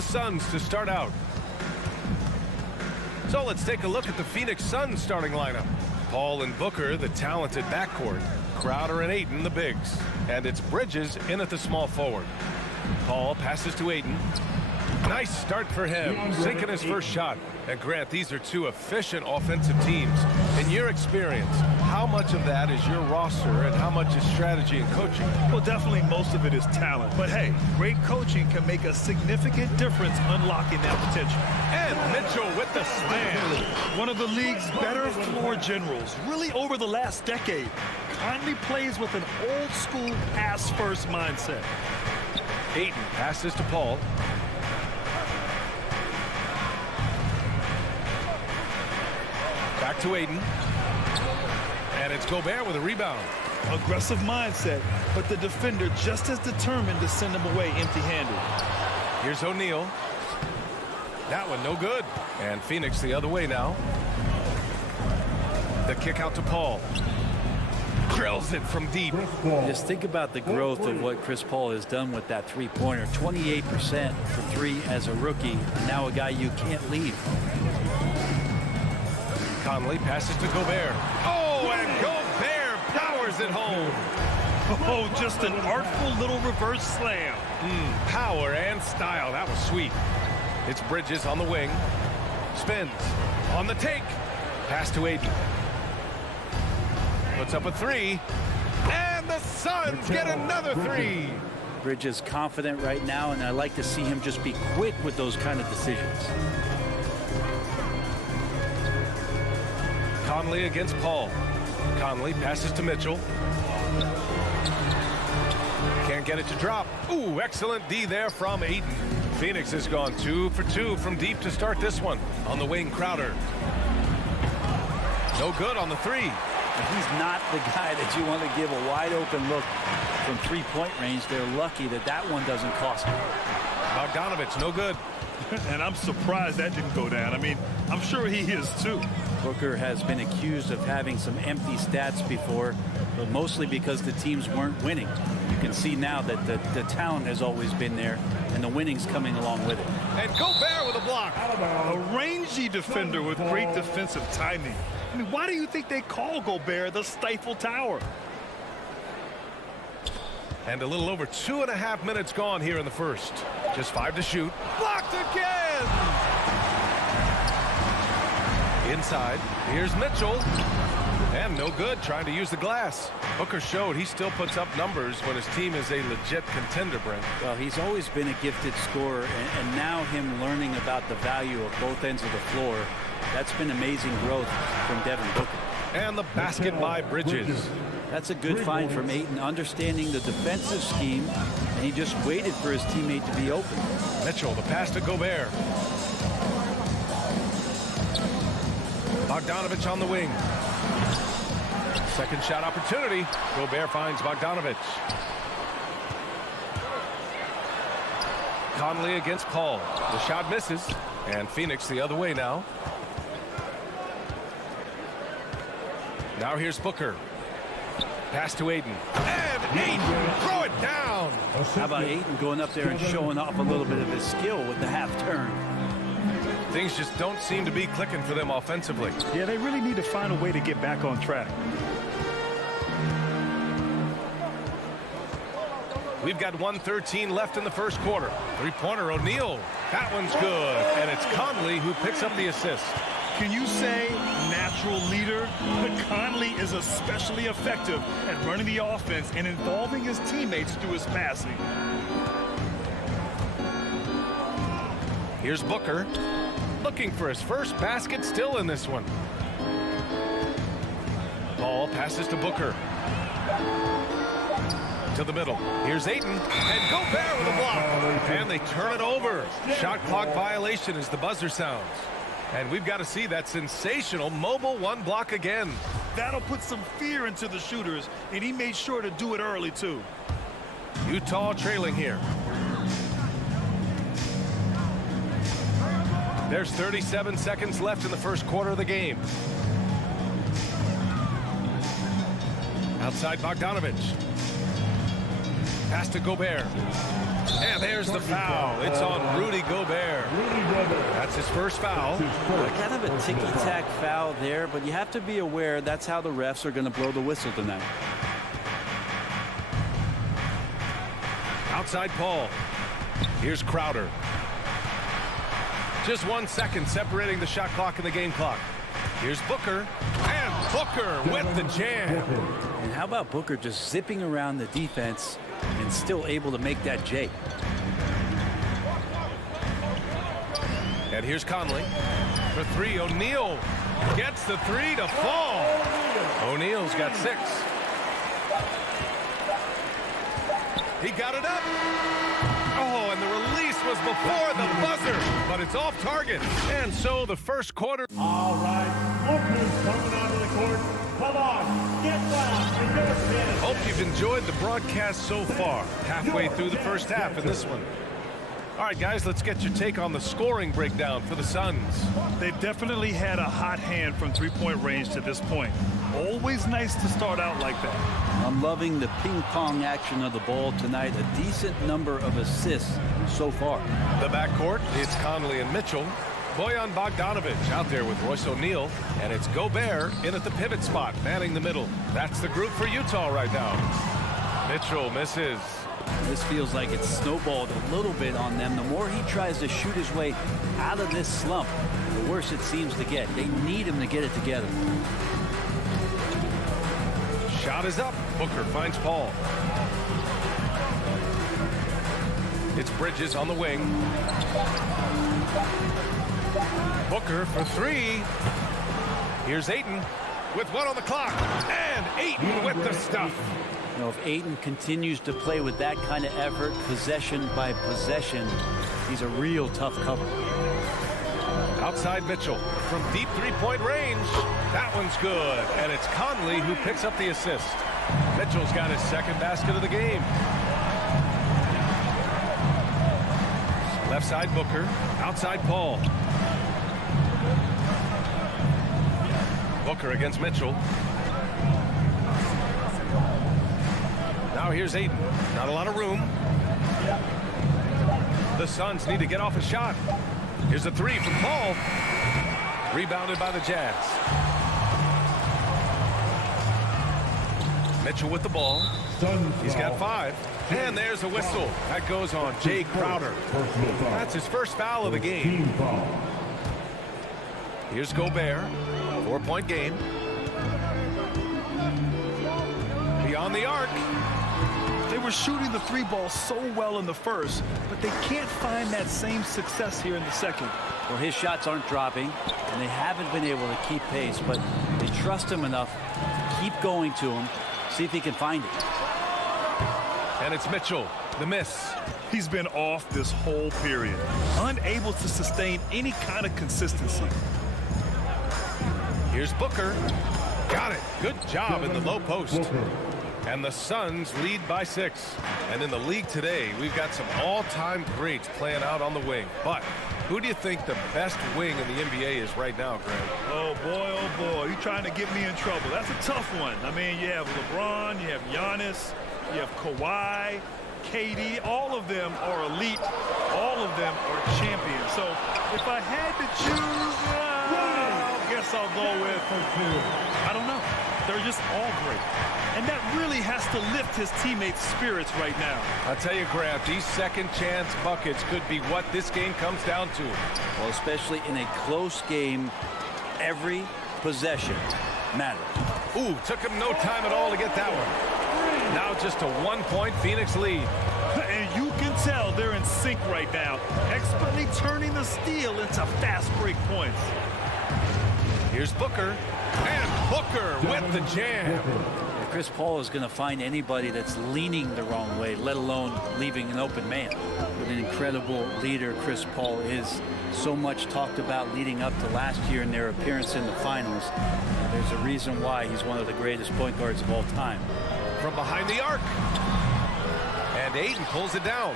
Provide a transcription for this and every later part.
the Suns to start out. So let's take a look at the Phoenix Suns starting lineup. Paul and Booker, the talented backcourt. Crowder and Ayton, the bigs. And it's Bridges in at the small forward. Paul passes to Ayton. Nice start for him, sinking his first shot. And Grant, these are two efficient offensive teams. In your experience, how much of that is your roster and how much is strategy and coaching? Well, definitely most of it is talent. But hey, great coaching can make a significant difference unlocking that potential. And Mitchell with the slam. One of the league's better floor generals, really over the last decade. Conley plays with an old-school pass-first mindset. Ayton passes to Paul. Back to Ayton. And it's Gobert with a rebound. Aggressive mindset, but the defender just as determined to send him away empty-handed. Here's O'Neal. That one no good. And Phoenix the other way now. The kick out to Paul. Drills it from deep. Just think about the growth of what Chris Paul has done with that three-pointer. 28% for three as a rookie, and now a guy you can't leave. Conley passes to Gobert. Oh, and Gobert powers it home. Oh, just an artful little reverse slam. Power and style. That was sweet. It's Bridges on the wing. Spins. On the take. Pass to Ayton. Puts up a three. And the Suns get another three. Bridges confident right now, and I like to see him just be quick with those kind of decisions. Conley against Paul. Conley passes to Mitchell. Can't get it to drop. Ooh, excellent D there from Ayton. Phoenix has gone 2 for 2 from deep to start this one. On the wing, Crowder. No good on the three. He's not the guy that you want to give a wide open look from three-point range. They're lucky that that one doesn't cost them. Bogdanovich, no good. And I'm surprised that didn't go down. I mean, I'm sure he is too. Booker has been accused of having some empty stats before, but mostly because the teams weren't winning. You can see now that the talent has always been there, and the winning's coming along with it. And Gobert with a block. A rangy defender with great defensive timing. I mean, why do you think they call Gobert the Stifle Tower? And a little over 2.5 minutes gone here in the first. Just 5 to shoot. Blocked again! Inside, here's Mitchell. And no good, trying to use the glass. Booker showed he still puts up numbers when his team is a legit contender, Brent. Well, he's always been a gifted scorer, and now him learning about the value of both ends of the floor, that's been amazing growth from Devin Booker. And the basket by Bridges. That's a good find from Ayton, understanding the defensive scheme, and he just waited for his teammate to be open. Mitchell, the pass to Gobert. Bogdanovich on the wing. Second shot opportunity. Gobert finds Bogdanovich. Conley against Paul. The shot misses. And Phoenix the other way now. Now here's Booker. Pass to Ayton. And Ayton, throw it down. How about Ayton going up there and showing off a little bit of his skill with the half turn? Things just don't seem to be clicking for them offensively. Yeah, they really need to find a way to get back on track. We've got 1:13 left in the first quarter. Three-pointer, O'Neal. That one's good. And it's Conley who picks up the assist. Can you say natural leader? But Conley is especially effective at running the offense and involving his teammates through his passing. Here's Booker. Looking for his first basket, still in this one. Paul passes to Booker. To the middle. Here's Ayton. And Gobert with a block. And they turn it over. Shot clock violation as the buzzer sounds. And we've got to see that sensational mobile one block again. That'll put some fear into the shooters, and he made sure to do it early, too. Utah trailing here. There's 37 seconds left in the first quarter of the game. Outside Bogdanovich. Pass to Gobert. And And there's the foul. It's on Rudy Gobert. That's his first foul. Kind of a ticky-tack foul there, but you have to be aware that's how the refs are going to blow the whistle tonight. Outside Paul. Here's Crowder. Just 1 second separating the shot clock and the game clock. Here's Booker. And Booker with the jam. And how about Booker just zipping around the defense and still able to make that J? And here's Conley. For three, O'Neal gets the three to fall. O'Neal's got 6. He got it up. Oh, and the release was before the buzzer, but it's off target. And so the first quarter. All right, Booker's coming onto the court. Come on, get down and get a chance. Hope you've enjoyed the broadcast so far. Halfway through the first half in this one. All right, guys, let's get your take on the scoring breakdown for the Suns. They've definitely had a hot hand from three-point range to this point. Always nice to start out like that. I'm loving the ping-pong action of the ball tonight. A decent number of assists so far. The backcourt, it's Conley and Mitchell. Bojan Bogdanovic out there with Royce O'Neal. And it's Gobert in at the pivot spot, manning the middle. That's the group for Utah right now. Mitchell misses. This feels like it's snowballed a little bit on them. The more he tries to shoot his way out of this slump, the worse it seems to get. They need him to get it together. Shot is up. Booker finds Paul. It's Bridges on the wing. Booker for 3. Here's Ayton with 1 on the clock. And Ayton with the stuff. You know, if Ayton continues to play with that kind of effort, possession by possession, he's a real tough cover. Outside Mitchell from deep three-point range. That one's good. And it's Conley who picks up the assist. Mitchell's got his second basket of the game. Left side Booker. Outside Paul. Booker against Mitchell. Now here's Ayton. Not a lot of room. The Suns need to get off a shot. Here's a 3 from Paul. Rebounded by the Jazz. Mitchell with the ball. He's got 5. And there's a whistle. That goes on Jay Crowder. That's his first foul of the game. Here's Gobert. 4-point game. Beyond the arc. They were shooting the 3-ball so well in the first, but they can't find that same success here in the second. Well, his shots aren't dropping, and they haven't been able to keep pace, but they trust him enough to keep going to him, see if he can find it. And it's Mitchell, the miss. He's been off this whole period, unable to sustain any kind of consistency. Here's Booker. Got it. Good job in the low post. And the Suns lead by 6. And in the league today, we've got some all-time greats playing out on the wing. But who do you think the best wing in the NBA is right now, Grant? Oh, boy, you're trying to get me in trouble. That's a tough one. I mean, you have LeBron, you have Giannis, you have Kawhi, KD. All of them are elite. All of them are champions. So if I had to choose, I guess I'll go with, I don't know. They're just all great. And that really has to lift his teammates' spirits right now. I'll tell you, Grant, these second-chance buckets could be what this game comes down to. Well, especially in a close game, every possession matters. Ooh, took him no time at all to get that one. Now just a 1-point Phoenix lead. And you can tell they're in sync right now, expertly turning the steal into fast break points. Here's Booker. And Booker with the jam. Chris Paul is going to find anybody that's leaning the wrong way, let alone leaving an open man. What an incredible leader Chris Paul is. So much talked about leading up to last year in their appearance in the finals. There's a reason why he's one of the greatest point guards of all time. From behind the arc. And Ayton pulls it down.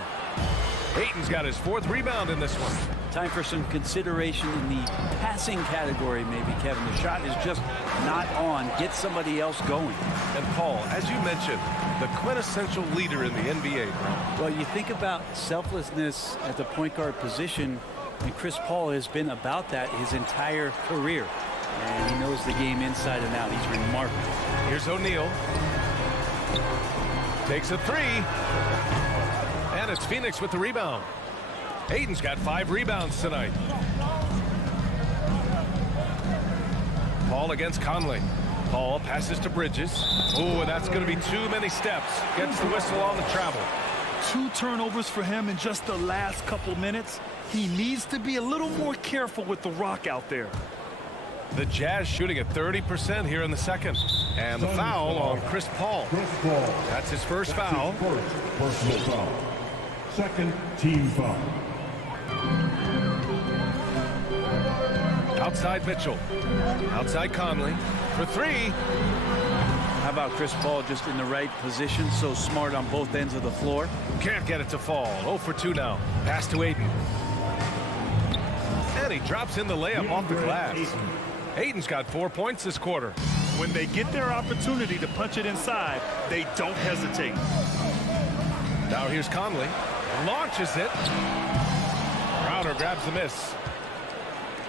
Ayton's got his 4th rebound in this one. Time for some consideration in the passing category, maybe, Kevin. The shot is just not on. Get somebody else going. And Paul, as you mentioned, the quintessential leader in the NBA, bro. Well, you think about selflessness at the point guard position, and Chris Paul has been about that his entire career. And he knows the game inside and out. He's remarkable. Here's O'Neal. Takes a three. And it's Phoenix with the rebound. Ayton's got 5 rebounds tonight. Paul against Conley. Paul passes to Bridges. Oh, that's going to be too many steps. Gets the whistle on the travel. 2 turnovers for him in just the last couple minutes. He needs to be a little more careful with the rock out there. The Jazz shooting at 30% here in the second. And the foul on Chris Paul. That's his first foul. First personal foul. Second team foul. Outside Mitchell. Outside Conley. For 3. How about Chris Paul just in the right position, so smart on both ends of the floor? Can't get it to fall. 0 for 2 now. Pass to Ayton. And he drops in the layup off the glass. Ayton's got 4 points this quarter. When they get their opportunity to punch it inside, they don't hesitate. Now here's Conley. Launches it. Crowder grabs the miss.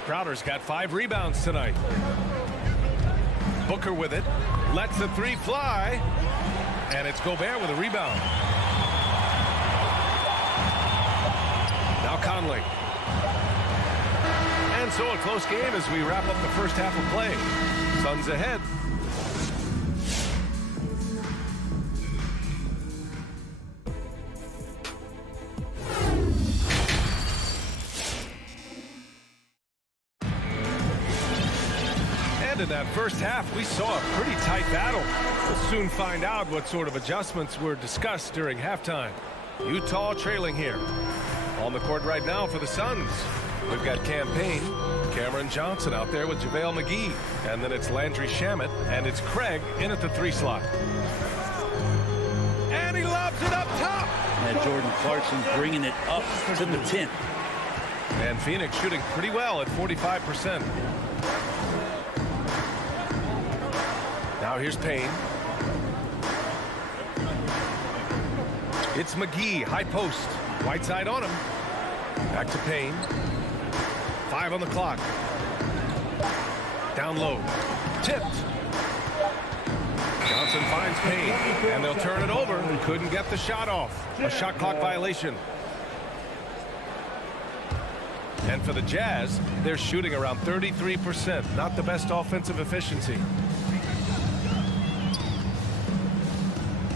Crowder's got 5 rebounds tonight. Booker with it. Lets the 3 fly. And it's Gobert with a rebound. Now Conley. And so a close game as we wrap up the first half of play. Suns ahead. And in that first half, we saw a pretty tight battle. We'll soon find out what sort of adjustments were discussed during halftime. Utah trailing here. On the court right now for the Suns. We've got Cam Payne, Cameron Johnson out there with JaVale McGee. And then it's Landry Shamet, and it's Craig in at the 3 slot. And he lobs it up top. And Jordan Clarkson bringing it up to the 10. And Phoenix shooting pretty well at 45%. Now here's Payne. It's McGee, high post. Whiteside on him. Back to Payne. 5 on the clock. Down low. Tipped. Johnson finds Payne, and they'll turn it over. Couldn't get the shot off. A shot clock violation. And for the Jazz, they're shooting around 33%. Not the best offensive efficiency.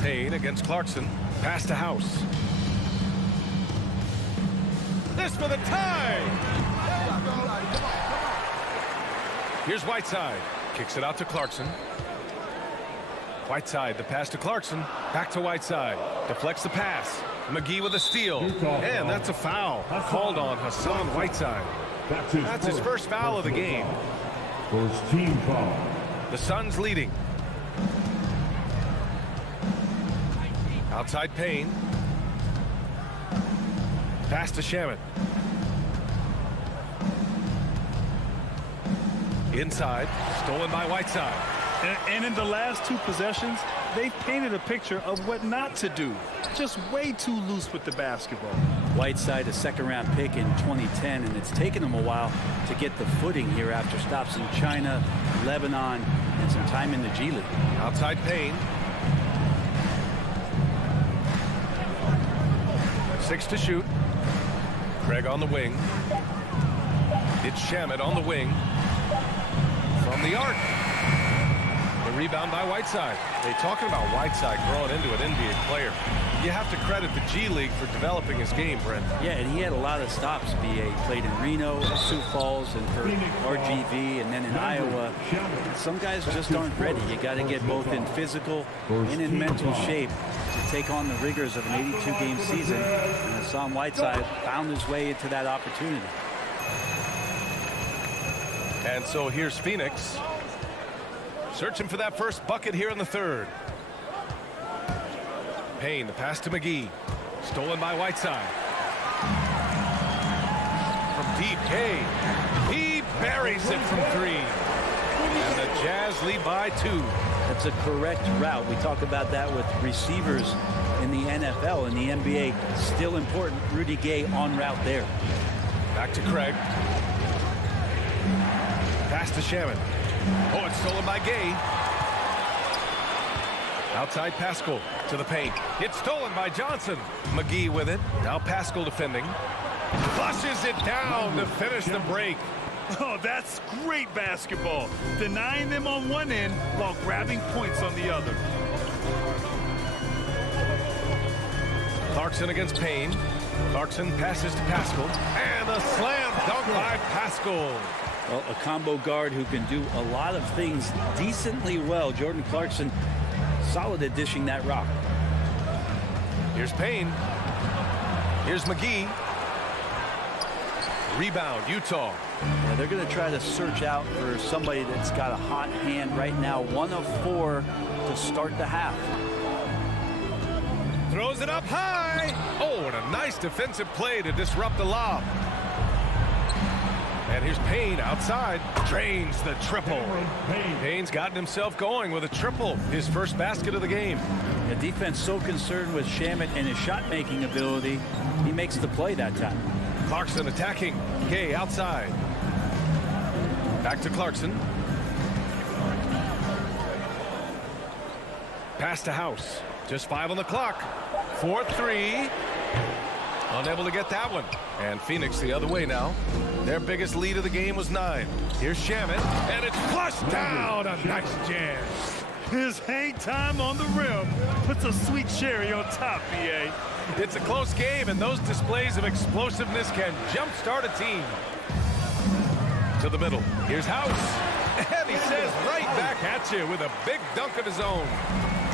Payne against Clarkson. Pass to House. This for the tie. Here's Whiteside. Kicks it out to Clarkson. Whiteside, the pass to Clarkson. Back to Whiteside. Deflects the pass. McGee with a steal. And that's a foul. Called on Hassan Whiteside. That's his first foul of the game. First team foul. The Suns leading. Outside Payne. Pass to Shamet. Inside. Stolen by Whiteside. And in the last 2 possessions, they've painted a picture of what not to do. Just way too loose with the basketball. Whiteside, a second-round pick in 2010, and it's taken him a while to get the footing here after stops in China, Lebanon, and some time in the G League. Outside Payne. 6 to shoot. Craig on the wing. It's Shamet on the wing. From the arc. The rebound by Whiteside. They're talking about Whiteside growing into an NBA player. You have to credit the G League for developing his game, Brent. Yeah, and he had a lot of stops. BA played in Reno, Sioux Falls, and for RGV, and then in Iowa. Some guys just aren't ready. You got to get both in physical and in mental shape to take on the rigors of an 82-game season. And Hassan Whiteside found his way into that opportunity. And so here's Phoenix. Searching for that first bucket here in the third. Payne, the pass to McGee. Stolen by Whiteside. From deep. Gay. He buries it from 3. And the Jazz lead by 2. That's a correct route. We talk about that with receivers in the NFL and the NBA. Still important. Rudy Gay on route there. Back to Craig. Pass to Shaman. Oh, it's stolen by Gay. Outside Pascal to the paint. It's stolen by Johnson. McGee with it. Now Pascal defending. Flushes it down to finish the break. Oh, that's great basketball. Denying them on one end while grabbing points on the other. Clarkson against Payne. Clarkson passes to Pascal. And a slam dunk by Pascal. Well, a combo guard who can do a lot of things decently well. Jordan Clarkson, solid at dishing that rock. Here's Payne. Here's McGee. Rebound, Utah. Yeah, they're going to try to search out for somebody that's got a hot hand right now. 1 of 4 to start the half. Throws it up high. Oh, and a nice defensive play to disrupt the lob. And here's Payne outside. Drains the triple. Payne's gotten himself going with a triple. His first basket of the game. The defense so concerned with Shamet and his shot-making ability, he makes the play that time. Clarkson attacking. Gay outside. Back to Clarkson. Pass to House. Just 5 on the clock. 4-3. Unable to get that one. And Phoenix the other way now. Their biggest lead of the game was 9. Here's Shamet. And it's flushed down. A nice jam. His hang time on the rim puts a sweet cherry on top, BA. It's a close game, and those displays of explosiveness can jumpstart a team. To the middle. Here's House. And he says right back at you with a big dunk of his own.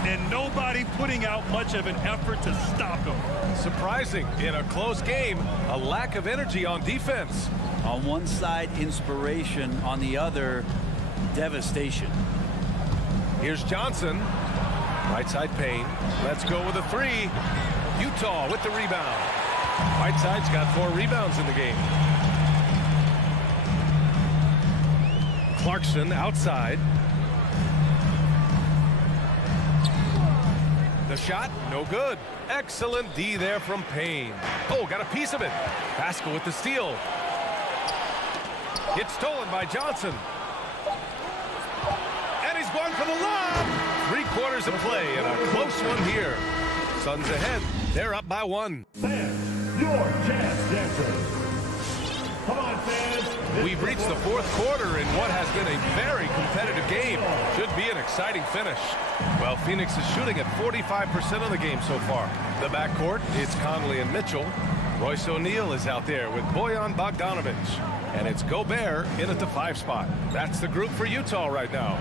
And nobody putting out much of an effort to stop him. Surprising in a close game, a lack of energy on defense. On one side, inspiration. On the other, devastation. Here's Johnson. Right side Payne. Let's go with a 3. Utah with the rebound. Whiteside's got 4 rebounds in the game. Clarkson outside. The shot, no good. Excellent D there from Payne. Oh, got a piece of it. Pascal with the steal. It's stolen by Johnson. And he's going for the lob. 3/4 of play and a close one here. Suns ahead. They're up by 1. Fans, your Jazz dancers. Come on, fans. We've reached the 4th quarter in what has been a very competitive game. Should be an exciting finish. Well, Phoenix is shooting at 45% of the game so far. The backcourt, it's Conley and Mitchell. Royce O'Neal is out there with Bojan Bogdanovic. And it's Gobert in at the 5 spot. That's the group for Utah right now.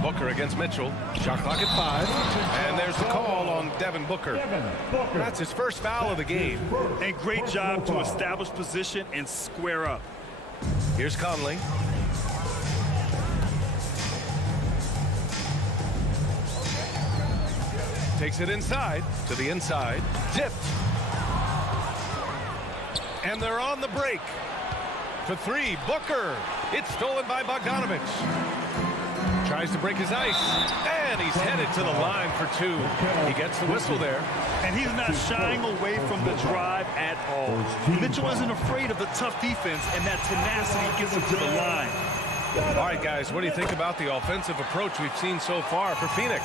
Booker against Mitchell. Shot clock at 5. And there's the call on Devin Booker. That's his first foul of the game. A great job to establish position and square up. Here's Conley. Takes it inside to the inside. Tipped. And they're on the break. For 3, Booker. It's stolen by Bogdanovic. Tries to break his ice. And he's headed to the line for 2. He gets the whistle there. And he's not shying away from the drive at all. Mitchell isn't afraid of the tough defense, and that tenacity gets him to the line. All right, guys, what do you think about the offensive approach we've seen so far for Phoenix?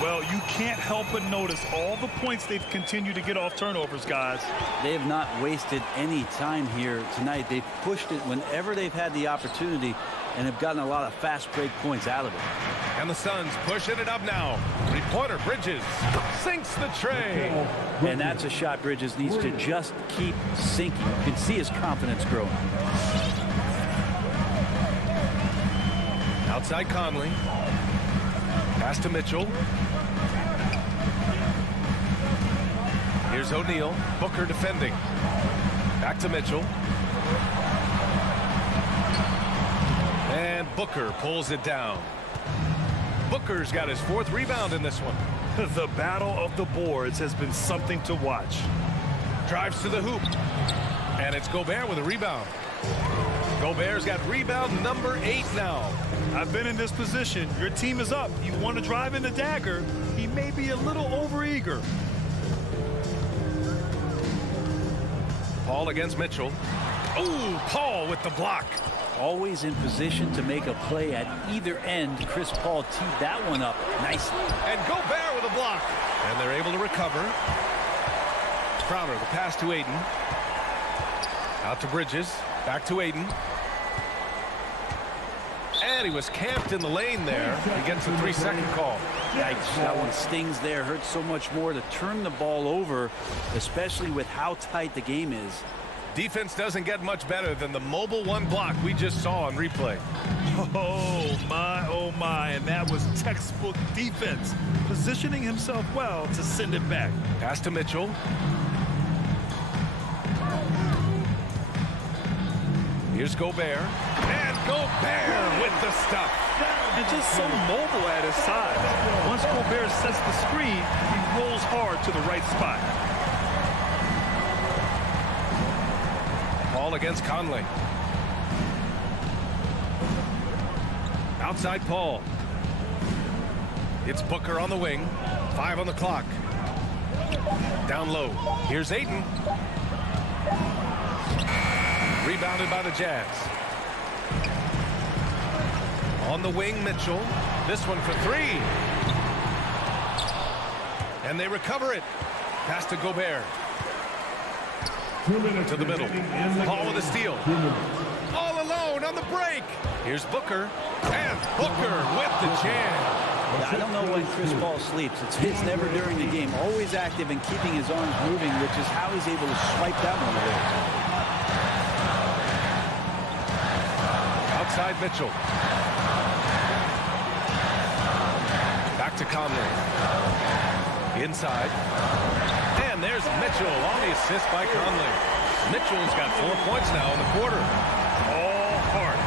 Well, you can't help but notice all the points they've continued to get off turnovers, guys. They have not wasted any time here tonight. They've pushed it whenever they've had the opportunity and have gotten a lot of fast break points out of it. And the Suns pushing it up now. 3-pointer, Bridges sinks the tray. And that's a shot Bridges needs to just keep sinking. You can see his confidence growing. Outside Conley. Pass to Mitchell. Here's O'Neal. Booker defending. Back to Mitchell. And Booker pulls it down. Booker's got his 4th rebound in this one. The battle of the boards has been something to watch. Drives to the hoop. And it's Gobert with a rebound. Gobert's got rebound number 8 now. I've been in this position. Your team is up. You want to drive in the dagger. He may be a little overeager. Paul against Mitchell. Oh, Paul with the block. Always in position to make a play at either end. Chris Paul teed that one up nicely. And Gobert with a block. And they're able to recover. Crowder, the pass to Ayton. Out to Bridges. Back to Ayton. And he was camped in the lane there. He gets a 3-second call. Yikes, that one stings there. Hurts so much more to turn the ball over, especially with how tight the game is. Defense doesn't get much better than the mobile 1 block we just saw on replay. Oh my, and that was textbook defense. Positioning himself well to send it back. Pass to Mitchell. Here's Gobert. And Gobert with the stuff. And just so mobile at his side. Once Gobert sets the screen, he rolls hard to the right spot. Paul against Conley. Outside Paul. It's Booker on the wing. 5 on the clock. Down low. Here's Ayton. Rebounded by the Jazz. On the wing, Mitchell. This one for 3. And they recover it. Pass to Gobert. To the middle. Paul with a steal. All alone on the break. Here's Booker. And Booker with the jam. I don't know when Chris Paul sleeps. It's never during the game. Always active and keeping his arms moving, which is how he's able to swipe that one away. Outside Mitchell. Back to Conley. Inside. And there's Mitchell on the assist by Conley. Mitchell's got 4 points now in the quarter. All heart.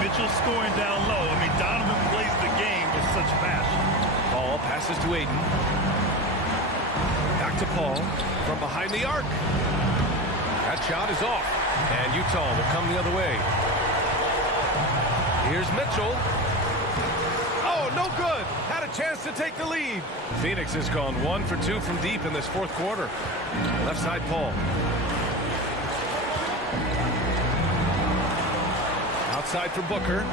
Mitchell scoring down low. I mean, Donovan plays the game with such passion. Paul passes to Ayton. Back to Paul from behind the arc. That shot is off. And Utah will come the other way. Here's Mitchell. Oh, no good. Had a chance to take the lead. Phoenix has gone 1 for 2 from deep in this 4th quarter. Left side Paul. Outside for Booker.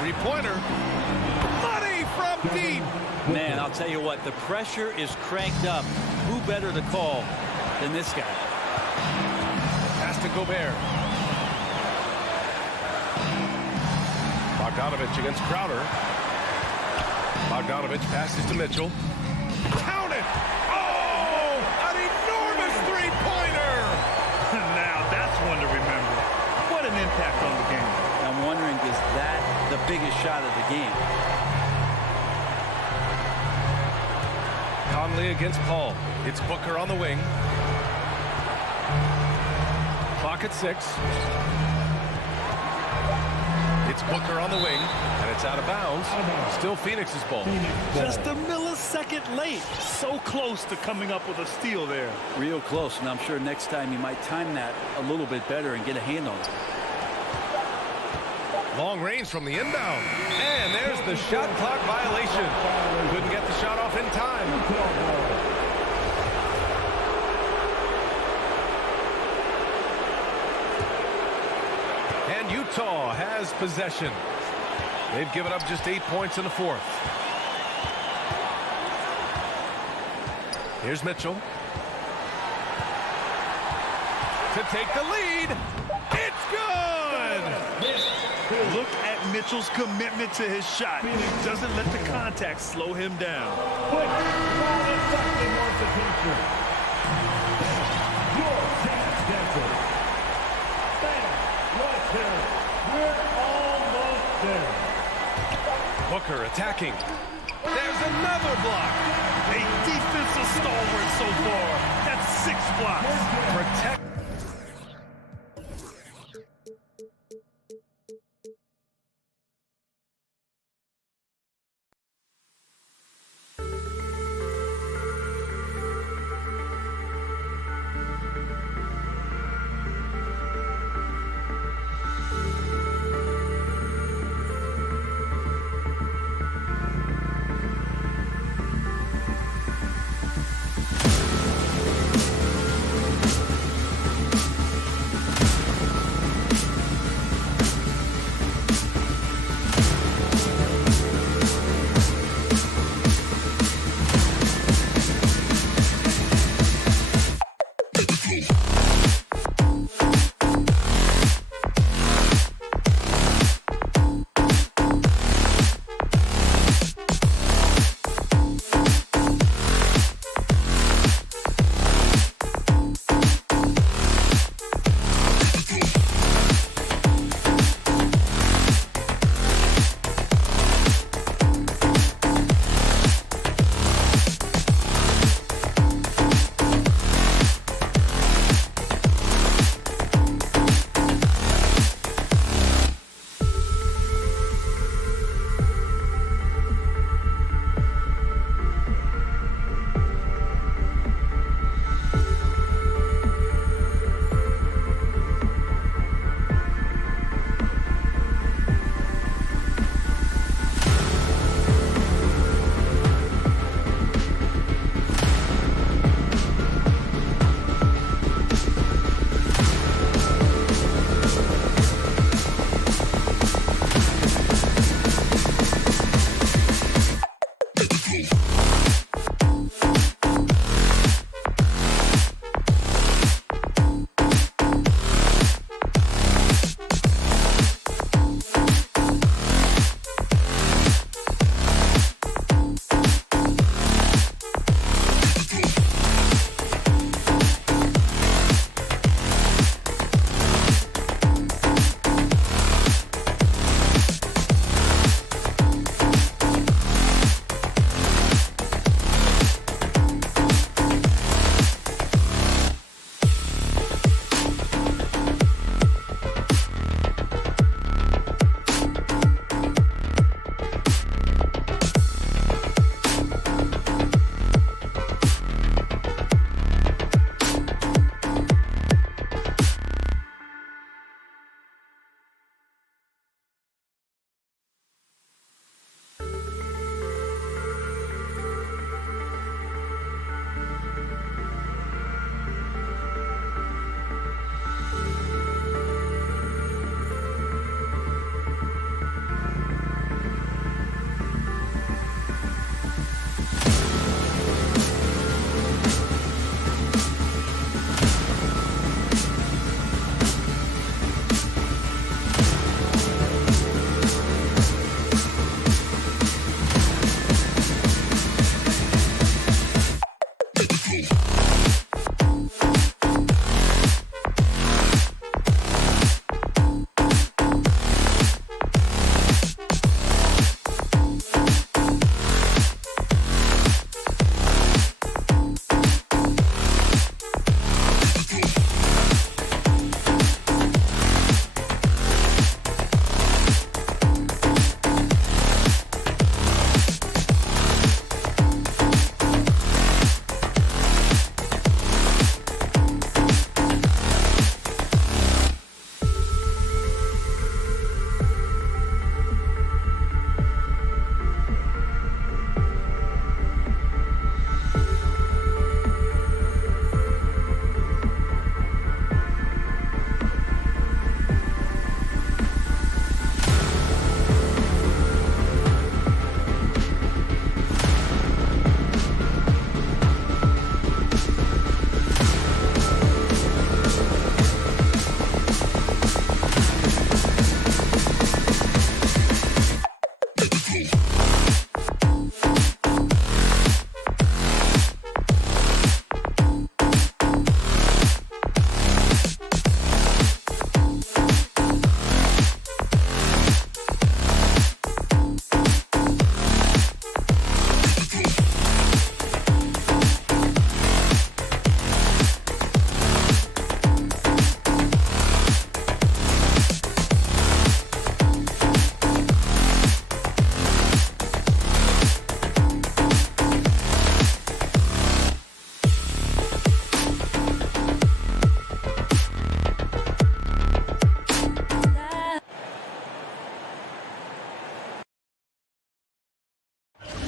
3-pointer. Money from deep. Man, I'll tell you what, the pressure is cranked up. Who better to call than this guy? Pass to Gobert. Bogdanovich against Crowder. Bogdanovich passes to Mitchell. Count it! Oh! An enormous 3-pointer! Now, that's one to remember. What an impact on the game. I'm wondering, is that the biggest shot of the game? Conley against Paul. It's Booker on the wing. Clock at 6. It's Booker on the wing, and it's out of bounds. Still Phoenix's ball. Just a millisecond late. So close to coming up with a steal there. Real close, and I'm sure next time he might time that a little bit better and get a hand on it. Long range from the inbound. And there's the shot clock violation. Couldn't get the shot off in time. And Utah has possession. They've given up just 8 points in the 4th. Here's Mitchell. To take the lead. It's good! Look at Mitchell's commitment to his shot. He doesn't let the contact slow him down. Quick, your chance, Denver. Bam, right there. We're almost there. Booker attacking. There's another block. A defensive stalwart so far. That's 6 blocks. Protect.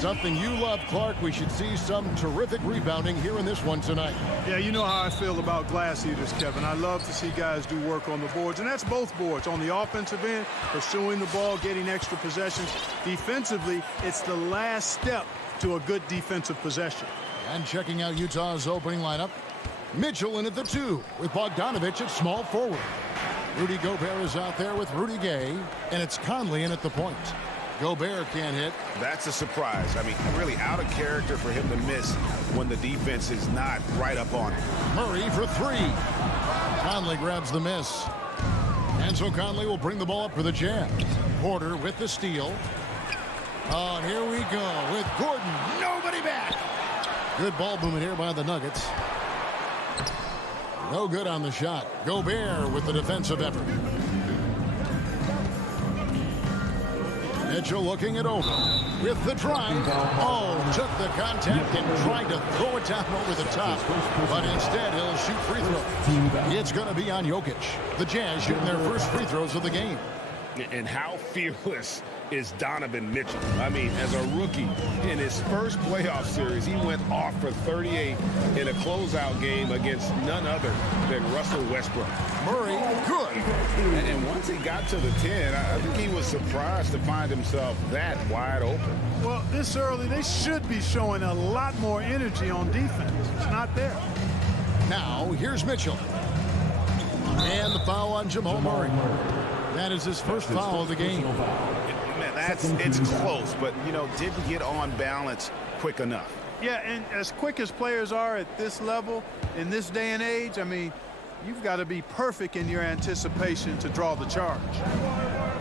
Something you love, Clark. We should see some terrific rebounding here in this one tonight. Yeah, you know how I feel about glass eaters, Kevin. I love to see guys do work on the boards, and that's both boards. On the offensive end, pursuing the ball, getting extra possessions. Defensively, it's the last step to a good defensive possession. And checking out Utah's opening lineup. Mitchell in at the 2 with Bogdanovich at small forward. Rudy Gobert is out there with Rudy Gay, and it's Conley in at the point. Gobert can't hit. That's a surprise. I mean, really out of character for him to miss when the defense is not right up on him. Murray for 3. Conley grabs the miss. And so Conley will bring the ball up for the Jazz. Porter with the steal. Oh, and here we go with Gordon. Nobody back. Good ball movement here by the Nuggets. No good on the shot. Gobert with the defensive effort. Mitchell looking it over with the drive. Oh, took the contact and tried to throw it down over the top. But instead, he'll shoot free throws. It's going to be on Jokic. The Jazz shooting their first free throws of the game. And how fearless is Donovan Mitchell? I mean, as a rookie, in his first playoff series, he went off for 38 in a closeout game against none other than Russell Westbrook. Murray, good. And once he got to the 10, I think he was surprised to find himself that wide open. Well, this early, they should be showing a lot more energy on defense. It's not there. Now, here's Mitchell. And the foul on Jamal Murray. That is his first foul of the game. Man, it's close, but, you know, didn't get on balance quick enough. Yeah, and as quick as players are at this level, in this day and age, I mean, you've got to be perfect in your anticipation to draw the charge.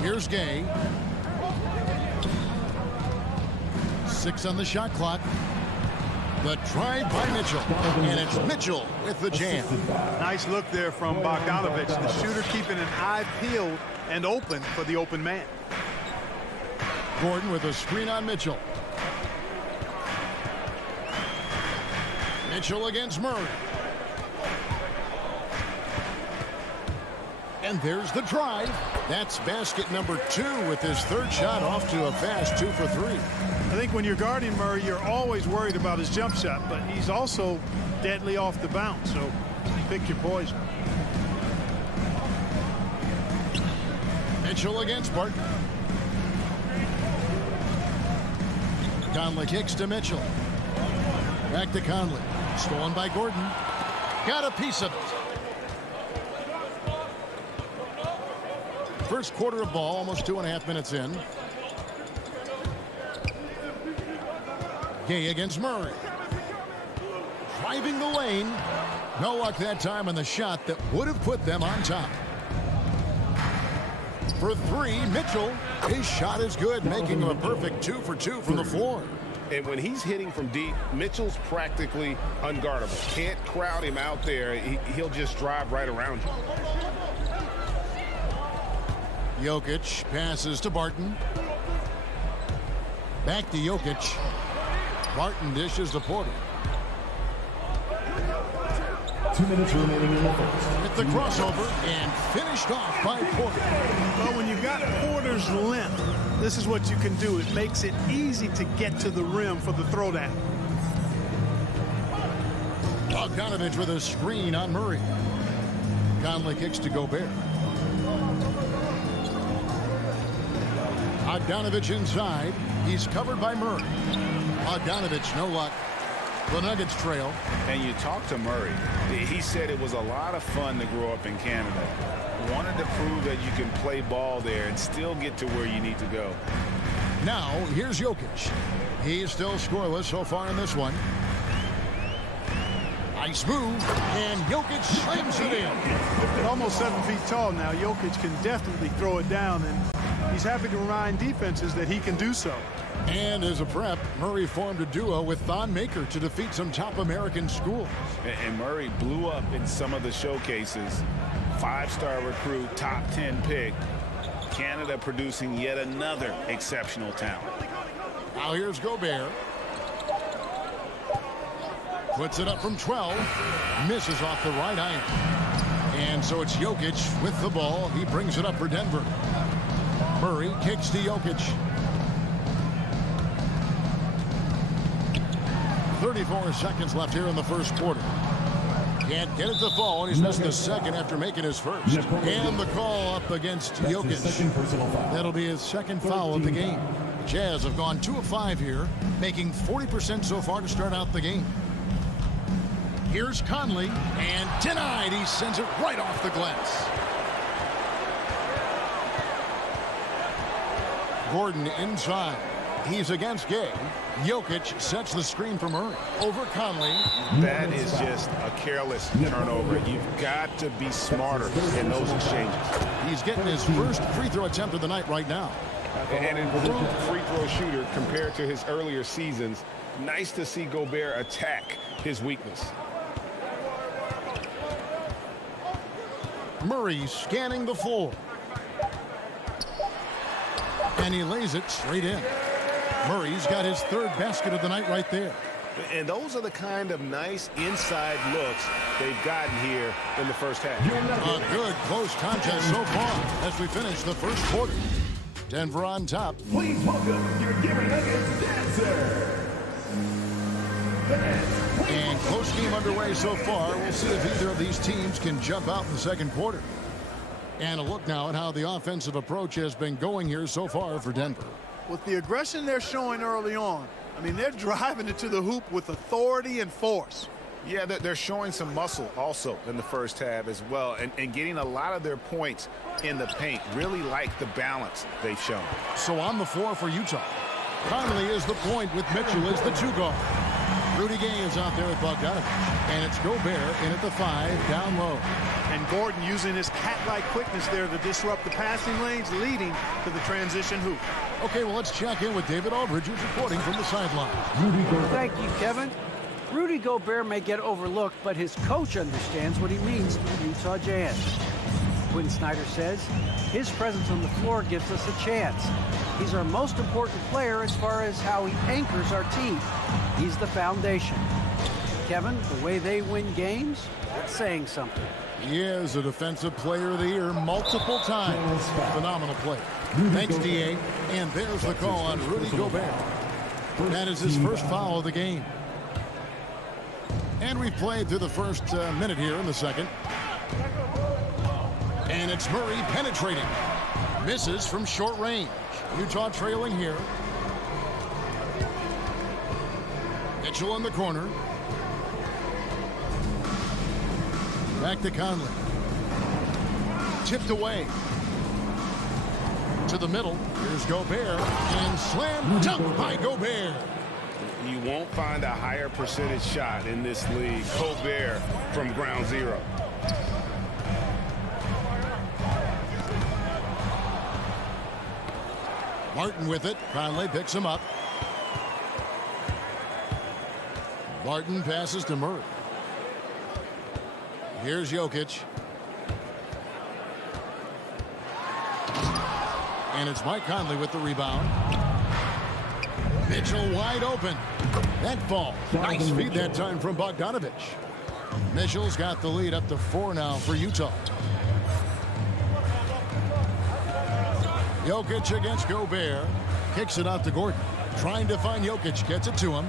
Here's Gay. 6 on the shot clock. The drive by Mitchell. And it's Mitchell with the jam. Nice look there from Bogdanovich, the shooter keeping an eye peeled and open for the open man. Gordon with a screen on Mitchell. Mitchell against Murray. And there's the drive. That's basket number 2 with his third shot off to a fast 2 for 3. I think when you're guarding Murray, you're always worried about his jump shot, but he's also deadly off the bounce, so pick your poison. Mitchell against Barton. Conley kicks to Mitchell. Back to Conley. Stolen by Gordon. Got a piece of it. First quarter of ball, almost 2.5 minutes in. Gay against Murray. Driving the lane. No luck that time on the shot that would have put them on top. For 3, Mitchell. His shot is good, making him a perfect 2 for 2 from the floor. And when he's hitting from deep, Mitchell's practically unguardable. Can't crowd him out there. He'll just drive right around you. Jokic passes to Barton. Back to Jokic. Barton dishes to Porter. 2 minutes remaining in the first. With the crossover and finished off by Porter. Well, when you've got Porter's length, this is what you can do. It makes it easy to get to the rim for the throwdown. Bogdanovich with a screen on Murray. Conley kicks to Gobert. Bogdanovich inside. He's covered by Murray. Bogdanovich, no luck. The Nuggets trail. And you talk to Murray. He said it was a lot of fun to grow up in Canada. Wanted to prove that you can play ball there and still get to where you need to go. Now, here's Jokic. He's still scoreless so far in this one. Nice move, and Jokic slams it in. At almost 7 feet tall now, Jokic can definitely throw it down, and he's happy to remind defenses that he can do so. And as a prep, Murray formed a duo with Thon Maker to defeat some top American schools. And Murray blew up in some of the showcases. 5-star recruit, top 10 pick. Canada producing yet another exceptional talent. Now here's Gobert. Puts it up from 12. Misses off the right iron. And so it's Jokic with the ball. He brings it up for Denver. Murray kicks to Jokic. 34 seconds left here in the first quarter. Can't get it to fall, and he's missed the second after making his first. And the call up against Jokic. That'll be his second foul of the game. Jazz have gone 2 of 5 here, making 40% so far to start out the game. Here's Conley, and denied. He sends it right off the glass. Gordon inside. He's against Gay. Jokic sets the screen for Murray. Over Conley. That is just a careless turnover. You've got to be smarter in those exchanges. He's getting his first free throw attempt of the night right now. An improved free throw shooter compared to his earlier seasons. Nice to see Gobert attack his weakness. Murray scanning the floor. And he lays it straight in. Murray's got his third basket of the night right there. And those are the kind of nice inside looks they've gotten here in the first half. A good close contest so far as we finish the first quarter. Denver on top. Please welcome your Denver Nuggets dancer. And close game underway so far. We'll see if either of these teams can jump out in the second quarter. And a look now at how the offensive approach has been going here so far for Denver. With the aggression they're showing early on, I mean, they're driving it to the hoop with authority and force. Yeah, they're showing some muscle also in the first half as well, and getting a lot of their points in the paint. Really like the balance they've shown. So on the floor for Utah. Conley is the point with Mitchell as the 2 guard. Rudy Gay is out there with Bogdanovich. And it's Gobert in at the 5 down low. And Gordon using his cat-like quickness there to disrupt the passing lanes, leading to the transition hoop. Okay, well, let's check in with David Aldridge, who's reporting from the sideline. Thank you, Kevin. Rudy Gobert may get overlooked, but his coach understands what he means to the Utah Jazz. Quinn Snyder says his presence on the floor gives us a chance. He's our most important player as far as how he anchors our team. He's the foundation. Kevin, the way they win games, that's saying something. He is a Defensive Player of the Year multiple times. Phenomenal play. Thanks, D.A. And there's the call on Rudy Gobert. That is his first foul of the game. And we've played through the first minute here in the second. And it's Murray penetrating. Misses from short range. Utah trailing here. Mitchell in the corner. Back to Conley. Tipped away. To the middle. Here's Gobert. And slam dunk by Gobert. You won't find a higher percentage shot in this league. Gobert from ground zero. Martin with it. Conley picks him up. Martin passes to Murray. Here's Jokic. And it's Mike Conley with the rebound. Mitchell wide open. That falls. Nice feed that time from Bogdanovich. Mitchell's got the lead up to 4 now for Utah. Jokic against Gobert. Kicks it out to Gordon. Trying to find Jokic. Gets it to him.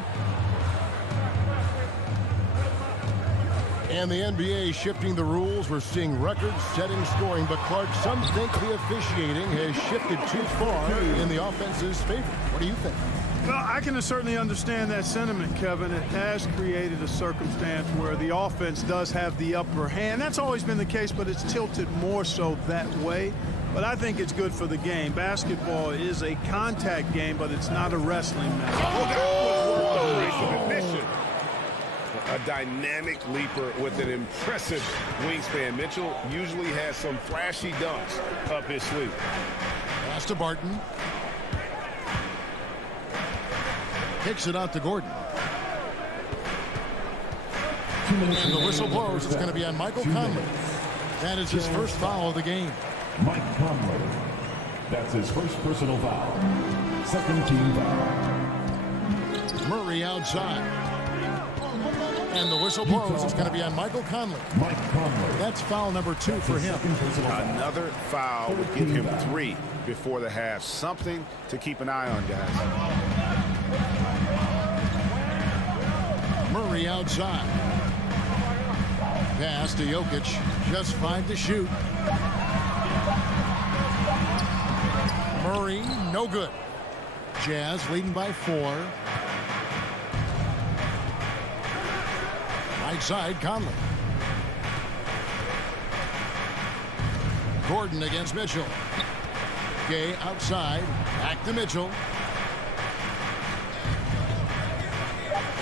And the NBA shifting the rules. We're seeing record-setting scoring. But, Clark, some think the officiating has shifted too far in the offense's favor. What do you think? Well, I can certainly understand that sentiment, Kevin. It has created a circumstance where the offense does have the upper hand. That's always been the case, but it's tilted more so that way. But I think it's good for the game. Basketball is a contact game, but it's not a wrestling match. A dynamic leaper with an impressive wingspan. Mitchell usually has some flashy dunks up his sleeve. Pass to Barton. Kicks it out to Gordon. And the whistle blows. It's going to be on Michael Conley. That is his first foul of the game. Mike Conley. That's his first personal foul. Second team foul. Murray outside. And the whistle blows. It's going to be on Michael Conley. Mike Conley. That's foul number 2 for him. Another foul would give him 3 before the half. Something to keep an eye on, guys. Murray outside. Pass to Jokic. Just 5 to shoot. Murray, no good. Jazz leading by 4. Right side, Conley. Gordon against Mitchell. Gay outside. Back to Mitchell.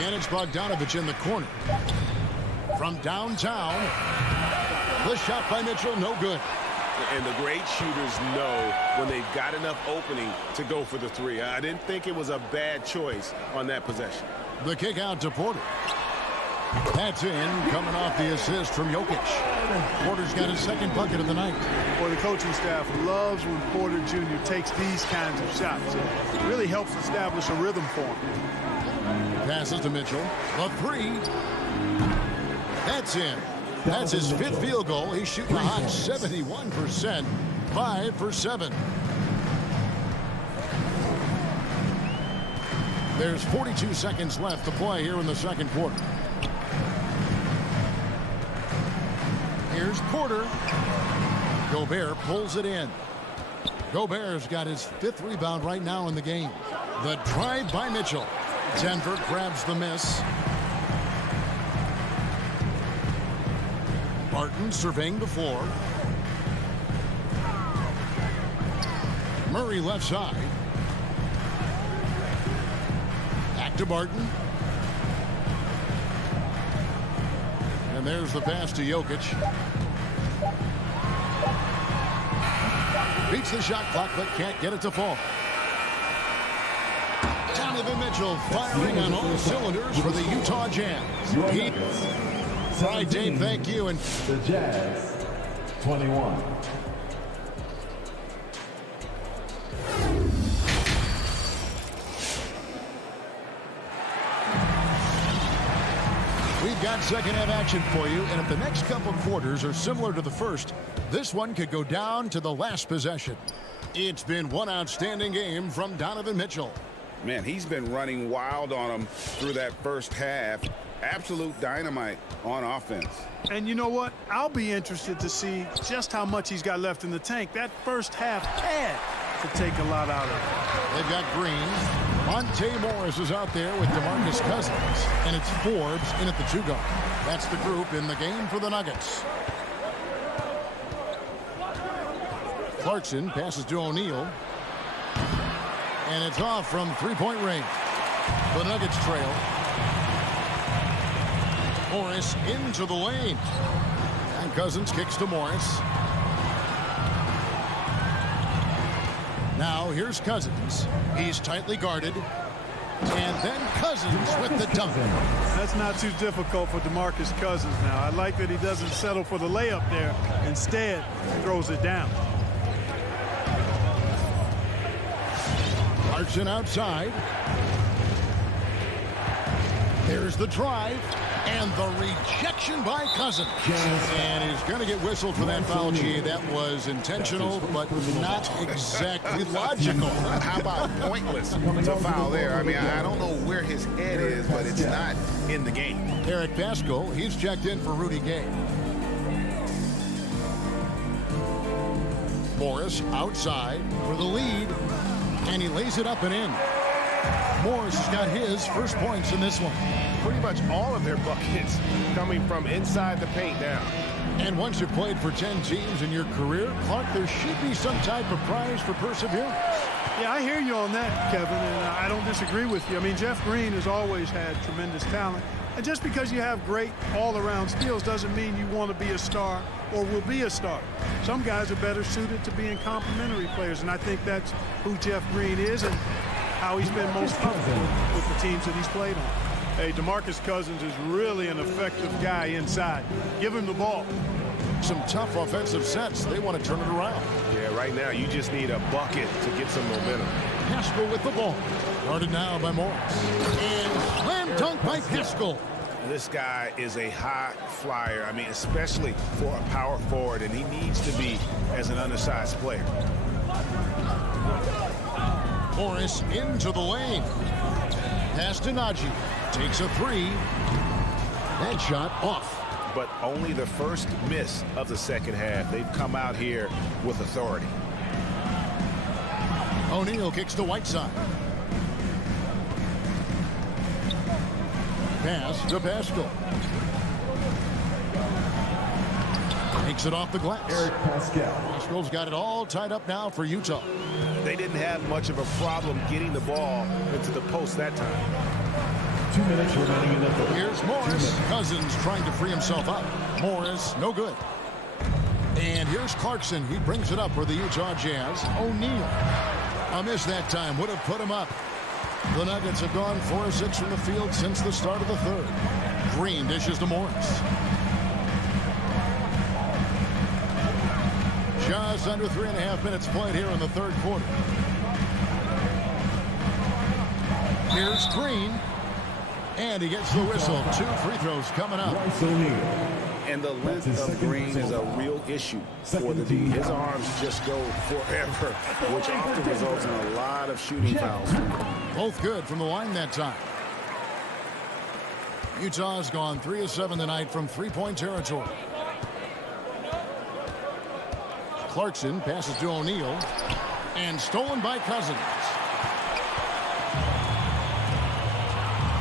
And it's Bogdanovich in the corner. From downtown. The shot by Mitchell, no good. And the great shooters know when they've got enough opening to go for the three. I didn't think it was a bad choice on that possession. The kick out to Porter. That's in, coming off the assist from Jokic. Porter's got his second bucket of the night. Well, the coaching staff loves when Porter Jr. takes these kinds of shots. It really helps establish a rhythm for him. Passes to Mitchell. The three. That's in. That's his fifth field goal. He's shooting a hot 71%. 5 for 7. There's 42 seconds left to play here in the second quarter. Here's Porter. Gobert pulls it in. Gobert's got his 5th rebound right now in the game. The drive by Mitchell. Denver grabs the miss. Barton surveying the floor. Murray left side. Back to Barton. And there's the pass to Jokic. Beats the shot clock, but can't get it to fall. Donovan Mitchell firing on all cylinders for the Utah Jazz. All right, Dave, thank you. And the Jazz, 21. we've got second half action for you. And if the next couple quarters are similar to the first, this one could go down to the last possession. It's been one outstanding game from Donovan Mitchell. Man, he's been running wild on them through that first half. Absolute dynamite on offense. And you know what? I'll be interested to see just how much he's got left in the tank. That first half had to take a lot out of it. They've got Green. Monte Morris is out there with DeMarcus Cousins. And it's Forbes in at the 2-guard. That's the group in the game for the Nuggets. Clarkson passes to O'Neal. And it's off from three-point range. The Nuggets trail. Morris into the lane. And Cousins kicks to Morris. Now here's Cousins. He's tightly guarded. And then Cousins with the dunk. That's not too difficult for DeMarcus Cousins now. I like that he doesn't settle for the layup there. Instead, throws it down. Clarkson outside. There's the drive. And the rejection by Cousins. And he's going to get whistled for that foul, G. That was intentional, but not exactly logical. How about pointless to foul there? I mean, I don't know where his head is, but it's not in the game. Eric Pascal, he's checked in for Rudy Gay. Morris outside for the lead. And he lays it up and in. Morris has got his first points in this one. Pretty much all of their buckets coming from inside the paint now. And once you've played for 10 teams in your career, Clark, there should be some type of prize for perseverance. Yeah, I hear you on that, Kevin, and I don't disagree with you. I mean, Jeff Green has always had tremendous talent. And just because you have great all-around skills doesn't mean you want to be a star or will be a star. Some guys are better suited to being complementary players, and I think that's who Jeff Green is and how he's been most comfortable with the teams that he's played on. Hey, DeMarcus Cousins is really an effective guy inside. Give him the ball. Some tough offensive sets. They want to turn it around. Yeah, right now you just need a bucket to get some momentum. Pascal with the ball. Guarded now by Morris. And slam dunk by Pascal. This guy is a high flyer. I mean, especially for a power forward, and he needs to be as an undersized player. Morris into the lane. Pass to Najee. Takes a three. That shot off. But only the first miss of the second half. They've come out here with authority. O'Neal kicks to Whiteside. Pass to Pascal. Takes it off the glass. Eric Pascal. Pascal's got it all tied up now for Utah. They didn't have much of a problem getting the ball into the post that time. 2 minutes remaining in the third. Here's Morris. Cousins trying to free himself up. Morris, no good. And here's Clarkson. He brings it up for the Utah Jazz. O'Neal. A miss that time. Would have put him up. The Nuggets have gone 4 of 6 from the field since the start of the third. Green dishes to Morris. Just under 3.5 minutes played here in the third quarter. Here's Green. And he gets the whistle. 2 free throws coming up. Bryce O'Neal. And the length of Green is a real issue for the D. His arms just go forever, which often results in a lot of shooting fouls. Both good from the line that time. Utah's gone 3 of 7 tonight from three-point territory. Clarkson passes to O'Neal. And stolen by Cousins.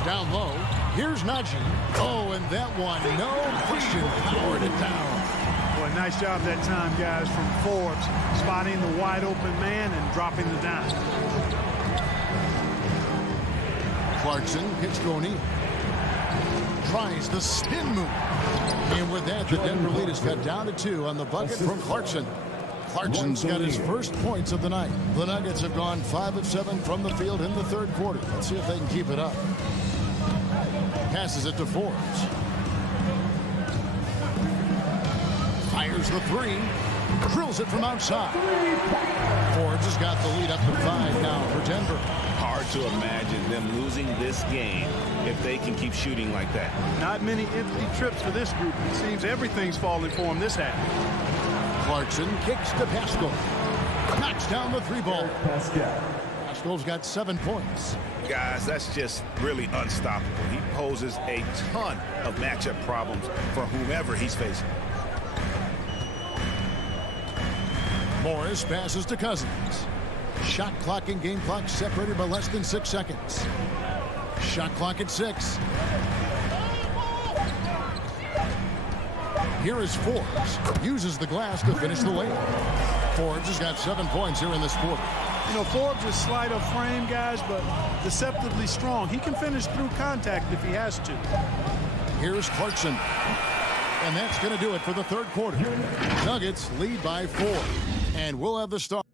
Down low. Here's Najee. Oh, and that one, no question, powered it down. Boy, nice job that time, guys, from Forbes, spotting the wide-open man and dropping the dime. Clarkson kicks to O'Neal. Tries the spin move. And with that, the Denver lead is cut down to 2 on the bucket from Clarkson. Clarkson's got his first points of the night. The Nuggets have gone 5 of 7 from the field in the third quarter. Let's see if they can keep it up. Passes it to Forbes. Fires the 3. Drills it from outside. Forbes has got the lead up to 5 now for Denver. Hard to imagine them losing this game if they can keep shooting like that. Not many empty trips for this group. It seems everything's falling for them this half. Clarkson kicks to Pascal. Knocks down the 3-ball. Pascal. Pascal's got 7 points. Guys, that's just really unstoppable. He poses a ton of matchup problems for whomever he's facing. Morris passes to Cousins. Shot clock and game clock separated by less than 6 seconds. Shot clock at 6. Here is Forbes. Uses the glass to finish the layup. Forbes has got 7 points here in this quarter. You know, Forbes is slight of frame, guys, but deceptively strong. He can finish through contact if he has to. Here's Clarkson. And that's going to do it for the third quarter. Nuggets lead by 4. And we'll have the start.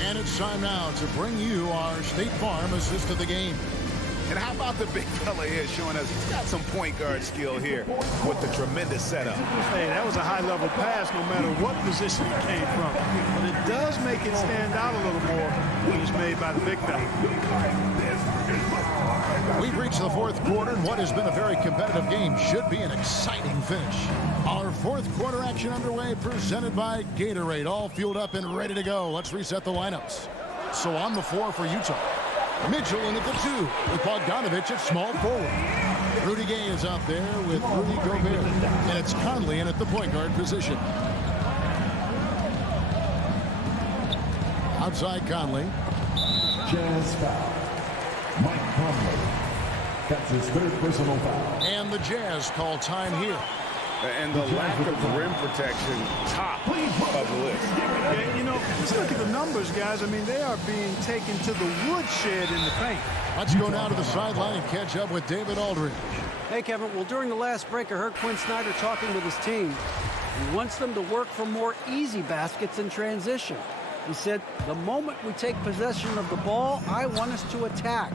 And it's time now to bring you our State Farm assist of the game. And how about the big fella here showing us he's got some point guard skill here with the tremendous setup. Hey, that was a high-level pass no matter what position it came from. But it does make it stand out a little more when it's made by the big fella. We've reached the fourth quarter, and what has been a very competitive game should be an exciting finish. Our fourth quarter action underway, presented by Gatorade, all fueled up and ready to go. Let's reset the lineups. So on the floor for Utah, Mitchell in at the 2 with Bogdanovich at small forward. Rudy Gay is out there with Rudy Gobert, and it's Conley in at the point guard position. Outside Conley. Jazz foul. Mike Conley. That's his 3rd personal foul. And the Jazz call time here. And the lack of rim protection, top of the list. Yeah, you know, just look at the numbers, guys. I mean, they are being taken to the woodshed in the paint. Let's go down to the sideline and catch up with David Aldridge. Hey, Kevin. Well, during the last break, I heard Quinn Snyder talking with his team. He wants them to work for more easy baskets in transition. He said, the moment we take possession of the ball, I want us to attack.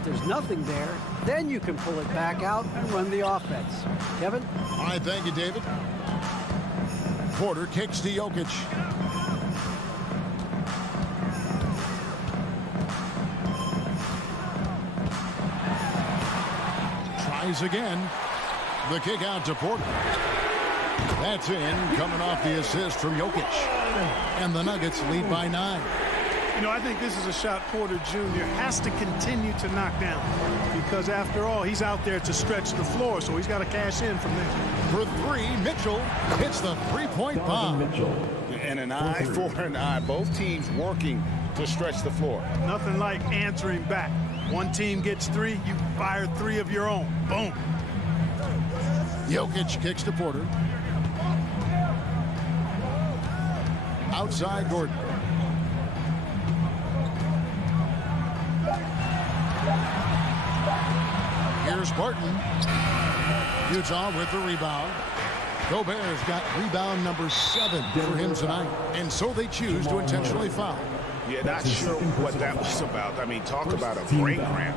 If there's nothing there, then you can pull it back out and run the offense. Kevin? All right, thank you, David. Porter kicks to Jokic. Tries again. The kick out to Porter. That's in, coming off the assist from Jokic. And the Nuggets lead by 9. You know, I think this is a shot Porter Jr. has to continue to knock down because, after all, he's out there to stretch the floor, so he's got to cash in from there. For 3, Mitchell hits the 3-point bomb. Mitchell. And an eye for an eye. Both teams working to stretch the floor. Nothing like answering back. One team gets 3, you fire 3 of your own. Boom. Jokic kicks to Porter. Outside Gordon. Here's Barton. Utah with the rebound. Gobert's got rebound number 7 for him tonight. And so they choose to intentionally foul. Yeah, not sure what that was about. I mean, talk about a brain cramp.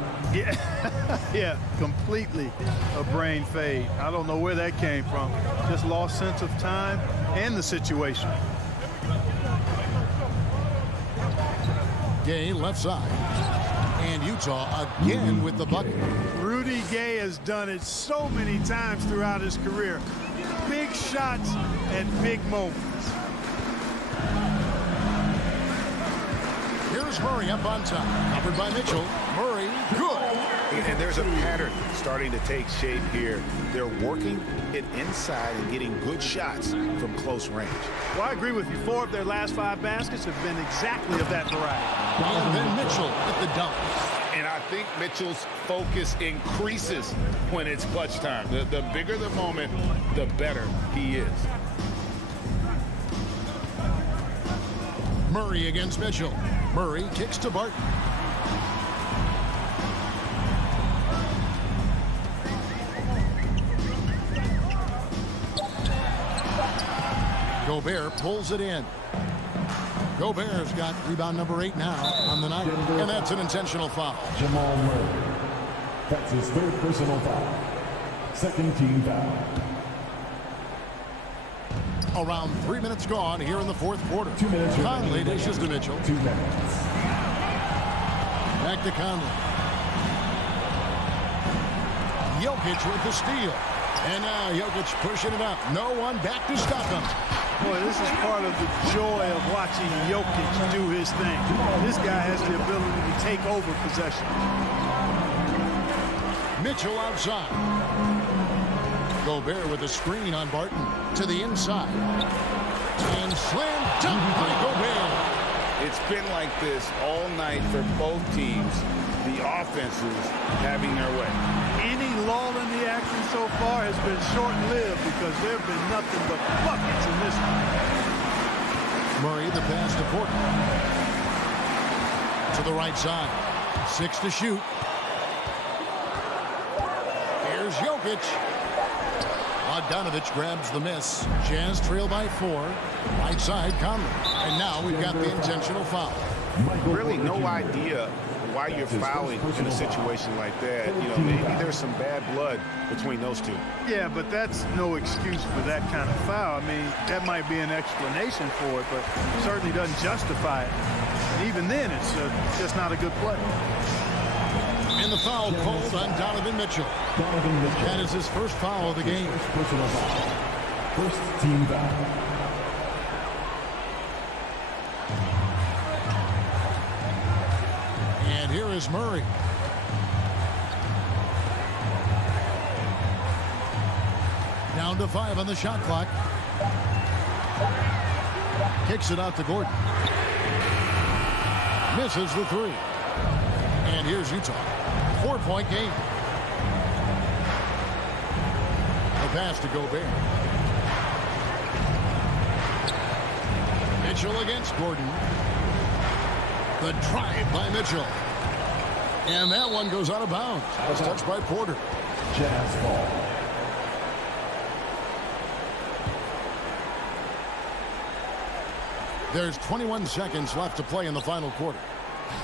Yeah, completely a brain fade. I don't know where that came from. Just lost sense of time and the situation. Gay left side. And Utah again with the bucket. Rudy Gay has done it so many times throughout his career. Big shots and big moments. Here's Murray up on top. Covered by Mitchell. Murray, good. And there's a pattern starting to take shape here. They're working it inside and getting good shots from close range. Well, I agree with you. 4 of their last 5 baskets have been exactly of that variety. And then Mitchell with the dunk. And I think Mitchell's focus increases when it's clutch time. The bigger the moment, the better he is. Murray against Mitchell. Murray kicks to Barton. Gobert pulls it in. Gobert's got rebound number 8 now on the night. And that's an intentional foul. Jamal Murray. That's his 3rd personal foul. 2nd team foul. Around 3 minutes gone here in the 4th quarter. 2 minutes. Conley dishes to Mitchell. 2 minutes. Back to Conley. Jokic with the steal. And now Jokic pushing it up. No one back to stop him. Boy, this is part of the joy of watching Jokic do his thing. This guy has the ability to take over possession. Mitchell outside. Gobert with a screen on Barton to the inside. And slam dunk by Gobert. It's been like this all night for both teams. The offenses having their way. Any lull in the action so far has been short-lived because there have been nothing but buckets in this one. Murray the pass to Porter. To the right side. 6 to shoot. Here's Jokic. Bogdanovich grabs the miss. Jazz trail by 4. Right side Conley. And now we've got the intentional foul. Really no idea why you're fouling in a situation like that. You know, maybe there's some bad blood between those two. Yeah, but that's no excuse for that kind of foul. I mean, that might be an explanation for it, but it certainly doesn't justify it. And even then, it's just not a good play. And the foul called on Donovan Mitchell. That is his first foul of the game. Personal foul. 1st team foul. And here is Murray. Down to 5 on the shot clock. Kicks it out to Gordon. Misses the 3. And here's Utah. 4-point game. The pass to Gobert. Mitchell against Gordon. The drive by Mitchell. And that one goes out of bounds. It's touched by Porter. Jazz ball. There's 21 seconds left to play in the final quarter.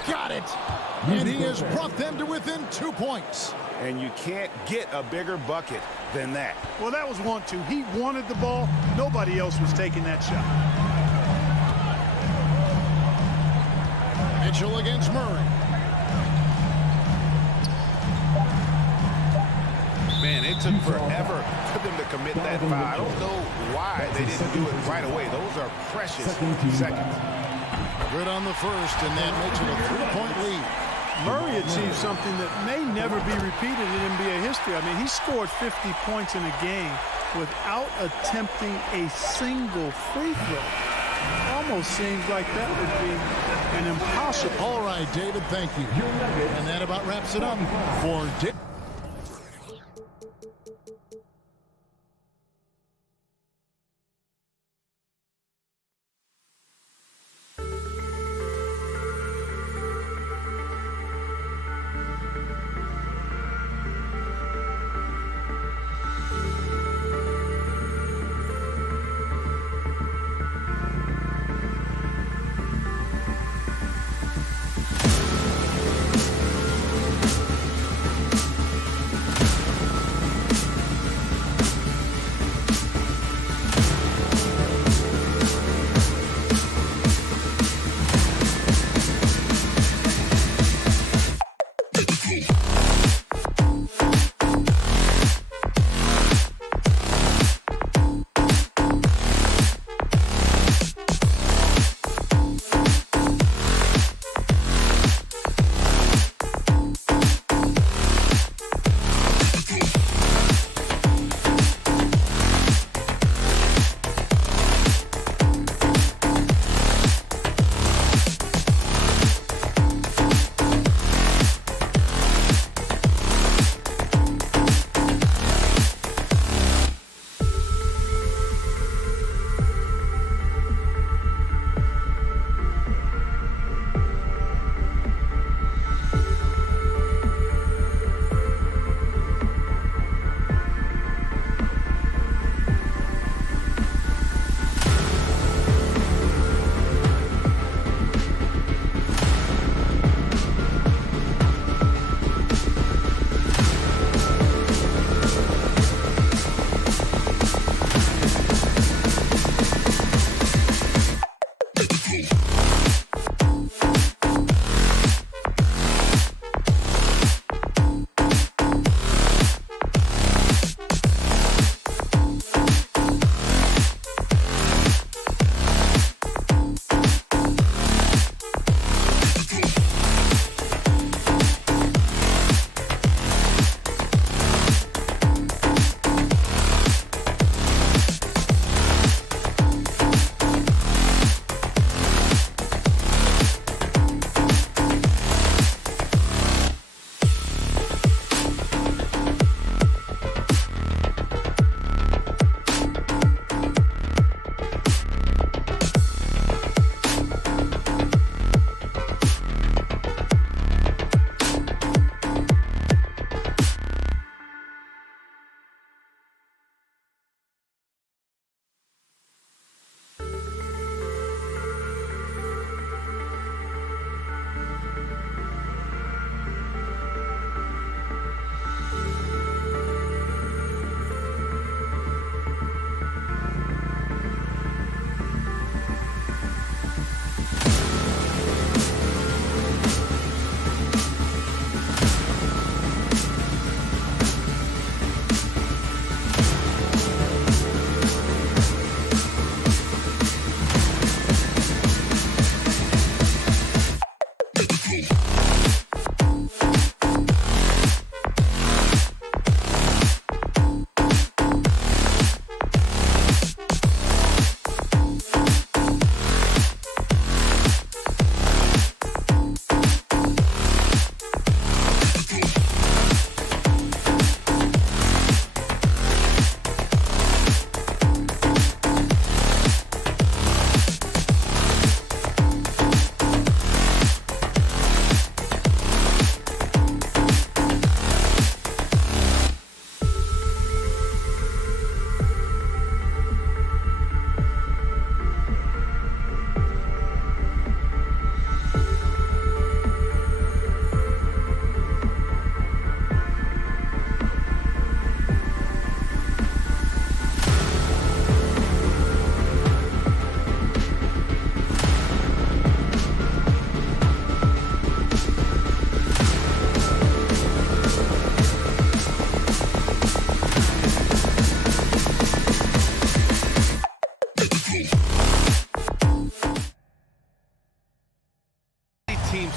Got it! And he has brought them to within 2 points. And you can't get a bigger bucket than that. Well, that was 1-2. He wanted the ball. Nobody else was taking that shot. Mitchell against Murray. Man, it took forever for them to commit that foul. I don't know why they didn't do it right away. Those are precious seconds. Good on the first, and that makes it a 3-point lead. Murray achieved something that may never be repeated in NBA history. I mean, he scored 50 points in a game without attempting a single free throw. Almost seems like that would be an impossible. All right, David, thank you. And that about wraps it up for David.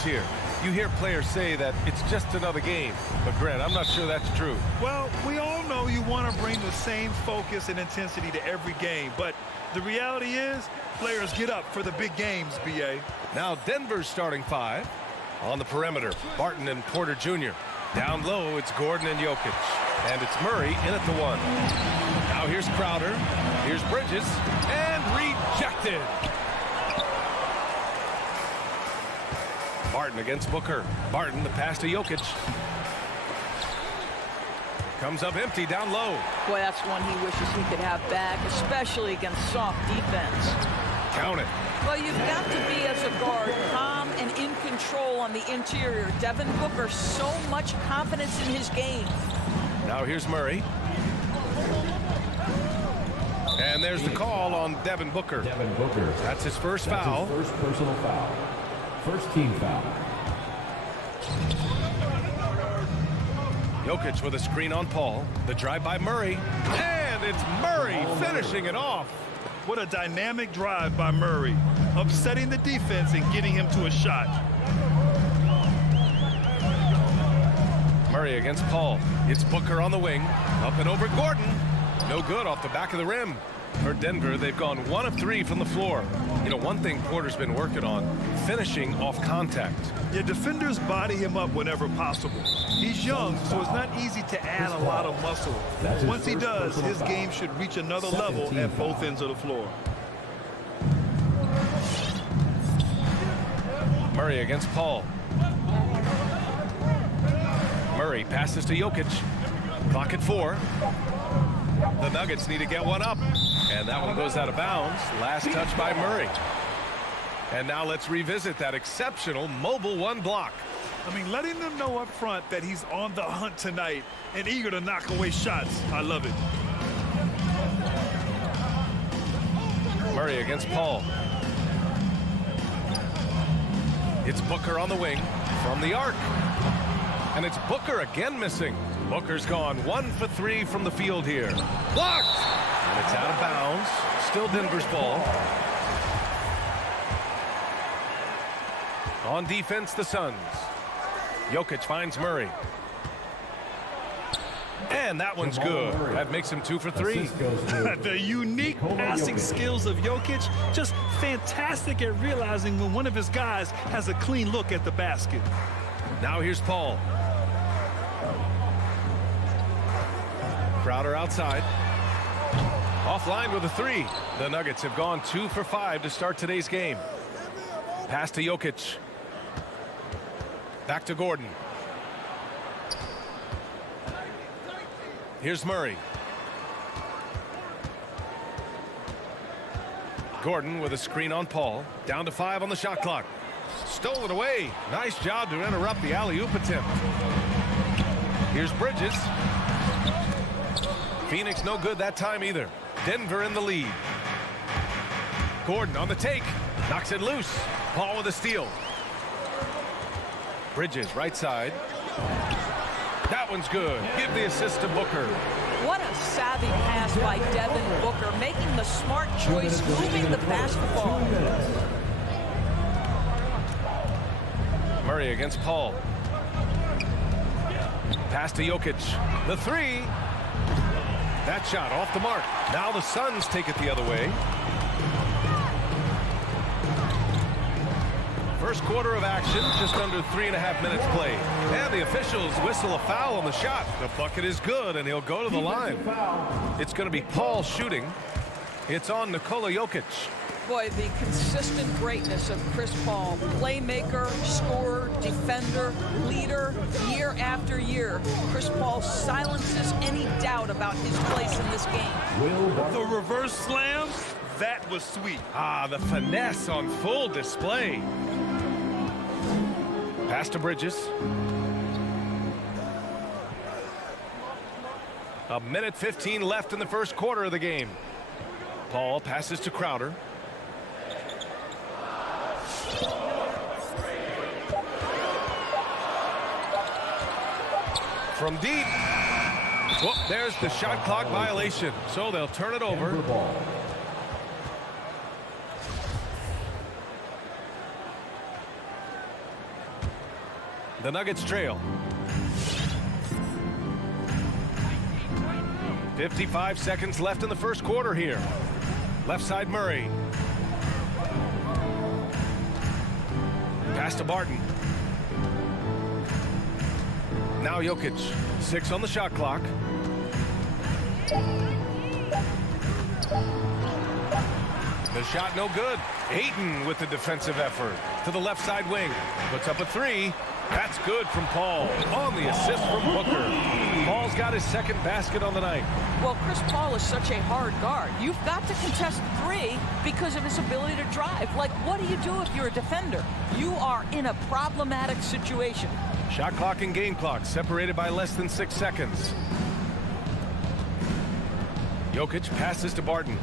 nerves here. You hear players say that it's just another game. But, Grant, I'm not sure that's true. Well, we all know you want to bring the same focus and intensity to every game. But the reality is players get up for the big games, B.A. Now Denver's starting 5. On the perimeter, Barton and Porter Jr. Down low, it's Gordon and Jokic. And it's Murray in at the 1. Now here's Crowder. Here's Bridges. And rejected. Barton against Booker. Barton, the pass to Jokic. Comes up empty down low. Boy, that's one he wishes he could have back, especially against soft defense. Count it. Well, you've got to be, as a guard, calm and in control on the interior. Devin Booker, so much confidence in his game. Now here's Murray. And there's the call on Devin Booker. Devin Booker. That's his first foul. His first personal foul. First team foul. Jokic with a screen on Paul. The drive by Murray. And it's Murray finishing it off. What a dynamic drive by Murray, upsetting the defense and getting him to a shot. Murray against Paul. It's Booker on the wing. Up and over Gordon. No good off the back of the rim. For Denver, they've gone 1 of 3 from the floor. You know, one thing Porter's been working on, finishing off contact. Yeah, defenders body him up whenever possible. He's young, so it's not easy to add a lot of muscle. Once he does, his game should reach another level at both ends of the floor. Murray against Paul. Murray passes to Jokic. Clock at 4. The Nuggets need to get one up. And that one goes out of bounds. Last touch by Murray. And now let's revisit that exceptional mobile 1 block. I mean, letting them know up front that he's on the hunt tonight and eager to knock away shots. I love it. Murray against Paul. It's Booker on the wing from the arc. And it's Booker again missing. Booker's gone 1 for 3 from the field here. Blocked! And it's out of bounds. Still Denver's ball. On defense, the Suns. Jokic finds Murray. And that one's good. That makes him 2 for 3. The unique passing skills of Jokic, just fantastic at realizing when one of his guys has a clean look at the basket. Now here's Paul. Crowder outside. Offline with a 3. The Nuggets have gone 2 for 5 to start today's game. Pass to Jokic. Back to Gordon. Here's Murray. Gordon with a screen on Paul. Down to 5 on the shot clock. Stolen away. Nice job to interrupt the alley-oop attempt. Here's Bridges. Phoenix no good that time either. Denver in the lead. Gordon on the take. Knocks it loose. Paul with a steal. Bridges right side. That one's good. Give the assist to Booker. What a savvy pass by Devin Booker, making the smart choice, moving the basketball. Murray against Paul. Pass to Jokic. The 3. That shot off the mark. Now the Suns take it the other way. First quarter of action, just under 3.5 minutes played. And the officials whistle a foul on the shot. The bucket is good, and he'll go to the line. It's going to be Paul shooting. It's on Nikola Jokic. Boy, the consistent greatness of Chris Paul. Playmaker, scorer, defender, leader, year after year. Chris Paul silences any doubt about his place in this game. The reverse slam, that was sweet. Ah, the finesse on full display. Pass to Bridges. A minute 15 left in the first quarter of the game. Paul passes to Crowder. From deep. Whoop, there's the shot clock violation. So they'll turn it over. The Nuggets trail. 55 seconds left in the first quarter here. Left side Murray. Pass to Barton. Now Jokic. 6 on the shot clock. The shot no good. Ayton with the defensive effort. To the left side wing. Puts up a 3. That's good from Paul. On the assist from Booker. Paul's got his second basket on the night. Well, Chris Paul is such a hard guard. You've got to contest 3 because of his ability to drive. Like, what do you do if you're a defender? You are in a problematic situation. Shot clock and game clock separated by less than 6 seconds. Jokic passes to Barton.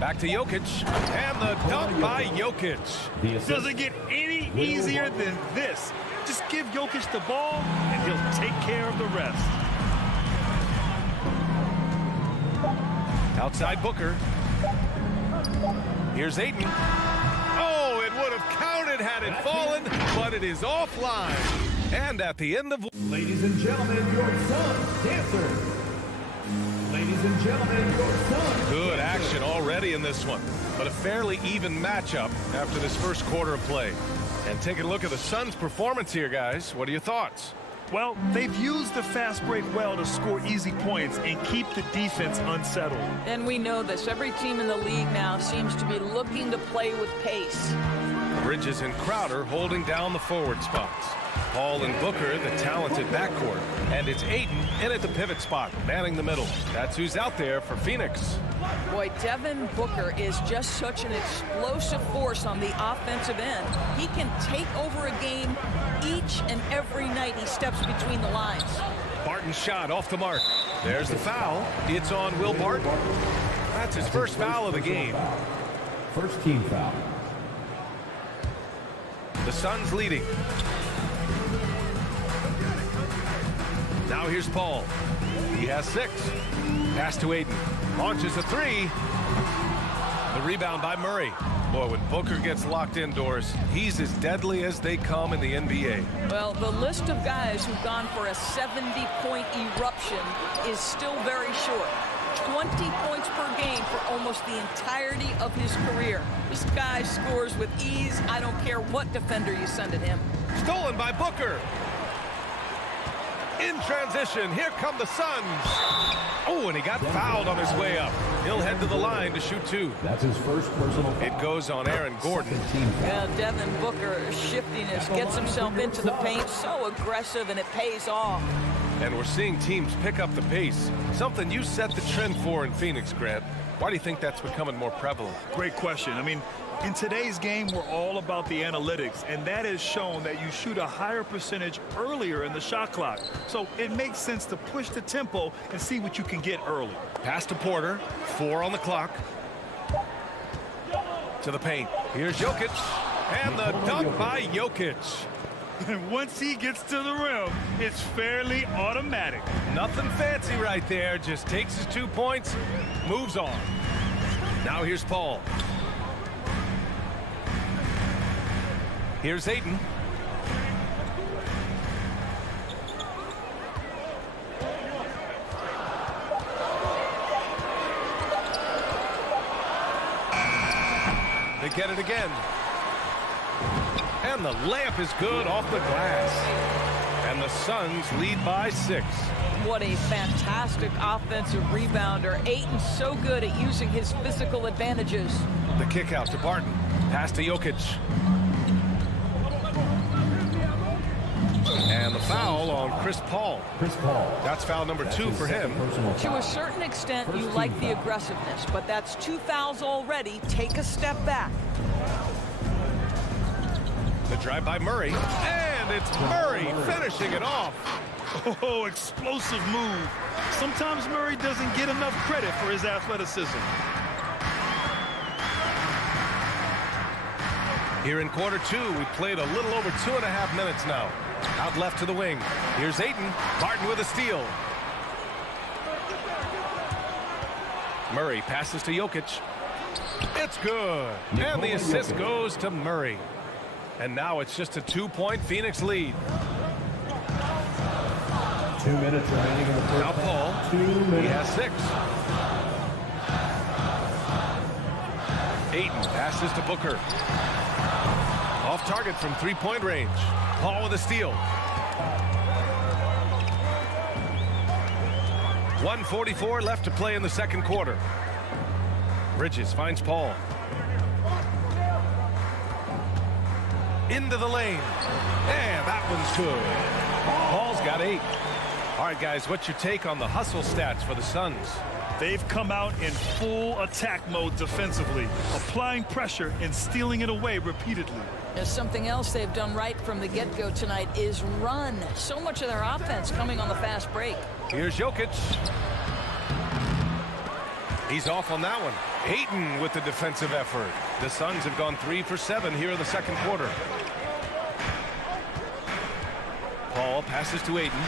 Back to Jokic, and the dunk by Jokic. Doesn't get any easier than this. Just give Jokic the ball, and he'll take care of the rest. Outside Booker. Here's Ayton. Oh, it would have counted had it fallen, but it is offline. And at the end of... Ladies and gentlemen, your son's dancer. Ladies and gentlemen, your son's Good action already in this one, but a fairly even matchup after this first quarter of play. And taking a look at the Suns' performance here, guys. What are your thoughts? Well, they've used the fast break well to score easy points and keep the defense unsettled. And we know this. Every team in the league now seems to be looking to play with pace. Bridges and Crowder holding down the forward spots. Paul and Booker, the talented backcourt. And it's Ayton in at the pivot spot, manning the middle. That's who's out there for Phoenix. Boy, Devin Booker is just such an explosive force on the offensive end. He can take over a game each and every night he steps between the lines. Barton's shot off the mark. There's the foul. It's on Will Barton. That's his first foul of the game. first team foul. The Suns leading. Now here's Paul. He has 6. Pass to Ayton. Launches a 3. The rebound by Murray. Boy, when Booker gets locked indoors, he's as deadly as they come in the NBA. Well, the list of guys who've gone for a 70-point eruption is still very short. 20 points per game for almost the entirety of his career. This guy scores with ease. I don't care what defender you send at him. Stolen by Booker. In transition, here come the Suns. Oh, and he got fouled on his way up. He'll head to the line to shoot 2. That's his first personal foul. It goes on Aaron Gordon. Yeah, Devin Booker's shiftiness gets himself into the paint, so aggressive, and it pays off. And we're seeing teams pick up the pace. Something you set the trend for in Phoenix, Grant. Why do you think that's becoming more prevalent? Great question. I mean, in today's game, we're all about the analytics, and that has shown that you shoot a higher percentage earlier in the shot clock. So it makes sense to push the tempo and see what you can get early. Pass to Porter. 4 on the clock. To the paint. Here's Jokic. And the dunk by Jokic. And once he gets to the rim, it's fairly automatic. Nothing fancy right there. Just takes his 2 points, moves on. Now here's Paul. Here's Ayton. They get it again. And the layup is good off the glass. And the Suns lead by 6. What a fantastic offensive rebounder. Ayton's so good at using his physical advantages. The kick out to Barton. Pass to Jokic. And the foul on Chris Paul. That's foul number 2 for him. To a certain extent, you like the aggressiveness, but that's 2 fouls already. Take a step back. The drive by Murray. And it's Murray finishing it off. Oh, explosive move. Sometimes Murray doesn't get enough credit for his athleticism. Here in quarter 2, we played a little over 2.5 minutes now. Out left to the wing. Here's Ayton. Barton with a steal. Murray passes to Jokic. It's good. And the assist goes to Murray. And now it's just a 2-point Phoenix lead. 2 minutes remaining in the first. Now Paul. 2 minutes. He has 6. Ayton passes to Booker. Off target from 3-point range. Paul with a steal. 1:44 left to play in the second quarter. Bridges finds Paul. Into the lane. And that one's good. Paul's got 8. All right, guys, what's your take on the hustle stats for the Suns? They've come out in full attack mode defensively, applying pressure and stealing it away repeatedly. There's something else they've done right from the get-go tonight is run. So much of their offense coming on the fast break. Here's Jokic. He's off on that one. Ayton with the defensive effort. The Suns have gone 3 for 7 here in the second quarter. Paul passes to Ayton.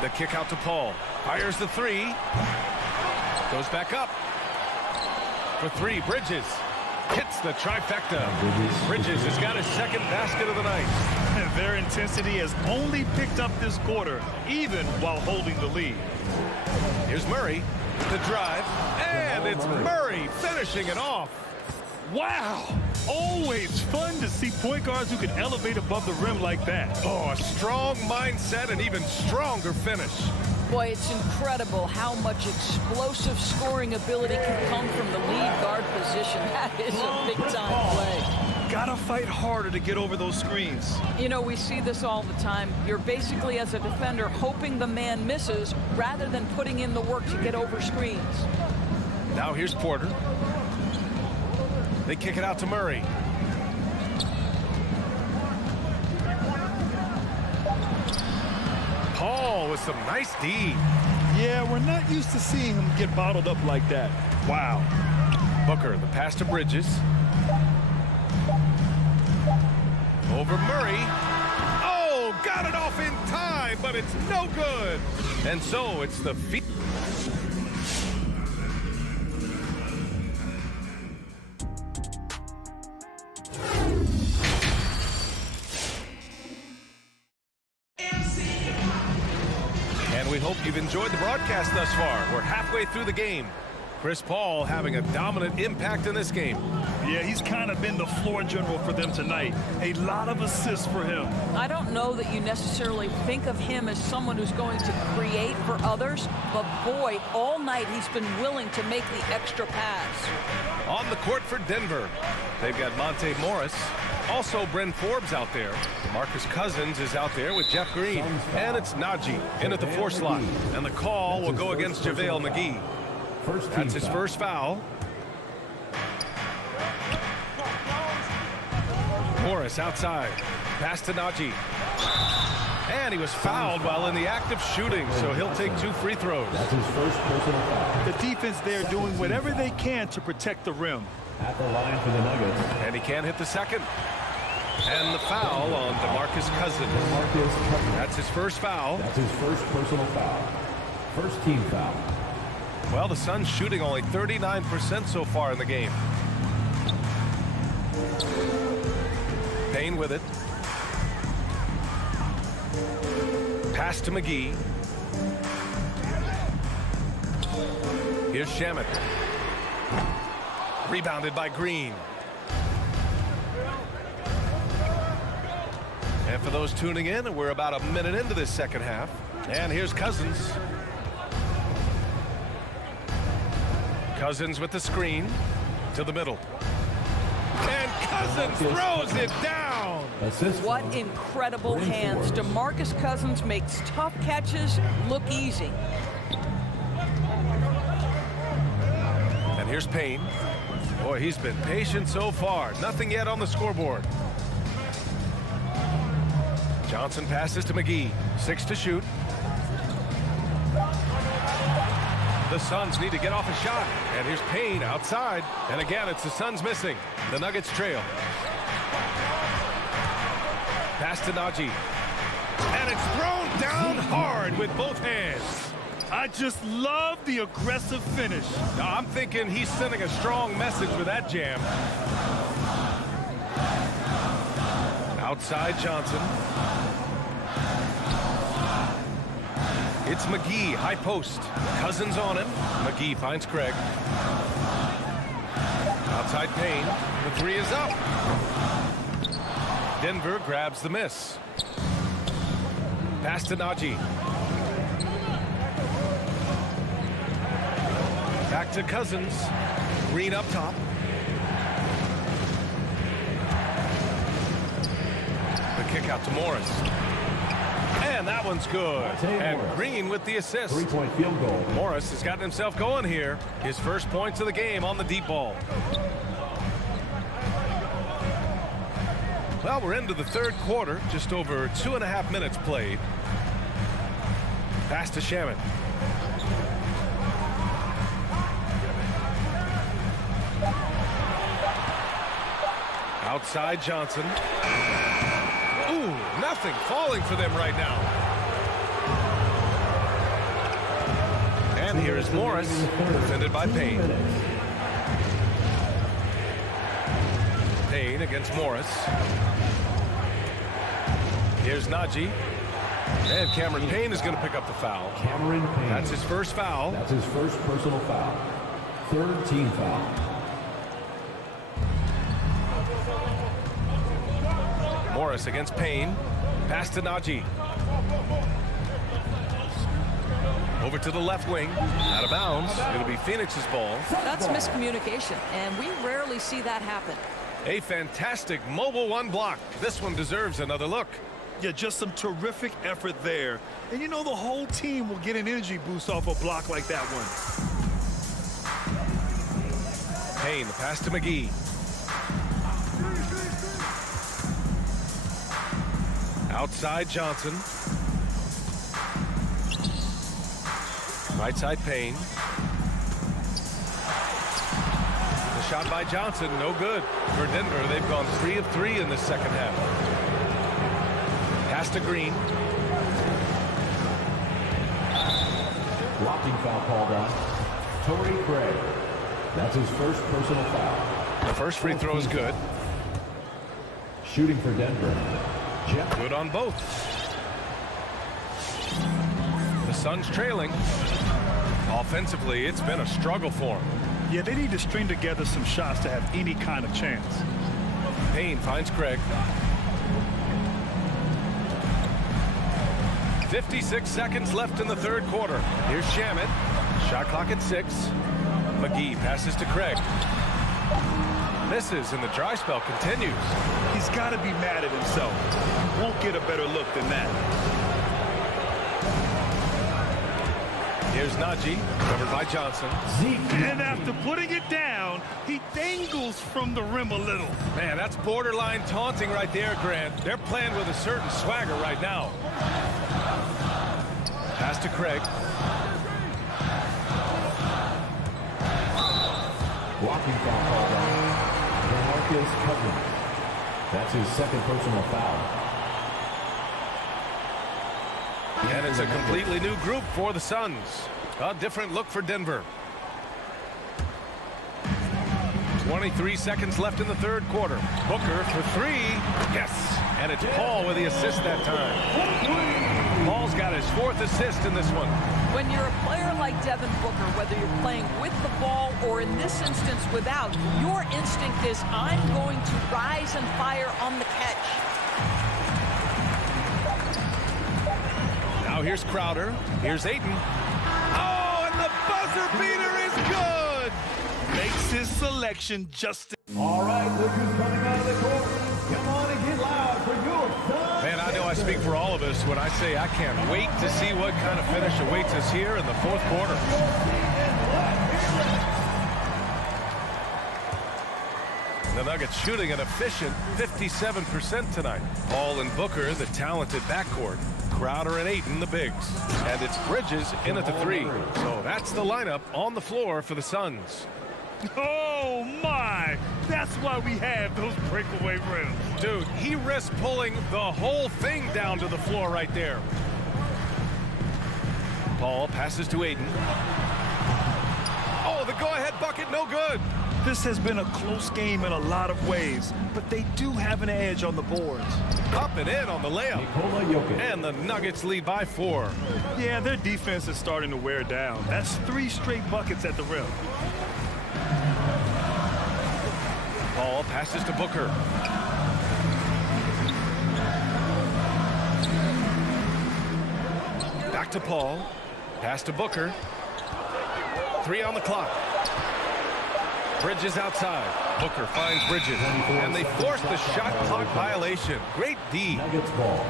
The kick out to Paul. Fires the 3. Goes back up. For 3, Bridges. Hits the trifecta. Bridges has got his second basket of the night. Their intensity has only picked up this quarter, even while holding the lead. Here's Murray. The drive. And it's Murray finishing it off. Wow! Always fun to see point guards who can elevate above the rim like that. Oh, a strong mindset and even stronger finish. Boy, it's incredible how much explosive scoring ability can come from the lead guard position. That is a big-time play. Gotta fight harder to get over those screens. You know, we see this all the time. You're basically, as a defender, hoping the man misses rather than putting in the work to get over screens. Now here's Porter. They kick it out to Murray. Paul with some nice D. Yeah, we're not used to seeing him get bottled up like that. Wow. Booker, the pass to Bridges. Over Murray. Oh, got it off in time, but it's no good. And so it's the feet. And we hope you've enjoyed the broadcast thus far. We're halfway through the game. Chris Paul having a dominant impact in this game. Yeah, he's kind of been the floor general for them tonight. A lot of assists for him. I don't know that you necessarily think of him as someone who's going to create for others, but boy, all night he's been willing to make the extra pass. On the court for Denver, they've got Monte Morris. Also, Bryn Forbes out there. Marcus Cousins is out there with Jeff Green. And it's Najee in at the 4 slot. And the call will go against JaVale McGee. That's his first foul. Morris outside. Pass to Najee. And he was fouled while in the act of shooting, so he'll take 2 free throws. That's his first personal foul. The defense there doing whatever they can to protect the rim. At the line for the Nuggets. And he can't hit the second. And the foul on DeMarcus Cousins. That's his first foul. That's his first personal foul. First team foul. Well, the Suns shooting only 39% so far in the game. Payne with it. Pass to McGee. Here's Shamet. Rebounded by Green. And for those tuning in, we're about a minute into this second half. And here's Cousins. Cousins with the screen to the middle. And Cousins throws it down. What incredible hands. DeMarcus Cousins makes tough catches look easy. And here's Payne. Boy, he's been patient so far. Nothing yet on the scoreboard. Johnson passes to McGee. 6 to shoot. The Suns need to get off a shot. And here's Payne outside. And again, it's the Suns missing. The Nuggets trail. Pass to Najee. And it's thrown down hard with both hands. I just love the aggressive finish. Now, I'm thinking he's sending a strong message with that jam. Outside Johnson. It's McGee, high post. Cousins on him. McGee finds Craig. Outside Payne. The three is up. Denver grabs the miss. Pass to Najee. Back to Cousins. Green up top. The kick out to Morris. And that one's good. And Green with the assist. 3-point field goal. Morris has gotten himself going here. His first points of the game on the deep ball. Well, we're into the third quarter. Just over 2.5 minutes played. Pass to Shaman. Outside Johnson. Ooh, nothing falling for them right now. And here is Morris, defended by Payne. Payne against Morris. Here's Najee. And Cameron Payne is going to pick up the foul. Cameron Payne. That's his first foul. That's his first personal foul. Third team foul. Morris against Payne. Pass to Najee. Over to the left wing. Out of bounds. It'll be Phoenix's ball. That's miscommunication, and we rarely see that happen. A fantastic mobile one block. This one deserves another look. Yeah, just some terrific effort there. And you know the whole team will get an energy boost off a block like that one. Payne, the pass to McGee. Outside Johnson. Right side Payne. The shot by Johnson, no good for Denver. They've gone 3 of 3 in the second half. Pass to Green. Blocking foul called on Torrey Craig. That's his first personal foul. The first free throw is good. Shooting for Denver. Jeff. Good on both. The Suns trailing. Offensively, it's been a struggle for them. Yeah, they need to string together some shots to have any kind of chance. Payne finds Craig. 56 seconds left in the third quarter. Here's Shamet. Shot clock at 6. McGee passes to Craig. Misses, and the dry spell continues. He's got to be mad at himself. Won't get a better look than that. Here's Najee, covered by Johnson. And after putting it down, he dangles from the rim a little. Man, that's borderline taunting right there, Grant. They're playing with a certain swagger right now. Pass to Craig. Blocking foul called on Marcus Cousins. That's his second personal foul. And it's a completely new group for the Suns. A different look for Denver. 23 seconds left in the third quarter. Booker for 3. Yes. And it's Paul with the assist that time. Paul's got his 4th assist in this one. When you're a player like Devin Booker, whether you're playing with the ball or in this instance without, your instinct is I'm going to rise and fire on the catch. Now here's Crowder. Here's Ayton. Oh, and the buzzer beater is good. Makes his selection just. All right, look who's coming out of the court. Come on and get loud for your Suns. Man, I know I speak for all of us when I say I can't wait to see what kind of finish awaits us here in the fourth quarter. The Nuggets shooting an efficient 57% tonight. Paul and Booker, the talented backcourt. Crowder and Ayton, the bigs. And it's Bridges in at the 3. So that's the lineup on the floor for the Suns. Oh, my. That's why we have those breakaway rims. Dude, he risked pulling the whole thing down to the floor right there. Paul passes to Ayton. Oh, the go-ahead bucket, no good. This has been a close game in a lot of ways, but they do have an edge on the boards. Up and in on the layup. Nikola Jokic. And the Nuggets lead by 4. Yeah, their defense is starting to wear down. That's 3 straight buckets at the rim. Paul passes to Booker. Back to Paul. Pass to Booker. 3 on the clock. Bridges outside. Booker finds Bridges. And they force the shot clock violation. Great D. Nuggets ball.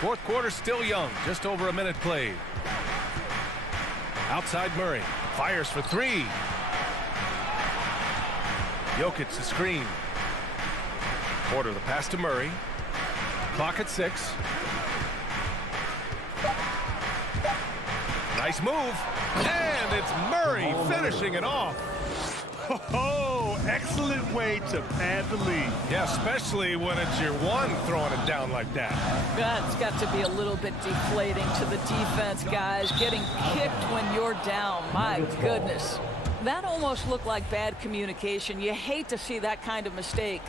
Fourth quarter still young. Just over a minute played. Outside Murray. Fires for 3. Jokic the screen. Porter the pass to Murray. Clock at 6. Nice move. And it's Murray finishing it off. Oh, excellent way to pad the lead. Yeah, especially when it's your one throwing it down like that. That's got to be a little bit deflating to the defense, guys. Getting kicked when you're down. My goodness. That almost looked like bad communication. You hate to see that kind of mistake.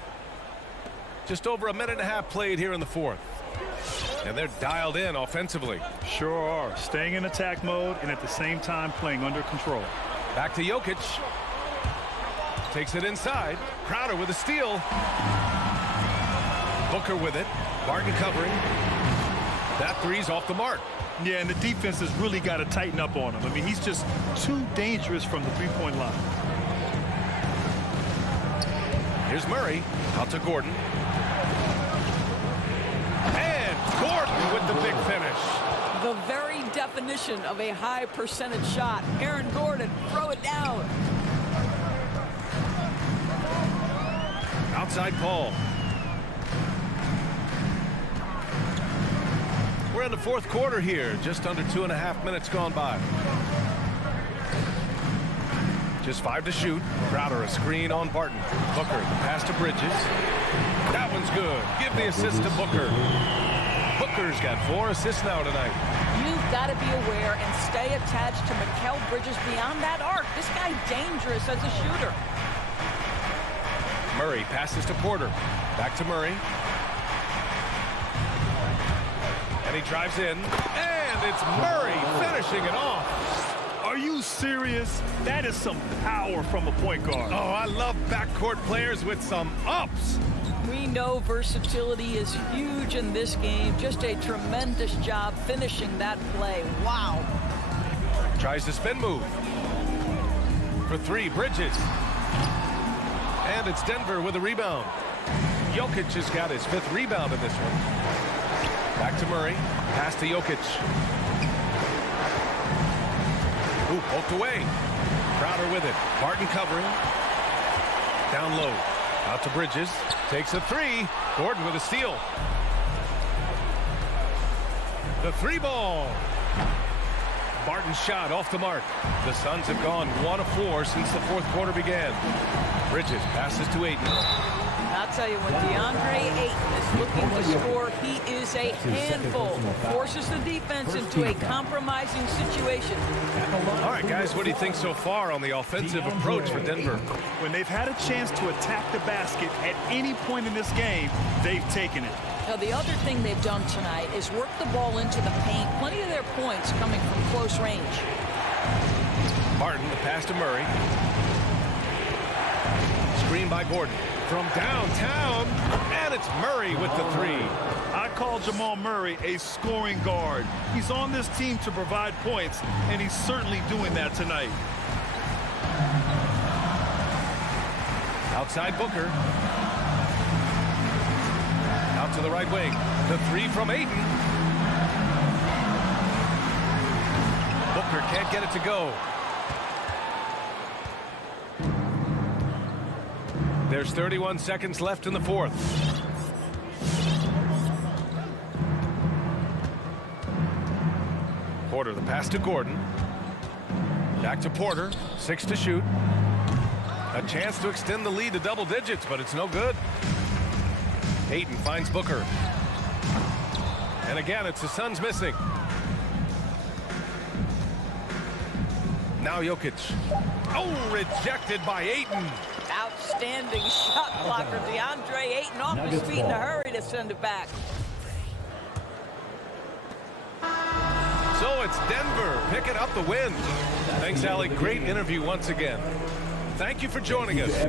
Just over a minute and a half played here in the fourth. And they're dialed in offensively. Sure are. Staying in attack mode and at the same time playing under control. Back to Jokic. Takes it inside. Crowder with a steal. Booker with it. Barton covering. That 3's off the mark. Yeah, and the defense has really got to tighten up on him. I mean, he's just too dangerous from the three-point line. Here's Murray. Out to Gordon. And Gordon with the big finish. The very definition of a high percentage shot. Aaron Gordon, throw it down. Outside Paul. We're in the fourth quarter here. Just under 2.5 minutes gone by. Just 5 to shoot. Crowder a screen on Barton. Booker, the pass to Bridges. That one's good. Give the assist to Booker. Booker's got 4 assists now tonight. You've got to be aware and stay attached to Mikal Bridges beyond that arc. This guy dangerous as a shooter. Murray passes to Porter. Back to Murray. And he drives in. And it's Murray finishing it off. Are you serious? That is some power from a point guard. Oh, I love backcourt players with some ups. We know versatility is huge in this game. Just a tremendous job finishing that play. Wow. Tries the spin move. For 3, Bridges. And it's Denver with a rebound. Jokic has got his 5th rebound in this one. Back to Murray. Pass to Jokic. Ooh, poked away. Crowder with it. Barton covering. Down low. Out to Bridges. Takes a 3. Gordon with a steal. The 3 ball. Barton's shot off the mark. The Suns have gone 1 of 4 since the fourth quarter began. Bridges passes to Ayton. I'll tell you, when DeAndre Ayton is looking to score, he is a handful. Forces the defense into a compromising situation. All right, guys, what do you think so far on the offensive approach for Denver? When they've had a chance to attack the basket at any point in this game, they've taken it. Now, the other thing they've done tonight is work the ball into the paint. Plenty of their points coming from close range. Martin, the pass to Murray. Screen by Gordon. From downtown, and it's Murray with the 3. I call Jamal Murray a scoring guard. He's on this team to provide points, and he's certainly doing that tonight. Outside Booker. Out to the right wing. The 3 from Ayton. Booker can't get it to go. There's 31 seconds left in the fourth. Porter, the pass to Gordon. Back to Porter. 6 to shoot. A chance to extend the lead to double digits, but it's no good. Ayton finds Booker. And again, it's the Suns missing. Now Jokic. Oh, rejected by Ayton. Outstanding shot blocker. DeAndre Ayton off his feet in a hurry to send it back. So it's Denver picking up the win. Thanks, Allie. Great interview once again. Thank you for joining us.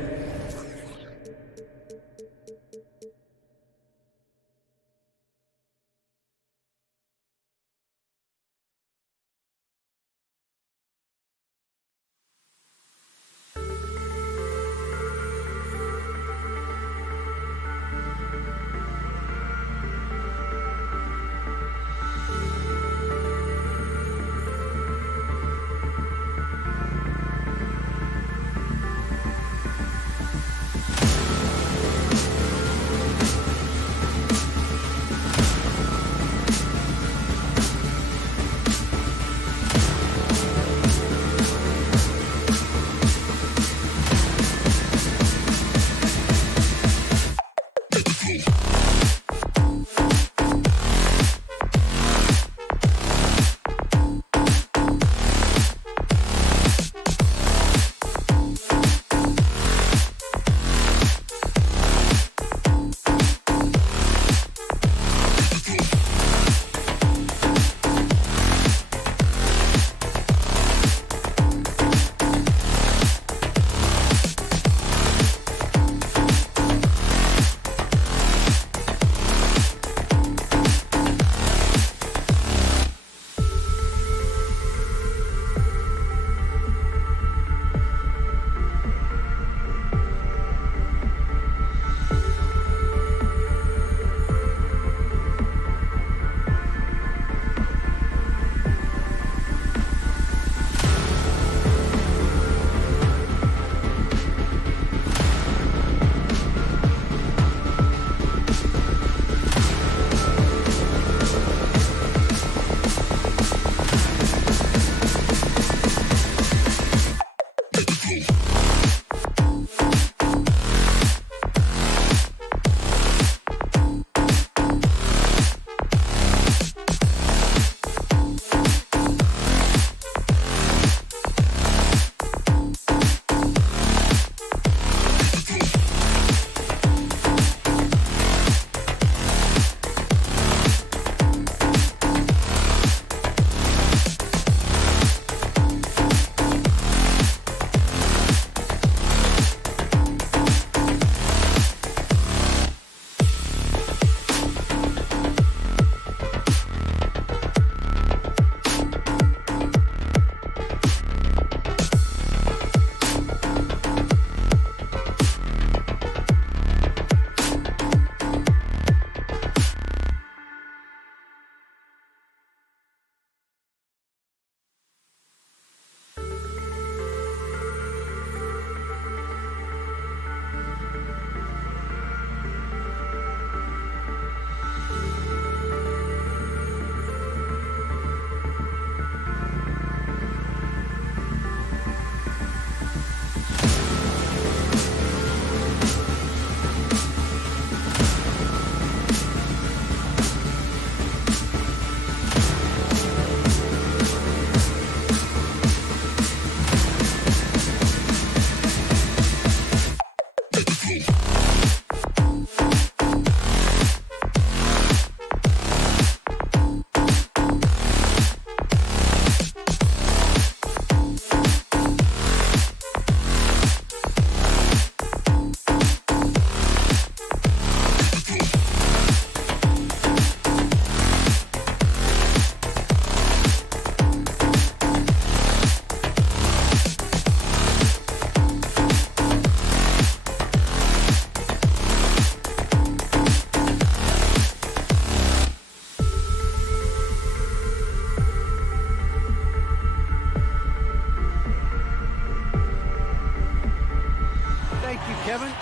Kevin?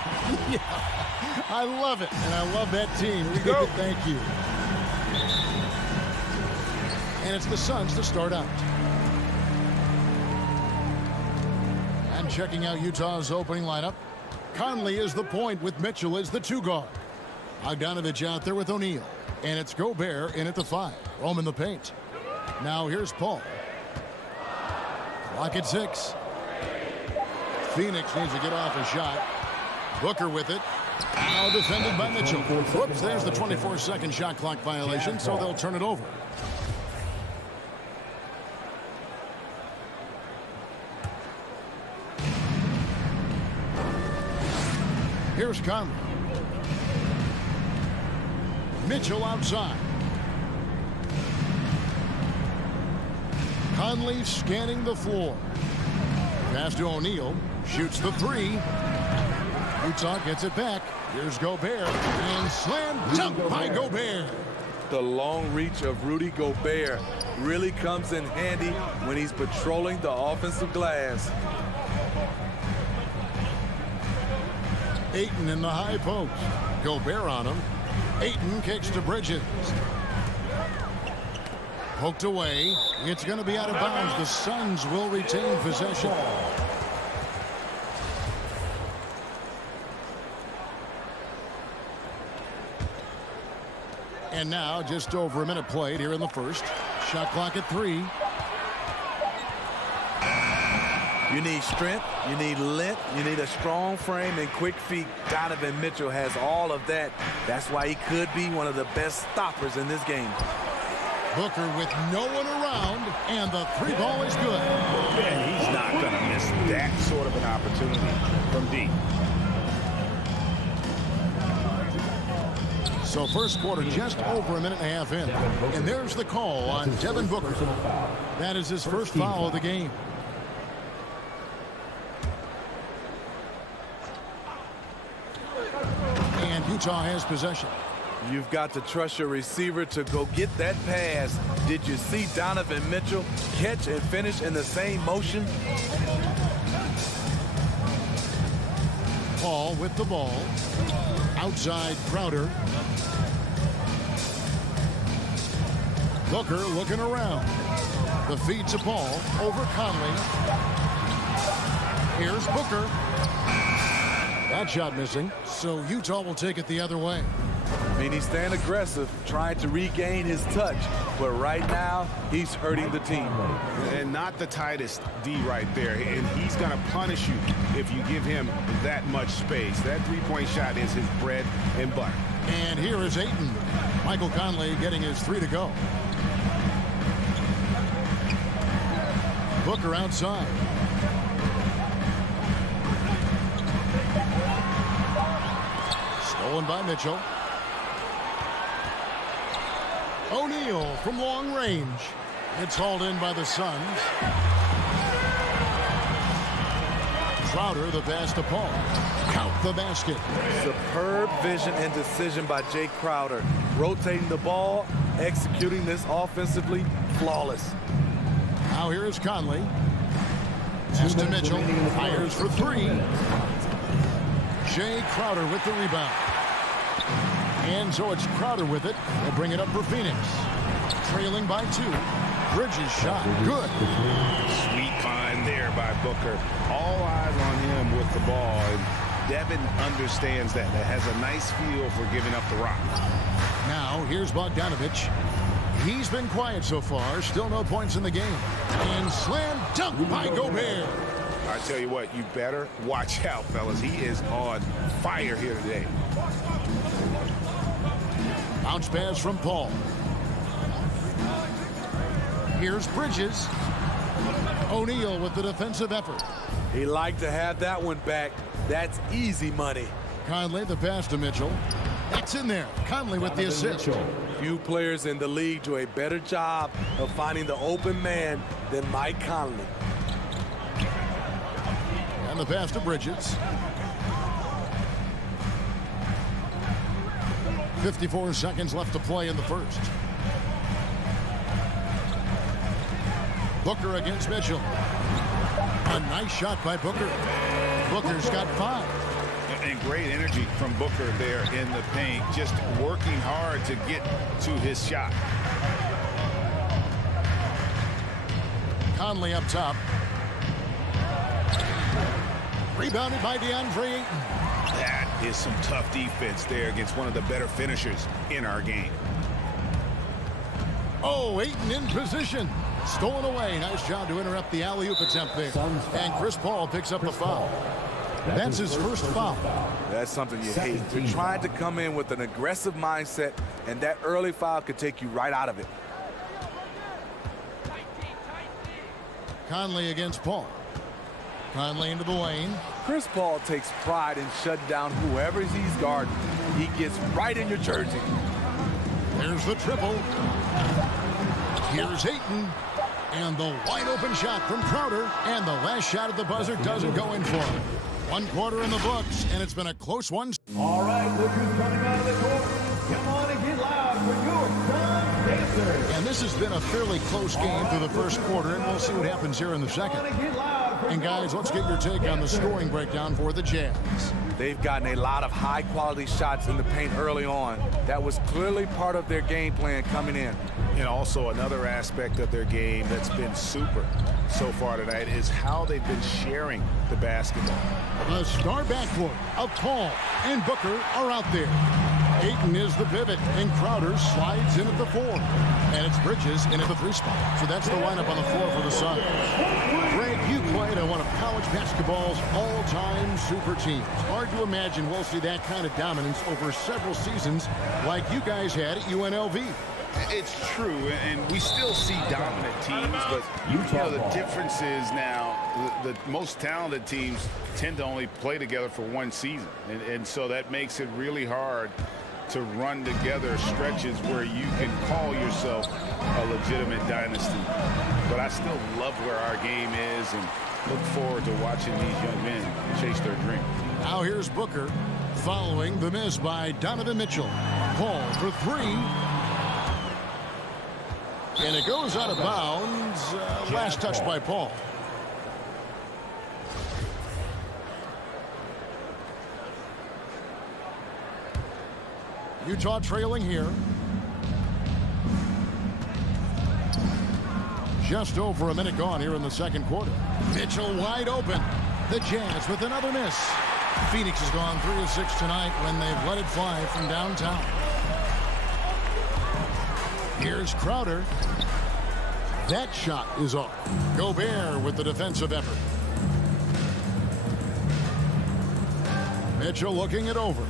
Yeah, I love it, and I love that team. Go. Thank you. And it's the Suns to start out. And checking out Utah's opening lineup, Conley is the point with Mitchell as the two guard. Bogdanovich out there with O'Neal. And it's Gobert in at the 5. Roam in the paint. Now here's Paul. Clock at 6. Phoenix needs to get off a shot. Booker with it. Now defended by Mitchell. Whoops, there's the 24-second shot clock violation, so they'll turn it over. Here's Conley. Mitchell outside. Conley scanning the floor. Pass to O'Neal. Shoots the 3. Utah gets it back. Here's Gobert. And slam dunk by Gobert. The long reach of Rudy Gobert really comes in handy when he's patrolling the offensive glass. Ayton in the high post. Gobert on him. Ayton kicks to Bridges. Poked away. It's going to be out of bounds. The Suns will retain possession. And now just over a minute played here in the first. Shot clock at 3. You need strength, you need length, you need a strong frame and quick feet. Donovan Mitchell has all of that. That's why he could be one of the best stoppers in this game. Booker with no one around, and the 3 ball is good. And he's not going to miss that sort of an opportunity from deep. So first quarter just over a minute and a half in. And there's the call on Devin Booker. That is his first foul of the game. And Utah has possession. You've got to trust your receiver to go get that pass. Did you see Donovan Mitchell catch and finish in the same motion? Paul with the ball. Outside Crowder. Booker looking around. The feed to Paul. Over Conley. Here's Booker. That shot missing. So Utah will take it the other way. I mean, he's staying aggressive, trying to regain his touch. But right now, he's hurting the team. And not the tightest D right there. And he's going to punish you if you give him that much space. That three-point shot is his bread and butter. And here is Ayton. Michael Conley getting his 3 to go. Booker outside. Stolen by Mitchell. O'Neal from long range. It's hauled in by the Suns. Crowder the pass to Paul. Count the basket. Superb vision and decision by Jay Crowder. Rotating the ball, executing this offensively, flawless. Now here is Conley. Pass to Mitchell. Fires for 3. Jay Crowder with the rebound. And so it's Crowder with it. They'll bring it up for Phoenix. Trailing by 2. Bridges shot. Good. Sweet find there by Booker. All eyes on him with the ball. And Devin understands that. That has a nice feel for giving up the rock. Now here's Bogdanovich. He's been quiet so far. Still no points in the game. And slam dunk by Gobert. I tell you what, you better watch out, fellas. He is on fire here today. Bounce pass from Paul. Here's Bridges. O'Neal with the defensive effort. He liked to have that one back. That's easy money. Conley the pass to Mitchell. That's in there. Conley with the assist. Few players in the league do a better job of finding the open man than Mike Conley. And the pass to Bridges. 54 seconds left to play in the first. Booker against Mitchell. A nice shot by Booker. Booker's got 5. And great energy from Booker there in the paint. Just working hard to get to his shot. Conley up top. Rebounded by DeAndre Ayton. That is some tough defense there against one of the better finishers in our game. Oh, Ayton in position. Stolen away. Nice job to interrupt the alley-oop attempt there. And Chris Paul picks up the foul. That's his first foul. That's something you hate. You're trying to come in with an aggressive mindset, and that early foul could take you right out of it. Conley against Paul. Conley into the lane. Chris Paul takes pride in shutting down whoever he's guarding. He gets right in your jersey. There's the triple. Here's Ayton. And the wide open shot from Crowder. And the last shot at the buzzer doesn't go in for him. 1 quarter in the books, and it's been a close one. All right, look who's coming out of the court. Come on and get loud for your Sun Dancers. And this has been a fairly close game through the first quarter, and we'll see what happens here in the second. And guys, let's get your take on the scoring breakdown for the Jazz. They've gotten a lot of high-quality shots in the paint early on. That was clearly part of their game plan coming in. And also another aspect of their game that's been super so far tonight is how they've been sharing the basketball. The star backcourt of Paul and Booker are out there. Ayton is the pivot, and Crowder slides in at the 4. And it's Bridges in at the 3 spot. So that's the lineup on the floor for the Suns. Greg, you played on one of college basketball's all-time super teams. Hard to imagine we'll see that kind of dominance over several seasons like you guys had at UNLV. It's true, and we still see dominant teams, but the difference is now the most talented teams tend to only play together for one season, and so that makes it really hard to run together stretches where you can call yourself a legitimate dynasty. But I still love where our game is and look forward to watching these young men chase their dream. Now here's Booker following the miss by Donovan Mitchell. Paul for 3. And it goes out of bounds. Last touch by Paul. Utah trailing here. Just over a minute gone here in the second quarter. Mitchell wide open. The Jazz with another miss. Phoenix has gone 3 of 6 tonight when they've let it fly from downtown. Here's Crowder. That shot is off. Gobert with the defensive effort. Mitchell looking it over.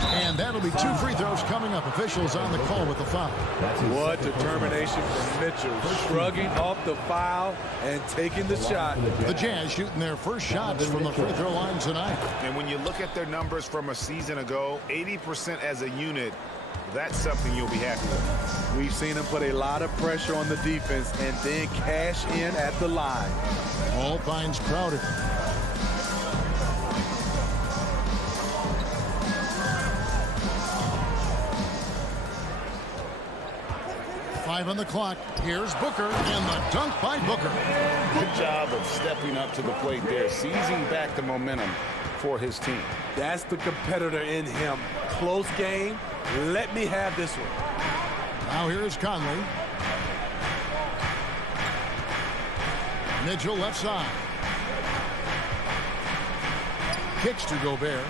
And that'll be 2 free throws coming up. Officials on the call with the foul. What determination from Mitchell. Shrugging off the foul and taking the shot. The Jazz shooting their first shots from the free throw line tonight. And when you look at their numbers from a season ago, 80% as a unit, that's something you'll be happy with. We've seen him put a lot of pressure on the defense and then cash in at the line. Paul finds Crowder. On the clock. Here's Booker, and the dunk by Booker. Good job of stepping up to the plate there, seizing back the momentum for his team. That's the competitor in him. Close game. Let me have this one. Now here's Conley. Mitchell left side. Kicks to Gobert.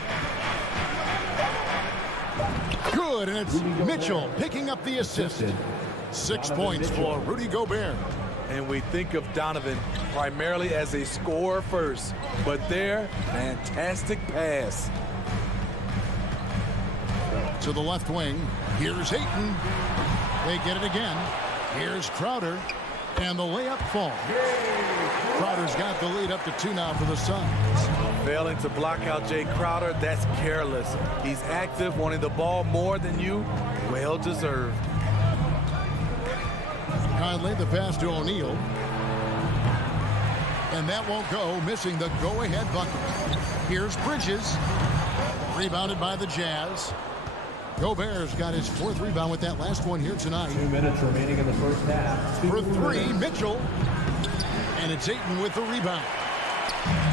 Good, and it's Mitchell picking up the assist. 6 points for Rudy Gobert. And we think of Donovan primarily as a scorer first, but their fantastic pass. To the left wing. Here's Ayton. They get it again. Here's Crowder. And the layup falls. Crowder's got the lead up to 2 now for the Suns. Failing to block out Jay Crowder, that's careless. He's active, wanting the ball more than you. Well deserved. Conley, the pass to O'Neal. And that won't go, missing the go-ahead bucket. Here's Bridges. Rebounded by the Jazz. Gobert's got his 4th rebound with that last one here tonight. 2 minutes remaining in the first half. For 3, Mitchell. And it's Ayton with the rebound.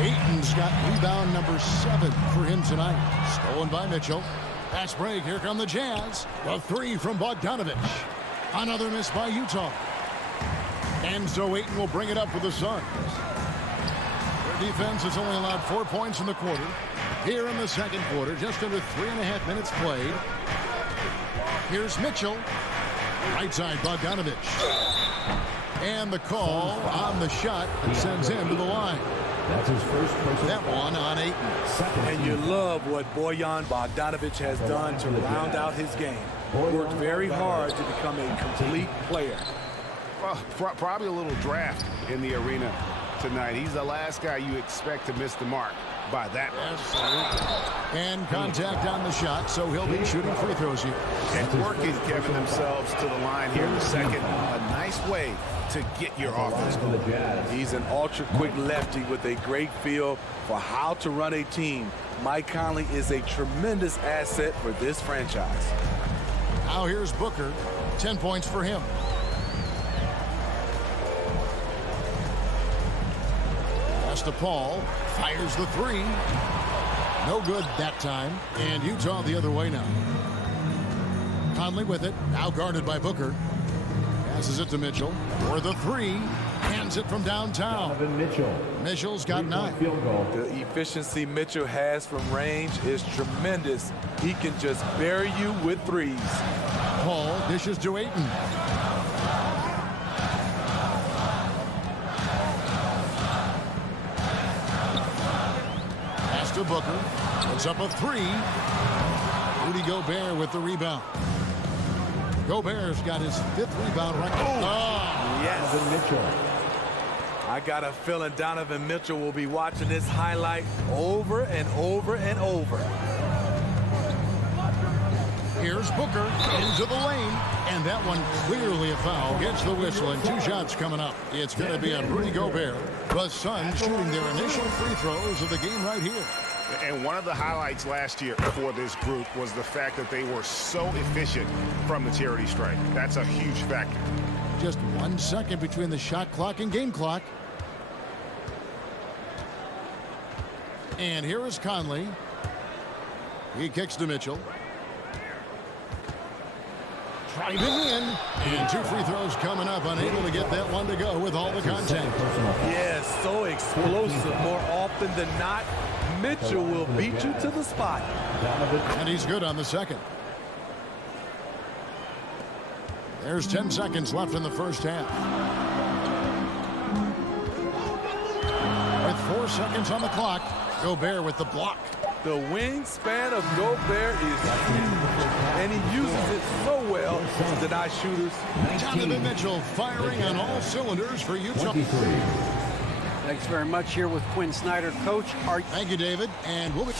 Ayton's got rebound number 7 for him tonight. Stolen by Mitchell. Pass break, here come the Jazz. The 3 from Bogdanovich. Another miss by Utah. And so Ayton will bring it up for the Suns. Their defense has only allowed 4 points in the quarter. Here in the second quarter, just under 3.5 minutes played. Here's Mitchell. Right side, Bogdanovich. And the call on the shot that sends him to the line. That's his first personal. That one on Ayton. And you love what Bojan Bogdanovic has done to round out his game. Worked very hard to become a complete player. Well, probably a little draft in the arena tonight. He's the last guy you expect to miss the mark by that much. Absolutely. And contact on the shot, so he'll be shooting free throws here. And working, Kevin, themselves to the line here in the second. A nice way to get your offense going. He's an ultra-quick lefty with a great feel for how to run a team. Mike Conley is a tremendous asset for this franchise. Now here's Booker. 10 points for him. Pass to Paul. Fires the three. No good that time. And Utah the other way now. Conley with it. Now guarded by Booker. Passes it to Mitchell for the three. Hands it from downtown. Donovan Mitchell. Mitchell's got 9. Field goal. The efficiency Mitchell has from range is tremendous. He can just bury you with threes. Paul dishes to Ayton. Pass to Booker. Puts up a three. Rudy Gobert with the rebound. Gobert's got his 5th rebound right now. Yes. Donovan Mitchell. I got a feeling Donovan Mitchell will be watching this highlight over and over and over. Here's Booker into the lane, and that one clearly a foul. Gets the whistle, and 2 shots coming up. It's going to be on Rudy Gobert. The Suns shooting their initial free throws of the game right here. And one of the highlights last year for this group was the fact that they were so efficient from the charity stripe. That's a huge factor. Just 1 second between the shot clock and game clock. And here is Conley. He kicks to Mitchell. Driving in. And 2 free throws coming up. Unable to get that one to go with all the contact. Yes, so explosive. More often than not, Mitchell will beat you to the spot. And he's good on the second. There's 10 seconds left in the first half. With 4 seconds on the clock, Gobert with the block. The wingspan of Gobert is huge, and he uses it so well to deny shooters. Donovan Mitchell firing on all cylinders for Utah. 23. Thanks very much. Here with Quinn Snyder, Coach. Thank you, David. And we'll be...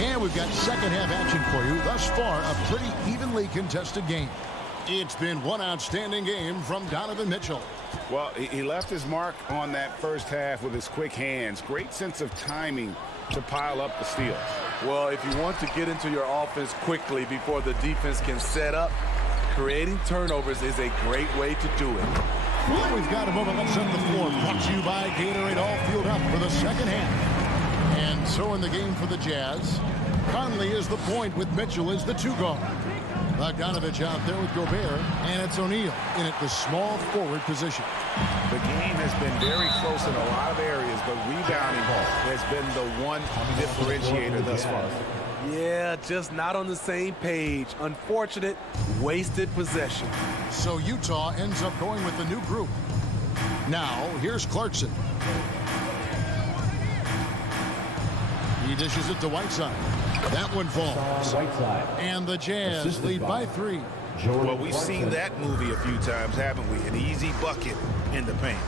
And we've got second half action for you. Thus far, a pretty evenly contested game. It's been one outstanding game from Donovan Mitchell. Well, he left his mark on that first half with his quick hands. Great sense of timing to pile up the steals. Well, if you want to get into your offense quickly before the defense can set up, creating turnovers is a great way to do it. Well, we've got a moment left on the floor. Brought to you by Gatorade, all fueled up for the second half. And so in the game for the Jazz, Conley is the point with Mitchell as the 2 guard. Bogdanovich out there with Gobert, and it's O'Neal in at the small forward position. The game has been very close in a lot of areas, but rebounding has been the one differentiator thus far. Yeah, just not on the same page. Unfortunate, wasted possession. So Utah ends up going with the new group. Now, here's Clarkson. He dishes it to Whiteside. That one falls. And the Jazz lead by 3. Well, we've seen that movie a few times, haven't we? An easy bucket in the paint.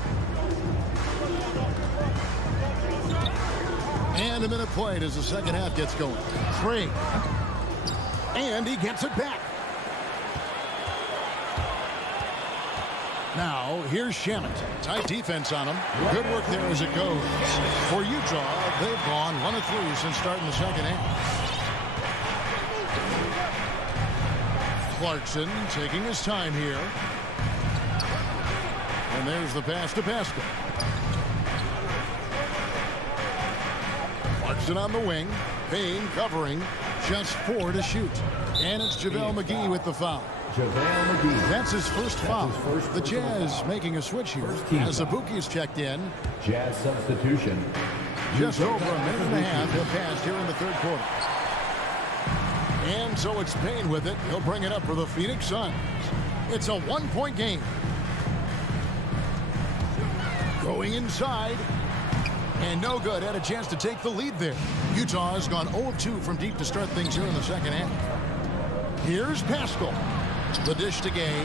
And a minute played as the second half gets going. 3. And he gets it back. Now, here's Shamet. Tight defense on him. Good work there as it goes. For Utah, they've gone 1 of 3 since starting the second half. Clarkson taking his time here. And there's the pass to Pascal. Clarkson on the wing. Payne covering. Just 4 to shoot. And it's JaVale McGee with the foul. JaVale McGee. That's his first foul. The Jazz making a switch here as Abuki is checked in. Jazz substitution. Just over a minute and a half have passed here in the third quarter. And so it's Payne with it. He'll bring it up for the Phoenix Suns. It's a one-point game. Going inside. And no good. Had a chance to take the lead there. Utah has gone 0 of 2 from deep to start things here in the second half. Here's Pascal. The dish to Gay.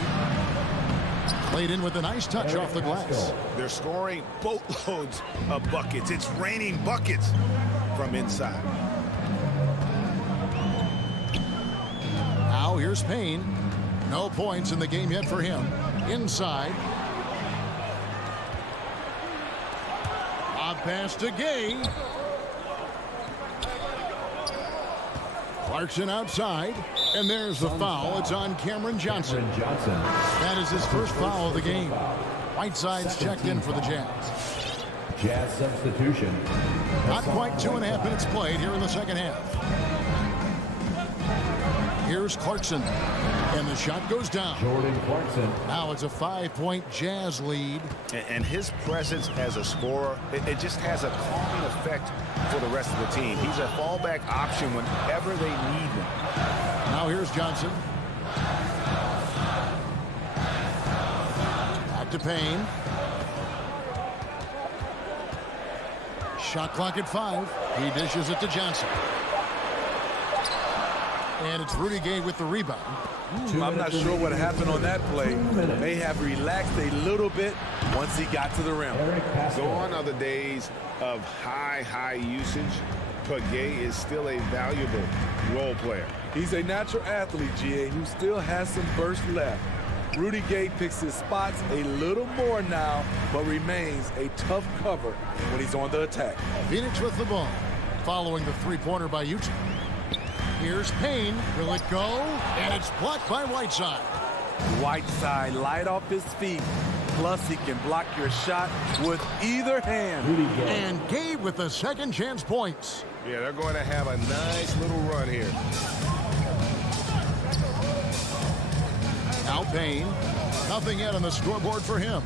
Played in with a nice touch off the glass. They're scoring boatloads of buckets. It's raining buckets from inside. Now here's Payne. No points in the game yet for him. Inside. A pass to Gay. Clarkson outside. And there's the foul. It's on Cameron Johnson. That is his first foul of the game. Whiteside's checked in for the Jazz. Jazz substitution. Not quite 2.5 minutes played here in the second half. Here's Clarkson. And the shot goes down. Jordan Clarkson. Now it's a 5-point Jazz lead. And his presence as a scorer, it just has a calming effect for the rest of the team. He's a fallback option whenever they need him. Now here's Johnson. Back to Payne. Shot clock at 5. He dishes it to Johnson. And it's Rudy Gay with the rebound. I'm not sure what happened on that play. May have relaxed a little bit once he got to the rim. Gone are the days of high usage, but Gay is still a valuable role player. He's a natural athlete, GA, who still has some burst left. Rudy Gay picks his spots a little more now, but remains a tough cover when he's on the attack. Phoenix with the ball, following the three-pointer by Utah. Here's Payne. Will it go? And it's blocked by Whiteside. Whiteside light off his feet. Plus, he can block your shot with either hand. And Gay with the second chance points. Yeah, they're going to have a nice little run here. Now Payne. Nothing yet on the scoreboard for him.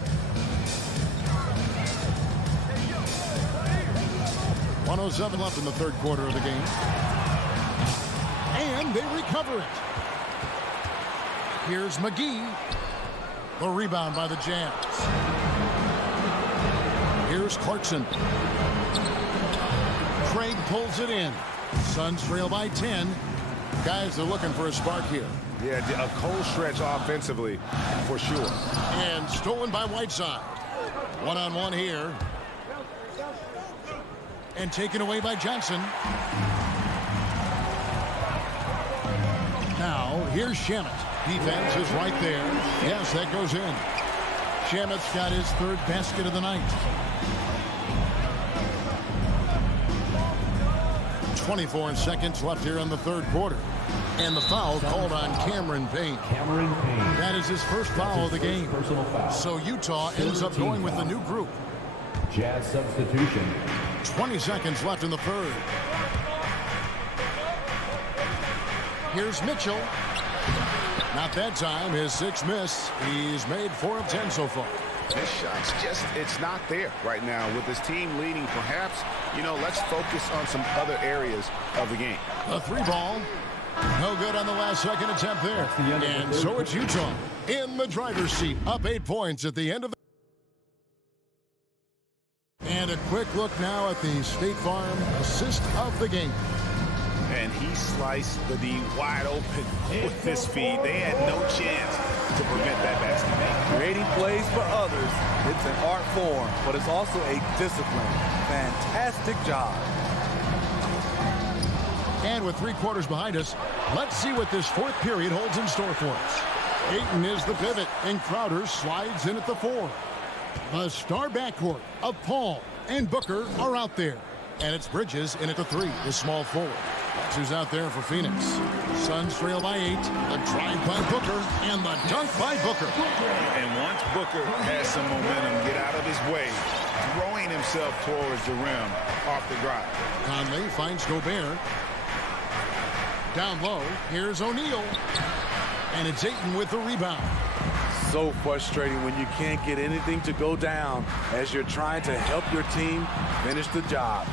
1:07 left in the third quarter of the game. And they recover it. Here's McGee. The rebound by the Jazz. Here's Clarkson. Craig pulls it in. Suns trail by 10. Guys are looking for a spark here. Yeah, a cold stretch offensively, for sure. And stolen by Whiteside. One-on-one here. And taken away by Johnson. Now, here's Shamet. Defense is right there. Yes, that goes in. Shamet's got his third basket of the night. 24 seconds left here in the third quarter. And the foul called on Cameron Payne. That is his first foul of the game. So Utah ends up going with the new group. Jazz substitution. 20 seconds left in the third. Here's Mitchell. Not that time. His sixth miss. He's made 4 of 10 so far. This shot's just, it's not there right now. With his team leading, perhaps, let's focus on some other areas of the game. A 3-ball. No good on the last second attempt there. And so it's Utah in the driver's seat. Up 8 points at the end of the... And a quick look now at the State Farm assist of the game. And he sliced the D wide open with this feed. They had no chance to prevent that basket. Creating plays for others, it's an art form, but it's also a discipline. Fantastic job. And with 3 quarters behind us, let's see what this fourth period holds in store for us. Ayton is the pivot, and Crowder slides in at the 4. The star backcourt of Paul and Booker are out there. And it's Bridges in at the 3, the small forward. That's who's out there for Phoenix. Suns trail by 8. The drive by Booker and the dunk by Booker. And once Booker has some momentum, get out of his way, throwing himself towards the rim off the drive. Conley finds Gobert. Down low, here's O'Neal. And it's Ayton with the rebound. So frustrating when you can't get anything to go down as you're trying to help your team finish the job.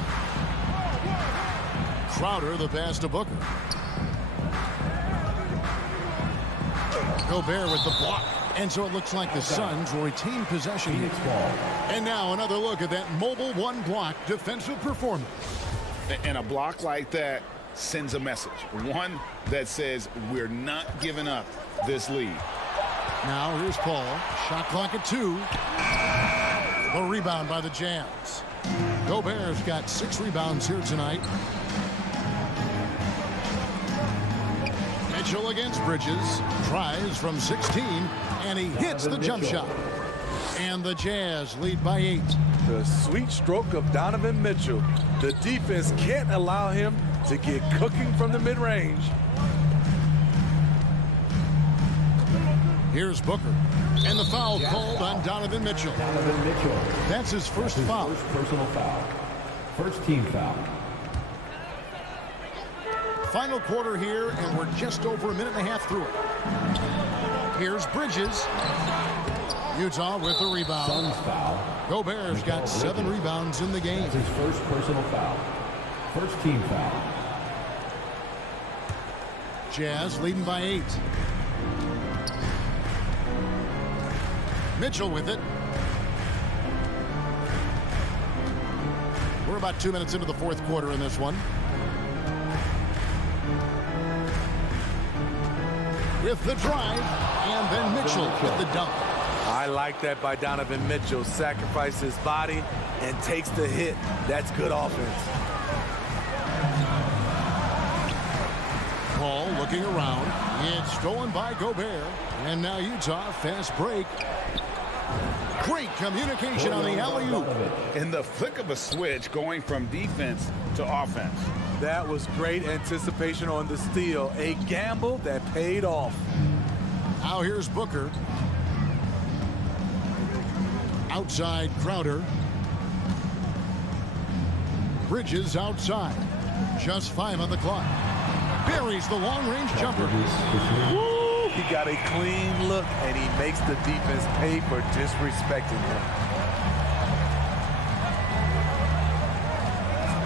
Crowder, the pass to Booker. Gobert with the block. And so it looks like the Suns will retain possession here. And now another look at that mobile one-block defensive performance. And a block like that sends a message. One that says we're not giving up this lead. Now here's Paul. Shot clock at 2. The rebound by the Jazz. Gobert's got 6 rebounds here tonight. Mitchell against Bridges. Tries from 16, and he hits the jump shot. And the Jazz lead by 8. The sweet stroke of Donovan Mitchell. The defense can't allow him to get cooking from the mid-range. Here's Booker. And the foul called on Donovan Mitchell. That's his first foul. First personal foul. First team foul. Final quarter here, and we're just over a minute and a half through it. Here's Bridges. Utah with the rebound. Suns foul. Gobert's got 7 rebounds in the game. That's his first personal foul. First team foul. Jazz leading by 8. Mitchell with it. We're about 2 minutes into the fourth quarter in this one. With the drive, and then Mitchell with the dunk. I like that by Donovan Mitchell. Sacrifices his body and takes the hit. That's good offense. Paul looking around. It's stolen by Gobert. And now Utah, fast break. Great communication on the alley-oop. In the flick of a switch, going from defense to offense. That was great anticipation on the steal. A gamble that paid off. Now here's Booker. Outside Crowder. Bridges outside. Just 5 on the clock. Buries the long-range jumper. Woo! He got a clean look, and he makes the defense pay for disrespecting him.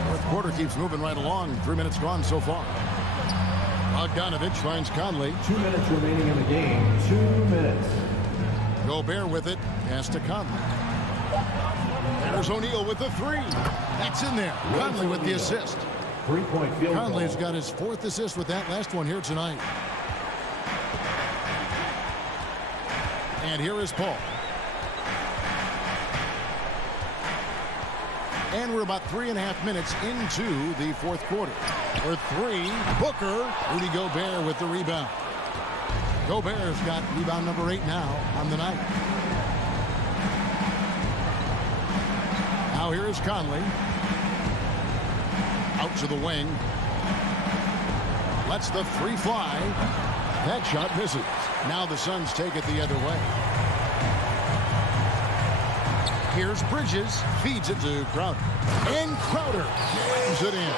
Fourth quarter keeps moving right along. 3 minutes gone so far. Bogdanovich finds Conley. 2 minutes remaining in the game. 2 minutes. Gobert with it. Pass to Conley. There's O'Neal with the 3. That's in there. Conley with the assist. 3-point field goal. Conley's got his 4th assist with that last one here tonight. And here is Paul. And we're about 3.5 minutes into the fourth quarter. For 3, Booker. Rudy Gobert with the rebound. Gobert's got rebound number 8 now on the night. Now here is Conley. Out to the wing. Lets the 3 fly. That shot misses. Now the Suns take it the other way. Here's Bridges. Feeds it to Crowder. And Crowder jams it in.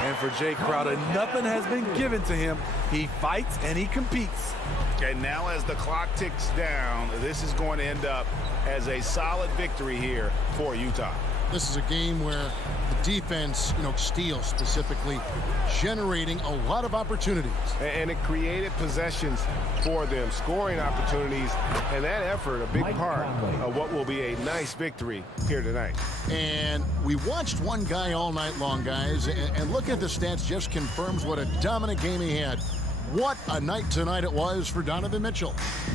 And for Jay Crowder, nothing has been given to him. He fights and he competes. And now as the clock ticks down, this is going to end up as a solid victory here for Utah. This is a game where the defense, steals specifically, generating a lot of opportunities. And it created possessions for them, scoring opportunities, and that effort, a big part of what will be a nice victory here tonight. And we watched one guy all night long, guys, and look at the stats just confirms what a dominant game he had. What a night tonight it was for Donovan Mitchell.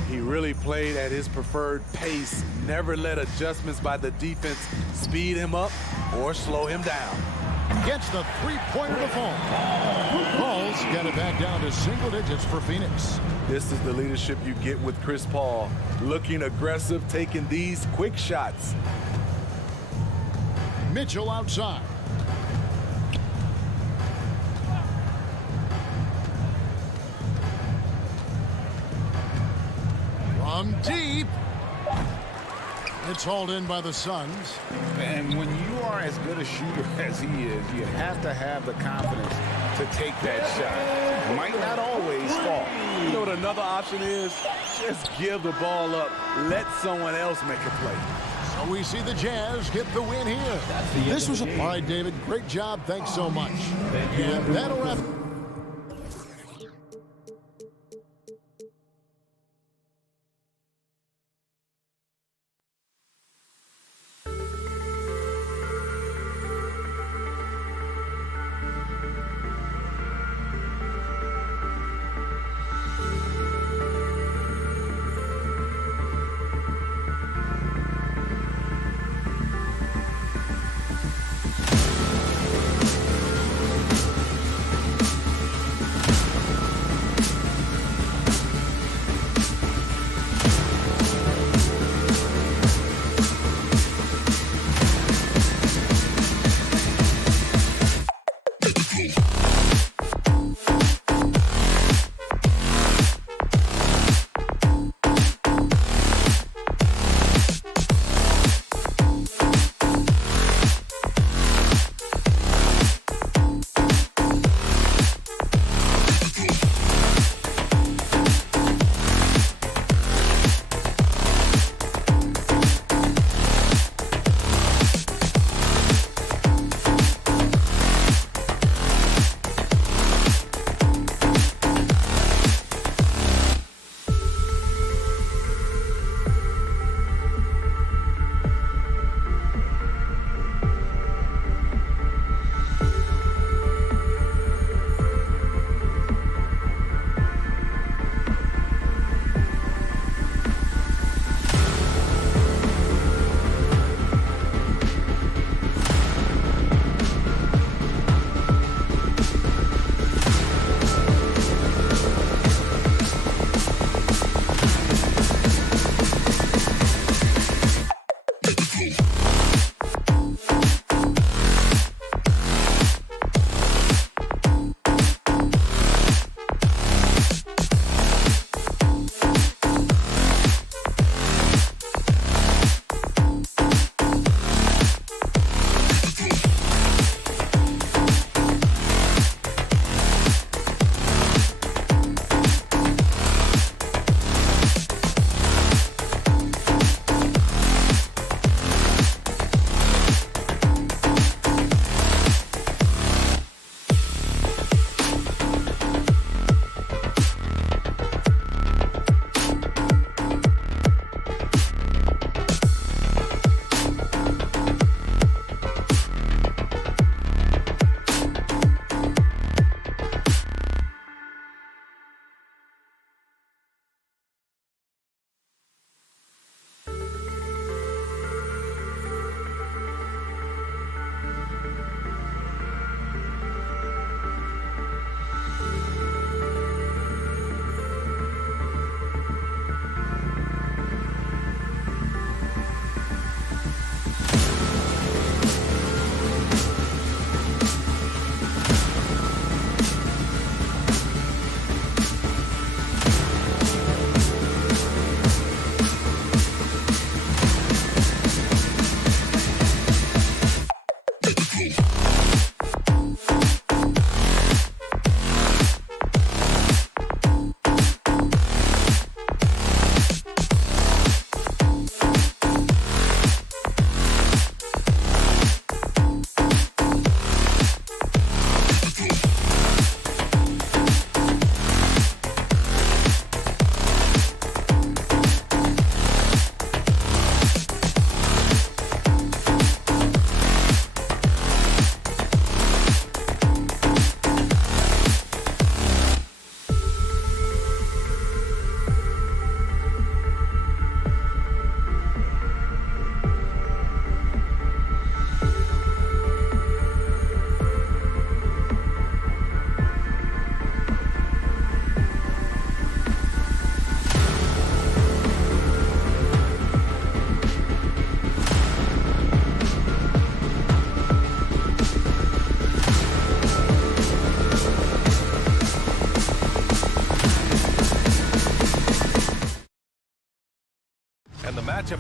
He really played at his preferred pace, never let adjustments by the defense speed him up or slow him down. Gets the 3-pointer to fall. Paul's got it back down to single digits for Phoenix. This is the leadership you get with Chris Paul. Looking aggressive, taking these quick shots. Mitchell outside. From deep. It's hauled in by the Suns. And when you are as good a shooter as he is, you have to have the confidence to take that shot. Might not always fall. You know what another option is? Just give the ball up. Let someone else make a play. So we see the Jazz get the win here. This was all right, David. Great job. Thanks so much. And that'll wrap it.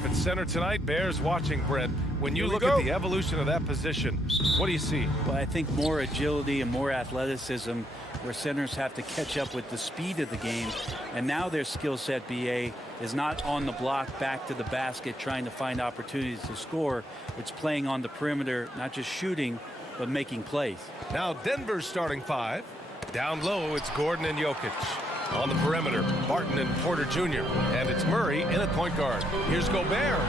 lineup at center tonight bears watching, Brett. When you look at the evolution of that position, what do you see? Well, I think more agility and more athleticism, where centers have to catch up with the speed of the game. And now their skill set, BA, is not on the block back to the basket trying to find opportunities to score. It's playing on the perimeter, not just shooting, but making plays. Now Denver's starting five. Down low, it's Gordon and Jokic. On the perimeter, Barton and Porter Jr. And it's Murray in at point guard. Here's Gobert.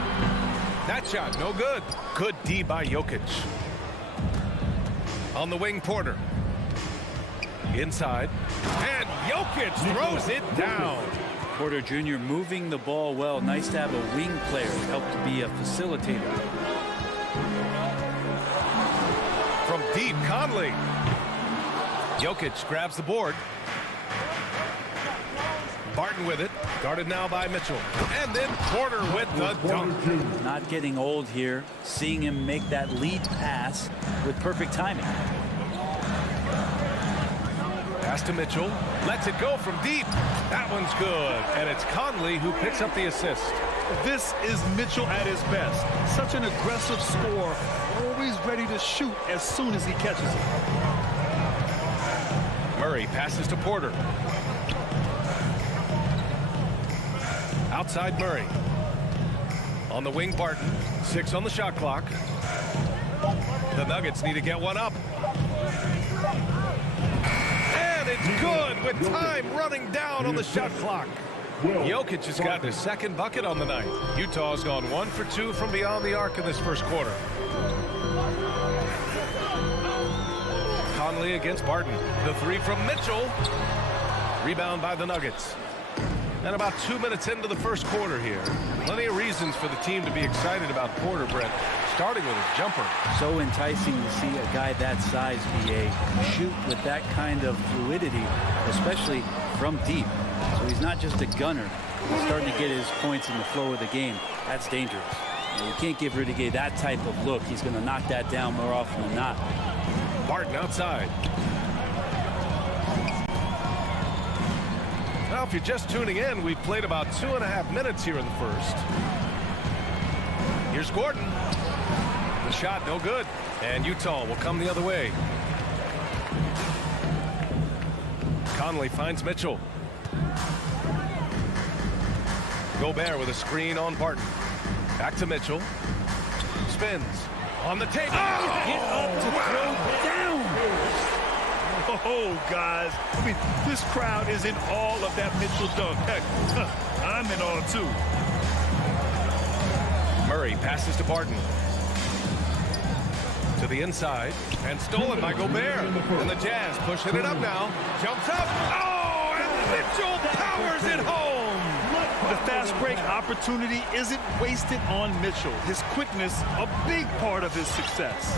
That shot, no good. Good D by Jokic. On the wing, Porter. Inside. And Jokic throws it down. Porter Jr. moving the ball well. Nice to have a wing player help to be a facilitator. From deep, Conley. Jokic grabs the board. Barton with it, guarded now by Mitchell. And then Porter with the dunk. Not getting old here, seeing him make that lead pass with perfect timing. Pass to Mitchell, lets it go from deep. That one's good, and it's Conley who picks up the assist. This is Mitchell at his best. Such an aggressive scorer, always ready to shoot as soon as he catches it. Murray passes to Porter. Outside Murray. On the wing, Barton. 6 on the shot clock. The Nuggets need to get one up. And it's good with time running down on the shot clock. Jokic has gotten his second bucket on the night. Utah's gone 1 for 2 from beyond the arc in this first quarter. Conley against Barton. The 3 from Mitchell. Rebound by the Nuggets. And about 2 minutes into the first quarter here. Plenty of reasons for the team to be excited about Porter, Brett, starting with his jumper. So enticing to see a guy that size, BA, shoot with that kind of fluidity, especially from deep. So he's not just a gunner. He's starting to get his points in the flow of the game. That's dangerous. You can't give Rudy Gay that type of look. He's going to knock that down more often than not. Barton outside. Now, if you're just tuning in, we've played about 2.5 minutes here in the first. Here's Gordon. The shot, no good. And Utah will come the other way. Conley finds Mitchell. Gobert with a screen on Barton. Back to Mitchell. Spins. On the table. Oh! Get up to throw down. Oh, guys. I mean, this crowd is in awe of that Mitchell dunk. Heck, I'm in awe, too. Murray passes to Barton. To the inside. And stolen by Gobert. And the Jazz pushing it up now. Jumps up. Oh, and Mitchell powers it home. The fast break opportunity isn't wasted on Mitchell. His quickness, a big part of his success.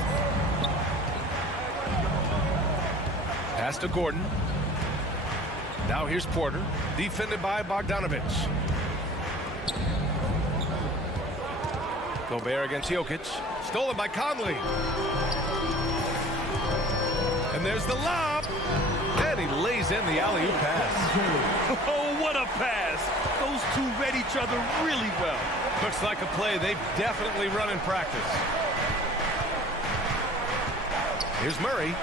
Pass to Gordon. Now here's Porter, defended by Bogdanovic. Gobert against Jokic. Stolen by Conley. And there's the lob. And he lays in the alley-oop pass. Oh, what a pass. Those two read each other really well. Looks like a play they've definitely run in practice. Here's Murray.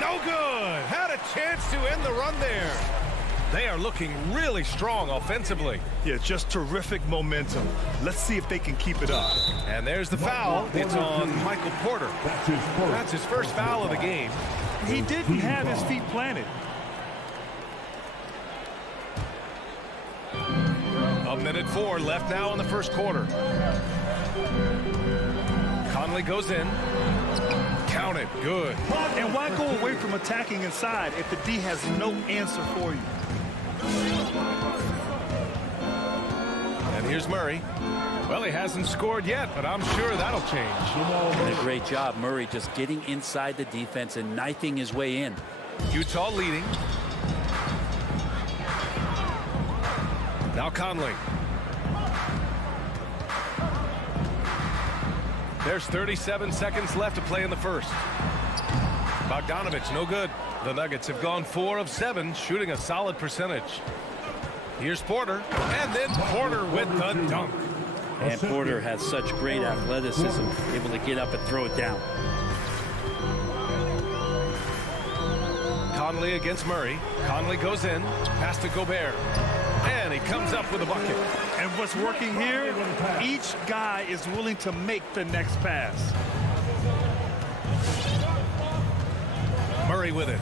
No good. Had a chance to end the run there. They are looking really strong offensively. Yeah, just terrific momentum. Let's see if they can keep it up. And there's the foul. It's on Michael Porter. That's his first foul of the game. He didn't have his feet planted. A minute 4 left now in the first quarter. Conley goes in. Count it. Good. And why go away from attacking inside if the D has no answer for you? And here's Murray. Well, he hasn't scored yet, but I'm sure that'll change. And a great job, Murray, just getting inside the defense and knifing his way in. Utah leading. Now Conley. There's 37 seconds left to play in the first. Bogdanovic, no good. The Nuggets have gone 4 of 7, shooting a solid percentage. Here's Porter, and then Porter with the dunk. And Porter has such great athleticism, able to get up and throw it down. Conley against Murray. Conley goes in, pass to Gobert. And he comes up with a bucket. And what's working here, each guy is willing to make the next pass. Murray with it.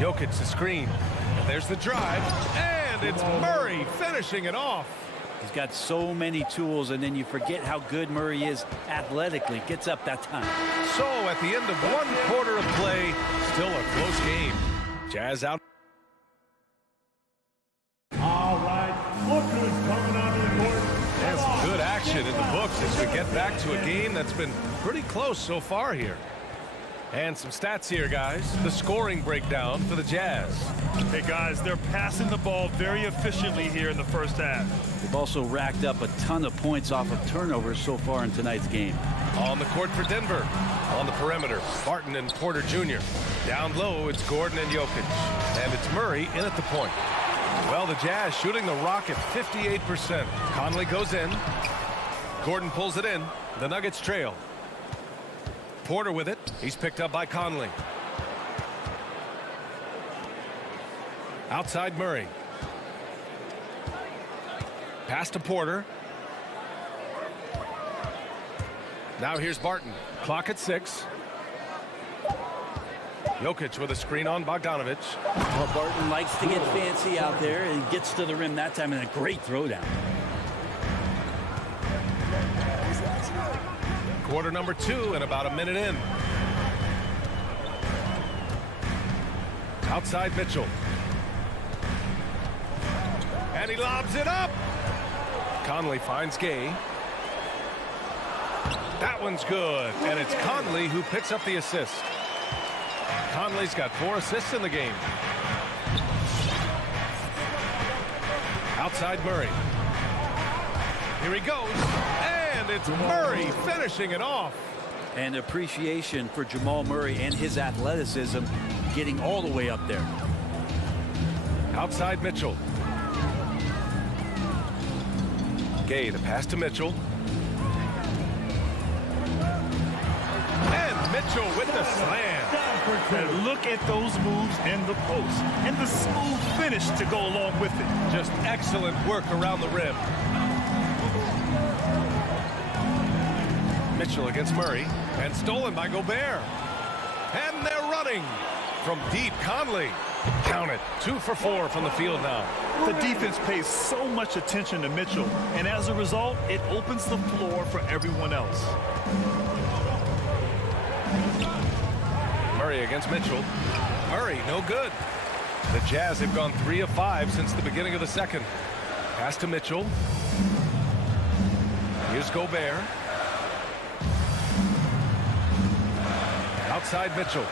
Jokic the screen. And there's the drive. And it's Murray finishing it off. He's got so many tools, and then you forget how good Murray is athletically. Gets up that time. So at the end of 1 quarter of play, still a close game. Jazz out. All right, look who's coming onto the court. That's good action in the books as we get back to a game that's been pretty close so far here. And some stats here, guys. The scoring breakdown for the Jazz. Hey, guys, they're passing the ball very efficiently here in the first half. They've also racked up a ton of points off of turnovers so far in tonight's game. On the court for Denver. On the perimeter, Barton and Porter Jr. Down low, it's Gordon and Jokic. And it's Murray in at the point. Well, the Jazz shooting the rock at 58%. Conley goes in. Gordon pulls it in. The Nuggets trail. Porter with it. He's picked up by Conley. Outside Murray. Pass to Porter. Now here's Barton. Clock at 6. Jokic with a screen on Bogdanovic. Well, Barton likes to get fancy out there and gets to the rim that time, and a great throwdown. Quarter number 2 and about a minute in. Outside Mitchell. And he lobs it up. Conley finds Gay. That one's good. And it's Conley who picks up the assist. Conley's got 4 assists in the game. Outside Murray. Here he goes. And it's Murray finishing it off. And appreciation for Jamal Murray and his athleticism getting all the way up there. Outside Mitchell. Gay, the pass to Mitchell. And Mitchell with the slam. And look at those moves in the post. And the smooth finish to go along with it. Just excellent work around the rim. Mitchell against Murray. And stolen by Gobert. And they're running. From deep, Conley. Count it. 2 for 4 from the field now. The defense pays so much attention to Mitchell, and as a result, it opens the floor for everyone else. Murray against Mitchell. Murray, no good. The Jazz have gone 3 of 5 since the beginning of the second. Pass to Mitchell. Here's Gobert. Outside Mitchell.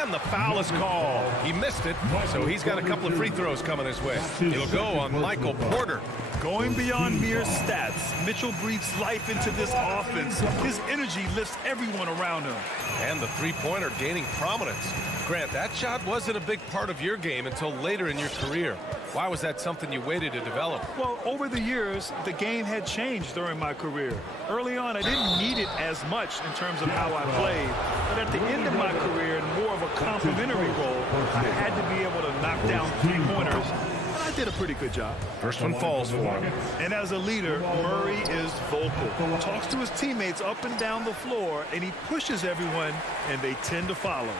And the foul is called. He missed it, so he's got a couple of free throws coming his way. It'll go on Michael Porter. Going beyond mere stats, Mitchell breathes life into this offense. His energy lifts everyone around him. And the three-pointer gaining prominence. Grant, that shot wasn't a big part of your game until later in your career. Why was that something you waited to develop? Well, over the years, the game had changed during my career. Early on, I didn't need it as much in terms of how I played. But at the end of my career, in more of a complementary role, I had to be able to knock down three-pointers. And I did a pretty good job. First one falls for him. And as a leader, Murray is vocal. Talks to his teammates up and down the floor, and he pushes everyone, and they tend to follow.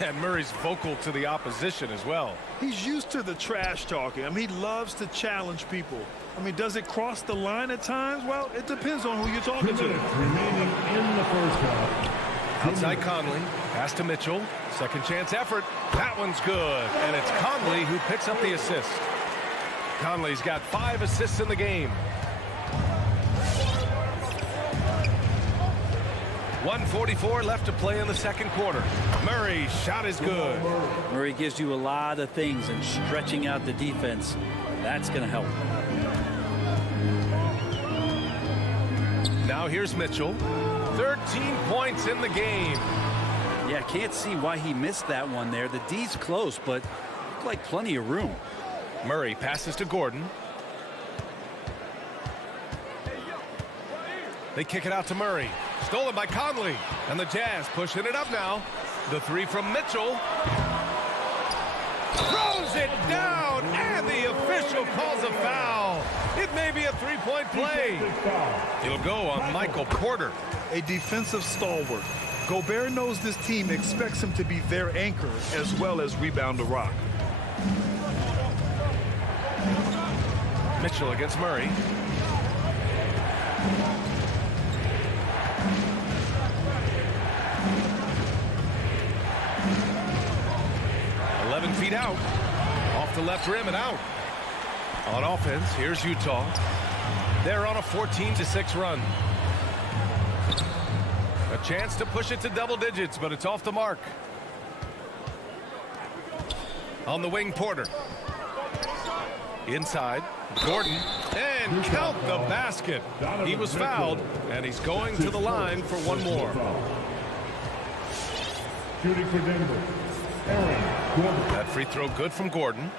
And Murray's vocal to the opposition as well. He's used to the trash talking. I mean, he loves to challenge people. I mean, does it cross the line at times? Well, it depends on who you're talking to. Remaining in the first half. Outside Conley. Pass to Mitchell. Second chance effort. That one's good. And it's Conley who picks up the assist. Conley's got 5 assists in the game. 1:44 left to play in the second quarter. Murray's shot is good. Murray gives you a lot of things, and stretching out the defense, that's going to help. Now here's Mitchell. 13 points in the game. Yeah, I can't see why he missed that one there. The D's close, but looked like plenty of room. Murray passes to Gordon. They kick it out to Murray. Stolen by Conley. And the Jazz pushing it up now. The three from Mitchell. Throws it down, and the official calls a foul. It may be a three-point play. It'll go on Michael Porter. A defensive stalwart. Gobert knows this team expects him to be their anchor as well as rebound the rock. Mitchell against Murray. Feet out. Off the left rim and out. On offense, here's Utah. They're on a 14-6 run. A chance to push it to double digits, but it's off the mark. On the wing, Porter. Inside, Gordon. And count the basket. He was fouled, and he's going to the line for one more. Shooting for Denver. That free throw good from Gordon.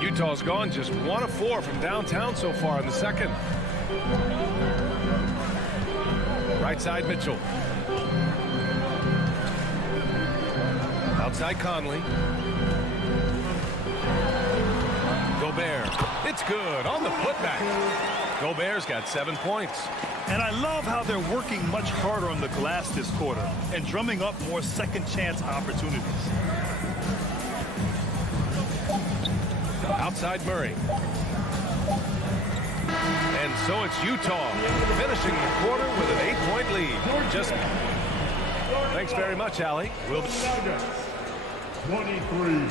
Utah's gone just 1 of 4 from downtown so far in the second. Right side, Mitchell. Outside, Conley. Gobert. It's good on the putback. Gobert's got 7 points. And I love how they're working much harder on the glass this quarter and drumming up more second chance opportunities. Outside Murray. And so it's Utah finishing the quarter with an 8-point lead. Just thanks very much, Allie. We'll 23.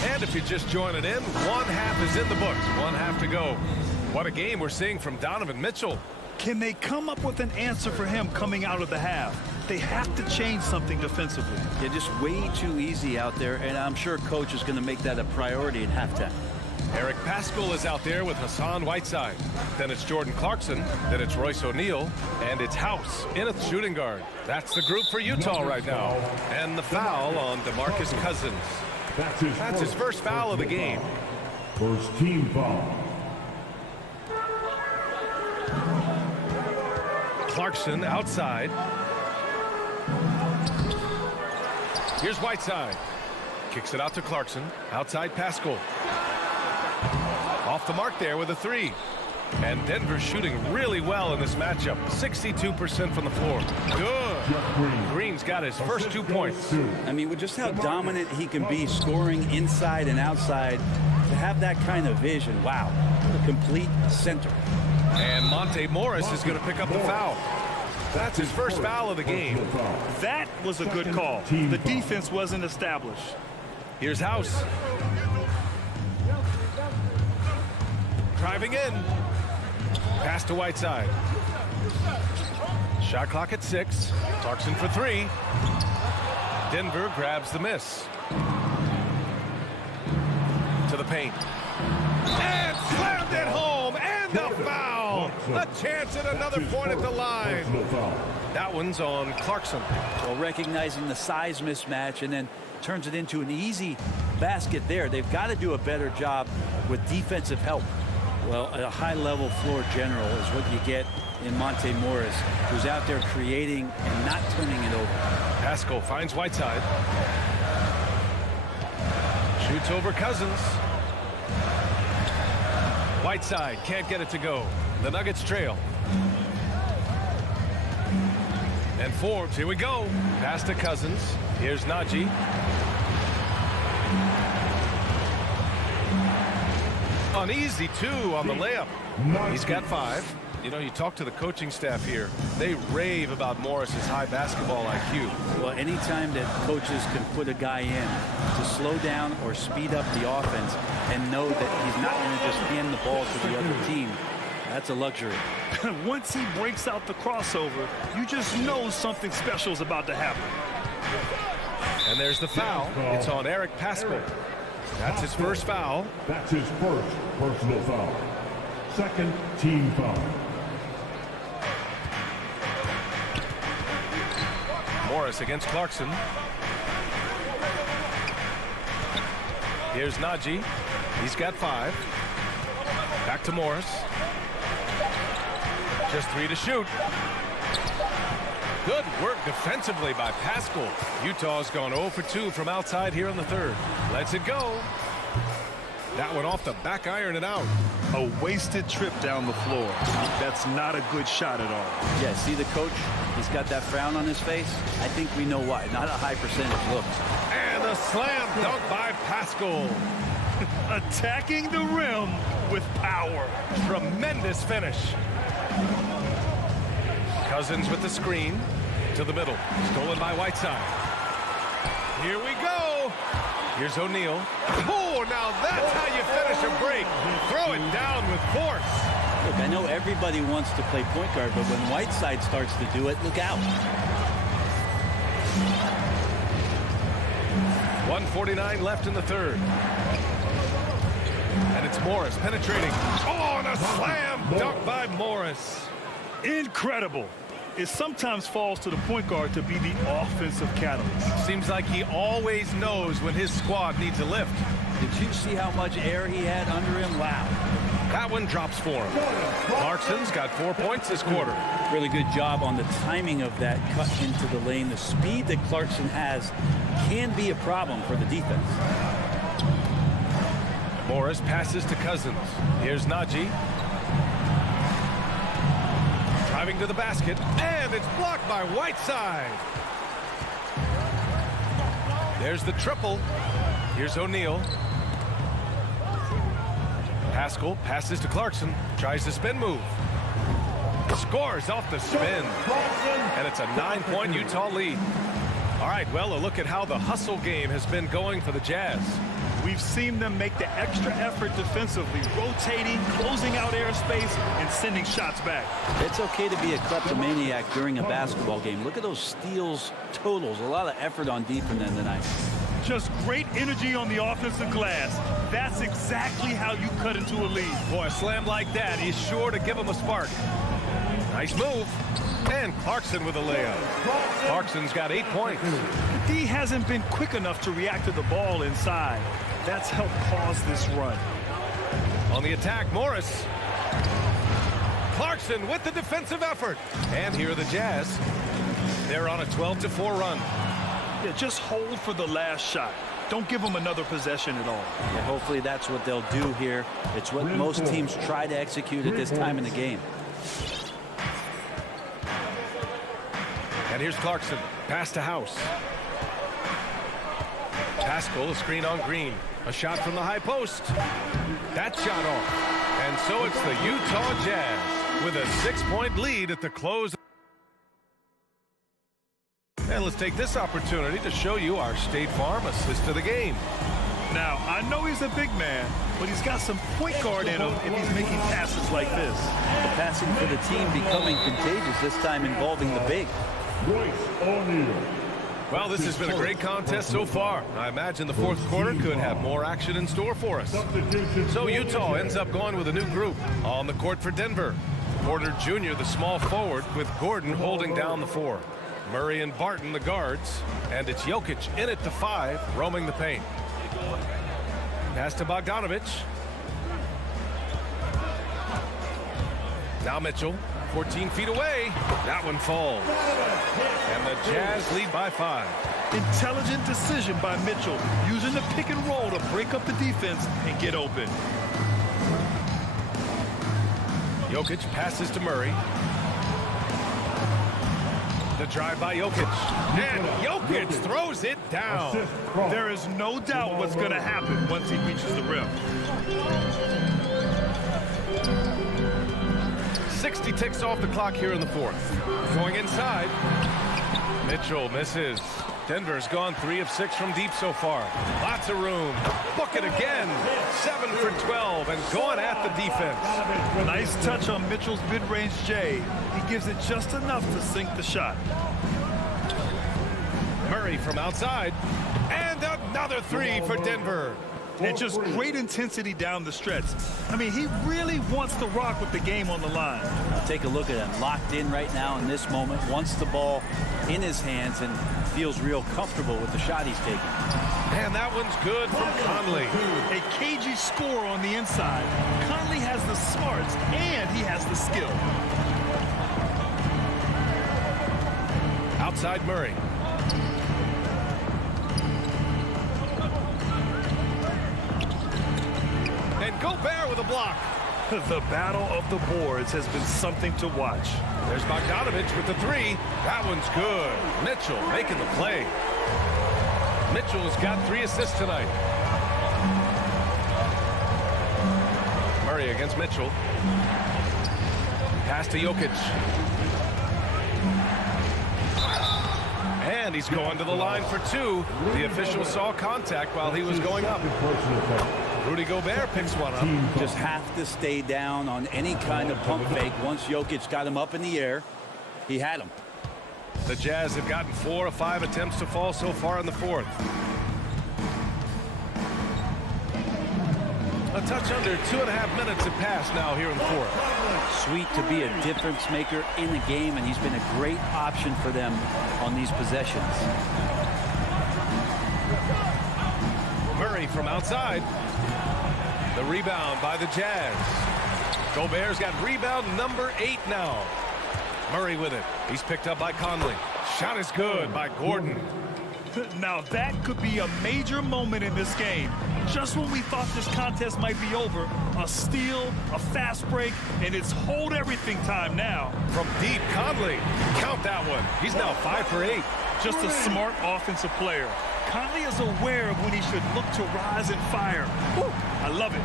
And if you're just joining in, one half is in the books. One half to go. What a game we're seeing from Donovan Mitchell. Can they come up with an answer for him coming out of the half? They have to change something defensively. They're just way too easy out there, and I'm sure coach is going to make that a priority at halftime. Eric Paschall is out there with Hassan Whiteside. Then it's Jordan Clarkson. Then it's Royce O'Neal. And it's House in at shooting guard. That's the group for Utah right now. And the foul on DeMarcus Cousins. That's his first foul of the game. First team foul. Clarkson outside. Here's Whiteside. Kicks it out to Clarkson. Outside Paschall. Off the mark there with a three. And Denver's shooting really well in this matchup. 62% from the floor. Good. Green's got his first 2 points. I mean, with just how dominant he can be scoring inside and outside, to have that kind of vision, wow. A complete center. And Monte Morris is going to pick up the foul. That's his first foul of the game. That was a good call. The defense wasn't established. Here's House. Driving in. Pass to Whiteside. Shot clock at 6. Clarkson for 3. Denver grabs the miss. To the paint. And slammed it home. And the foul. A chance at another point at the line. That one's on Clarkson. Well, recognizing the size mismatch and then turns it into an easy basket there. They've got to do a better job with defensive help. Well, a high-level floor general is what you get in Monte Morris, who's out there creating and not turning it over. Paschall finds Whiteside. Shoots over Cousins. Whiteside can't get it to go. The Nuggets trail. And Forbes, here we go. Pass to Cousins. Here's Najee. Uneasy, too, on the layup. He's got 5. You know, you talk to the coaching staff here. They rave about Morris's high basketball IQ. Well, anytime that coaches can put a guy in to slow down or speed up the offense and know that he's not going to just hand the ball to the other team, that's a luxury. Once he breaks out the crossover, you just know something special is about to happen. And there's the foul. It's on Eric Paschall. That's his first foul. That's his first personal foul. Second team foul. Morris against Clarkson. Here's Najee. He's got 5. Back to Morris. Just 3 to shoot. Good work defensively by Paschal. Utah's gone 0 for 2 from outside here in the third. Lets it go. That one off the back iron and out. A wasted trip down the floor. That's not a good shot at all. Yeah, see the coach? He's got that frown on his face. I think we know why. Not a high percentage look. And a slam dunk by Paschal. Attacking the rim with power. Tremendous finish. Cousins with the screen to the middle. Stolen by Whiteside. Here we go. Here's O'Neal. Oh, now that's how you finish a break. Throw it down with force. Look, I know everybody wants to play point guard, but when Whiteside starts to do it, look out. 1:49 left in the third. And it's Morris penetrating. Oh, and a slam dunk by Morris. Incredible. It sometimes falls to the point guard to be the offensive catalyst. Seems like he always knows when his squad needs a lift. Did you see how much air he had under him? Wow. That one drops for him. Clarkson's got 4 points this quarter. Really good job on the timing of that cut into the lane. The speed that Clarkson has can be a problem for the defense. Morris passes to Cousins. Here's Najee. Driving to the basket, and it's blocked by Whiteside. There's the triple. Here's O'Neal. Paschal passes to Clarkson. Tries the spin move. Scores off the spin. And it's a 9-point Utah lead. All right, well, a look at how the hustle game has been going for the Jazz. We've seen them make the extra effort defensively, rotating, closing out airspace, and sending shots back. It's okay to be a kleptomaniac during a basketball game. Look at those steals totals. A lot of effort on defense tonight. Just great energy on the offensive glass. That's exactly how you cut into a lead. Boy, a slam like that is sure to give him a spark. Nice move. And Clarkson with a layup. Clarkson's got 8 points. D hasn't been quick enough to react to the ball inside. That's helped cause this run. On the attack, Morris. Clarkson with the defensive effort. And here are the Jazz. They're on a 12-4 run. Yeah, just hold for the last shot. Don't give them another possession at all. Yeah, hopefully that's what they'll do here. It's what most teams try to execute at this time in the game. And here's Clarkson. Pass to House. Paschal, a screen on Green. A shot from the high post. That shot off. And so it's the Utah Jazz with a 6-point lead at the close. And let's take this opportunity to show you our State Farm assist to the game. Now, I know he's a big man, but he's got some point guard in him if he's making passes like this. The passing for the team becoming contagious, this time involving the big. Well, this has been a great contest so far. I imagine the fourth quarter could have more action in store for us. So Utah ends up going with a new group on the court for Denver. Porter Jr., the small forward, with Gordon holding down the 4. Murray and Barton, the guards. And it's Jokic in at the 5, roaming the paint. Pass to Bogdanovic. Now Mitchell, 14 feet away. That one falls. And the Jazz lead by 5. Intelligent decision by Mitchell, using the pick and roll to break up the defense and get open. Jokic passes to Murray. The drive by Jokic. And Jokic throws it down. There is no doubt what's going to happen once he reaches the rim. 60 ticks off the clock here in the fourth. Going inside. Mitchell misses. Denver's gone 3 of 6 from deep so far. Lots of room. Book it again. 7 for 12 and going at the defense. Nice touch on Mitchell's mid-range J. He gives it just enough to sink the shot. Murray from outside. And another 3 for Denver. and just great intensity down the stretch. I mean, he really wants to rock with the game on the line. Now take a look at him, locked in right now in this moment, wants the ball in his hands and feels real comfortable with the shot he's taking. And that one's good from Conley. A cagey score on the inside. Conley has the smarts and he has the skill. Outside Murray. And Gobert with a block. The battle of the boards has been something to watch. There's Bogdanovich with the three. That one's good. Mitchell making the play. Mitchell's got 3 assists tonight. Murray against Mitchell. Pass to Jokic. And he's going to the line for 2. The official saw contact while he was going up. Rudy Gobert picks one up. Just have to stay down on any kind of pump fake. Once Jokic got him up in the air, he had him. The Jazz have gotten 4 of 5 attempts to fall so far in the 4th. A touch under 2.5 minutes have passed now here in the 4th. Sweet to be a difference maker in the game, and he's been a great option for them on these possessions. Murray from outside. The rebound by the Jazz. Gobert's got rebound number 8 now. Murray with it. He's picked up by Conley. Shot is good by Gordon. Now that could be a major moment in this game. Just when we thought this contest might be over, a steal, a fast break, and it's hold everything time now. From deep, Conley. Count that one. He's now 5 for 8. Just a smart offensive player. Conley is aware of when he should look to rise and fire. Woo, I love it.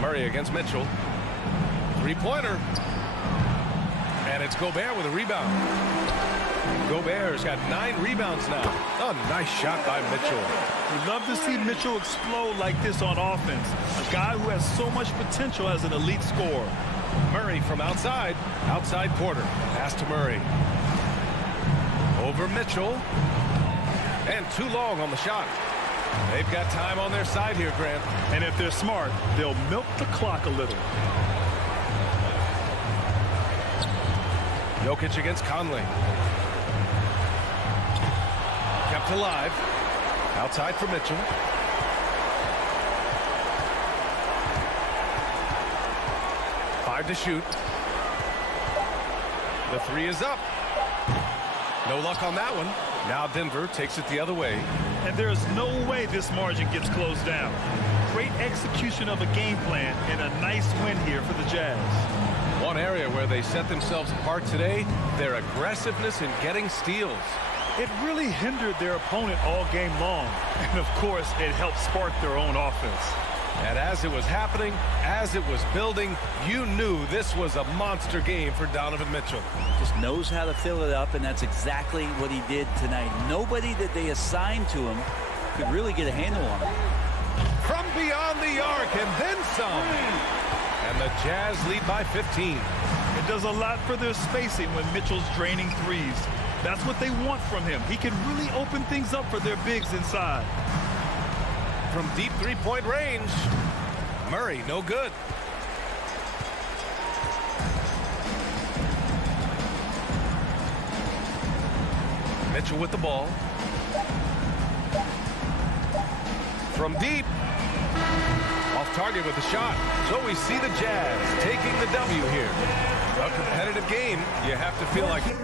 Murray against Mitchell. 3-pointer. And it's Gobert with a rebound. Gobert's got 9 rebounds now. A nice shot by Mitchell. We love to see Mitchell explode like this on offense. A guy who has so much potential as an elite scorer. Murray from outside. Outside Porter. Pass to Murray. Over Mitchell. And too long on the shot. They've got time on their side here, Grant. And if they're smart, they'll milk the clock a little. Jokic against Conley. Kept alive. Outside for Mitchell. Five to shoot. The 3 is up. No luck on that one. Now Denver takes it the other way. And there's no way this margin gets closed down. Great execution of a game plan and a nice win here for the Jazz. One area where they set themselves apart today, their aggressiveness in getting steals. It really hindered their opponent all game long. And of course, it helped spark their own offense. And as it was happening, as it was building, you knew this was a monster game for Donovan Mitchell. Just knows how to fill it up, and that's exactly what he did tonight. Nobody that they assigned to him could really get a handle on him. From beyond the arc, and then some. And the Jazz lead by 15. It does a lot for their spacing when Mitchell's draining threes. That's what they want from him. He can really open things up for their bigs inside. From deep 3-point range, Murray, no good. Mitchell with the ball. From deep. Off target with the shot. So we see the Jazz taking the W here. A competitive game. You have to feel like it.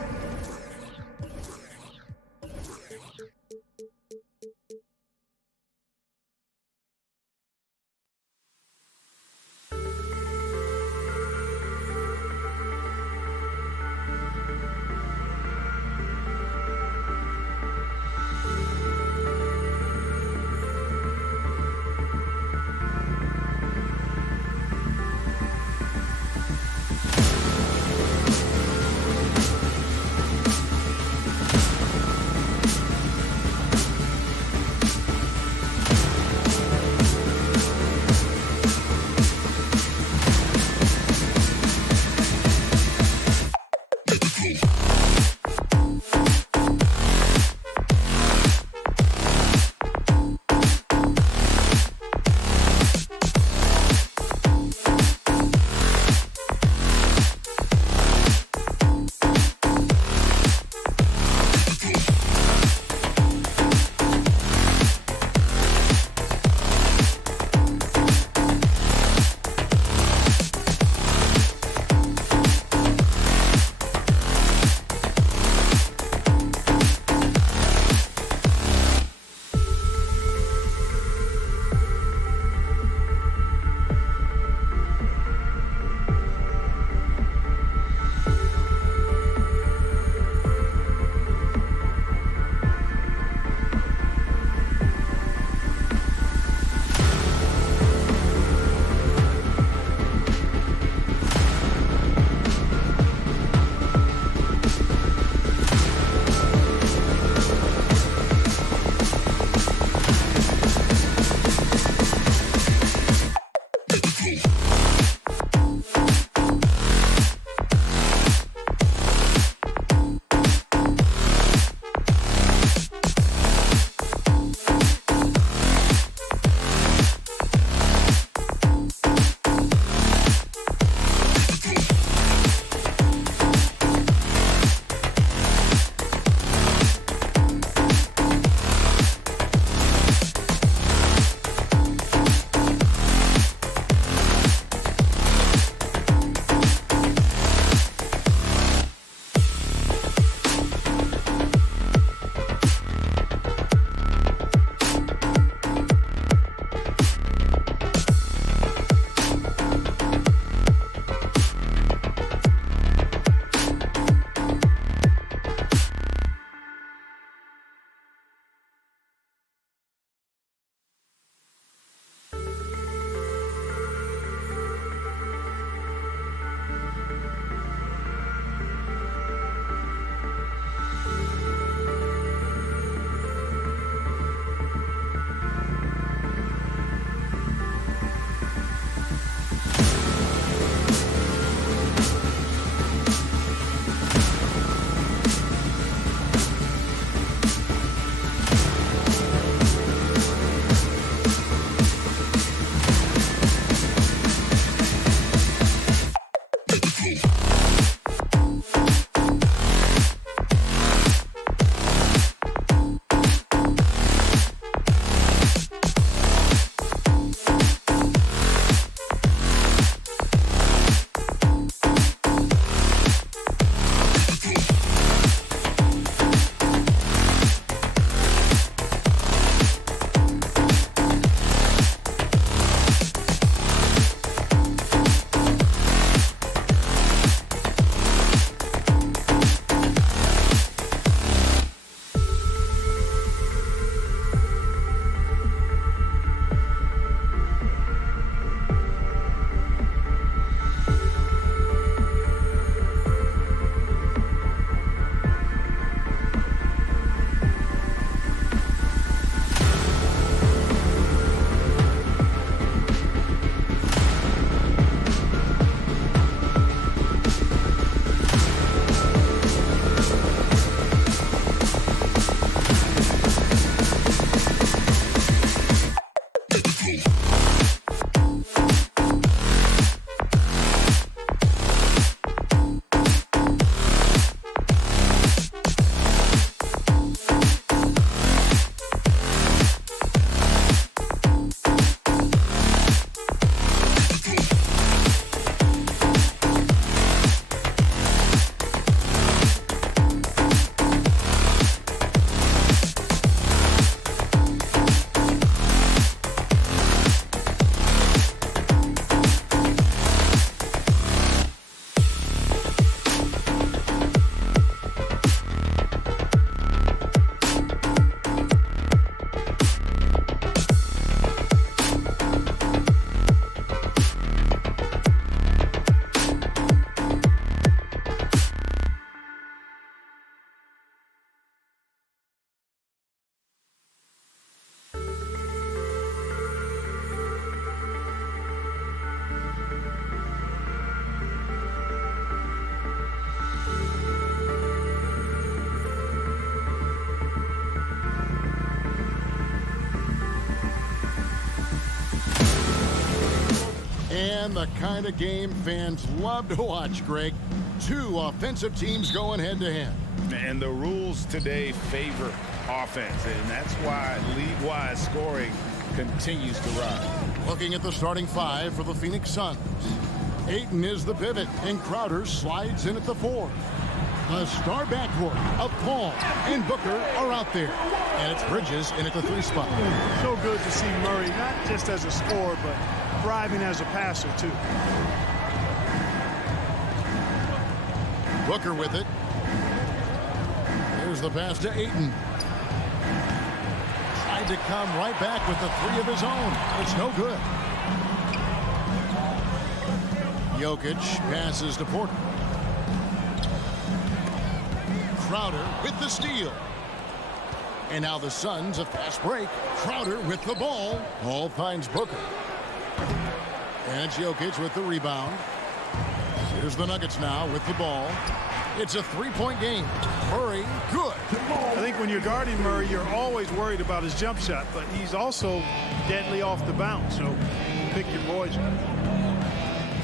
And the kind of game fans love to watch, Greg. Two offensive teams going head-to-head. And the rules today favor offense, and that's why league-wide scoring continues to rise. Looking at the starting five for the Phoenix Suns. Ayton is the pivot, and Crowder slides in at the 4. The star backcourt of Paul and Booker are out there. And it's Bridges in at the 3 spot. So good to see Murray, not just as a scorer, but thriving as a passer, too. Booker with it. Here's the pass to Ayton. Tried to come right back with the 3 of his own. It's no good. Jokic passes to Porter. Crowder with the steal. And now the Suns, a fast break. Crowder with the ball. Ball finds Booker. And it's Jokic with the rebound. Here's the Nuggets now with the ball. It's a 3-point game. Murray, good. I think when you're guarding Murray, you're always worried about his jump shot, but he's also deadly off the bounce, so pick your poison.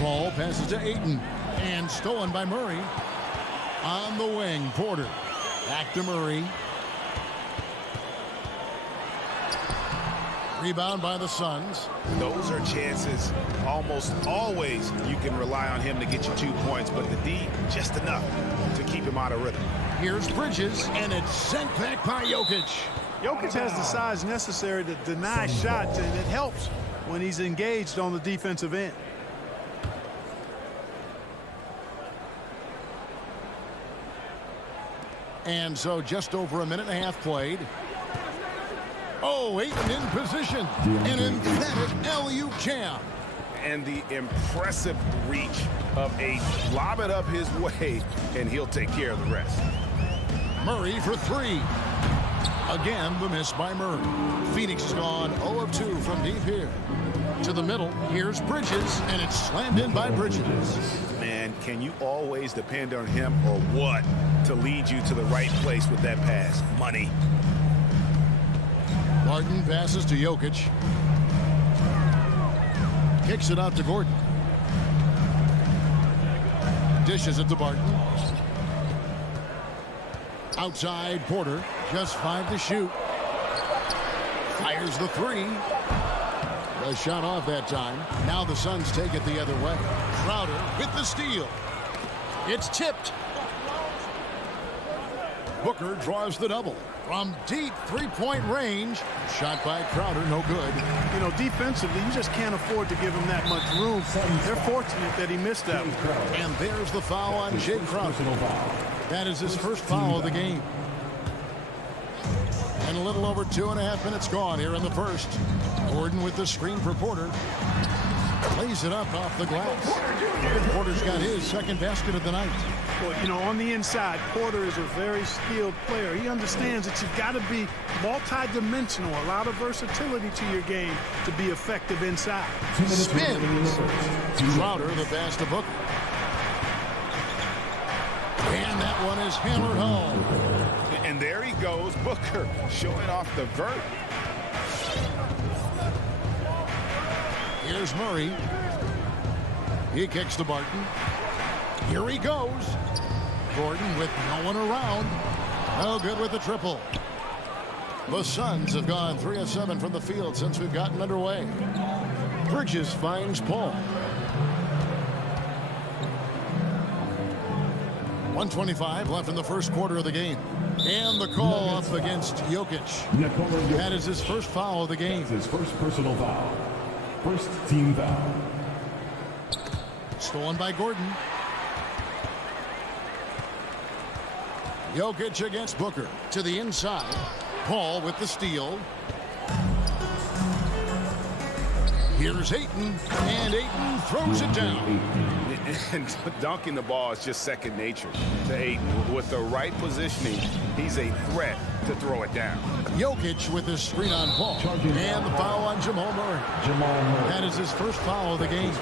Ball passes to Ayton, and stolen by Murray. On the wing, Porter. Back to Murray. Rebound by the Suns. Those are chances almost always you can rely on him to get you 2 points, but the D, just enough to keep him out of rhythm. Here's Bridges, and it's sent back by Jokic. Jokic has the size necessary to deny shots, and it helps when he's engaged on the defensive end. And so just over a minute and a half played. Oh, Ayton in position. An emphatic alley-oop jam. And the impressive reach of Ayton. Lob it up his way, and he'll take care of the rest. Murray for 3. Again, the miss by Murray. Phoenix has gone 0 of 2 from deep here. To the middle, here's Bridges, and it's slammed in by Bridges. Man, can you always depend on him or what to lead you to the right place with that pass? Money. Martin passes to Jokic. Kicks it out to Gordon. dishes it to Barton. Outside, Porter. Just 5 to shoot. Fires the 3. The shot off that time. Now the Suns take it the other way. Crowder with the steal. It's tipped. Booker draws the double. From deep three-point range. Shot by Crowder, no good. You know, defensively, you just can't afford to give him that much room. They're fortunate that he missed that one. And there's the foul on Jay Crowder. That is his first foul of the game. And a little over 2.5 minutes gone here in the first. Gordon with the screen for Porter. Lays it up off the glass. And Porter's got his second basket of the night. Well, you know, on the inside, Porter is a very skilled player. He understands that you've got to be multi-dimensional, a lot of versatility to your game to be effective inside. Spins. Crowder, the pass to Booker. And that one is hammered home. And there he goes, Booker, showing off the vert. Here's Murray. He kicks to Barton. Here he goes. Gordon with no one around. No good with the triple. The Suns have gone 3 of 7 from the field since we've gotten underway. Bridges finds Paul. 1:25 left in the first quarter of the game. And the call up against Jokic. That is his first foul of the game. His first personal foul. First team foul. Stolen by Gordon. Jokic against Booker. To the inside. Paul with the steal. Here's Ayton. And Ayton throws it down. And dunking the ball is just second nature to Ayton. With the right positioning, he's a threat to throw it down. Jokic with his screen on Paul. And the foul on Jamal Murray. That is his first foul of the game.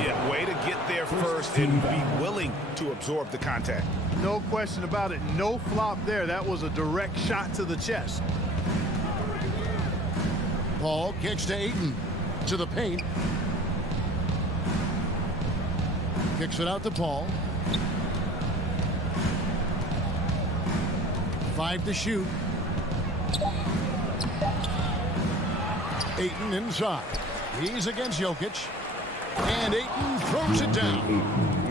Yeah, way to get there first and be willing to absorb the contact. No question about it. No flop there. That was a direct shot to the chest. Paul kicks to Ayton. To the paint. Kicks it out to Paul. 5 to shoot. Ayton inside. He's against Jokic. And Ayton throws it down.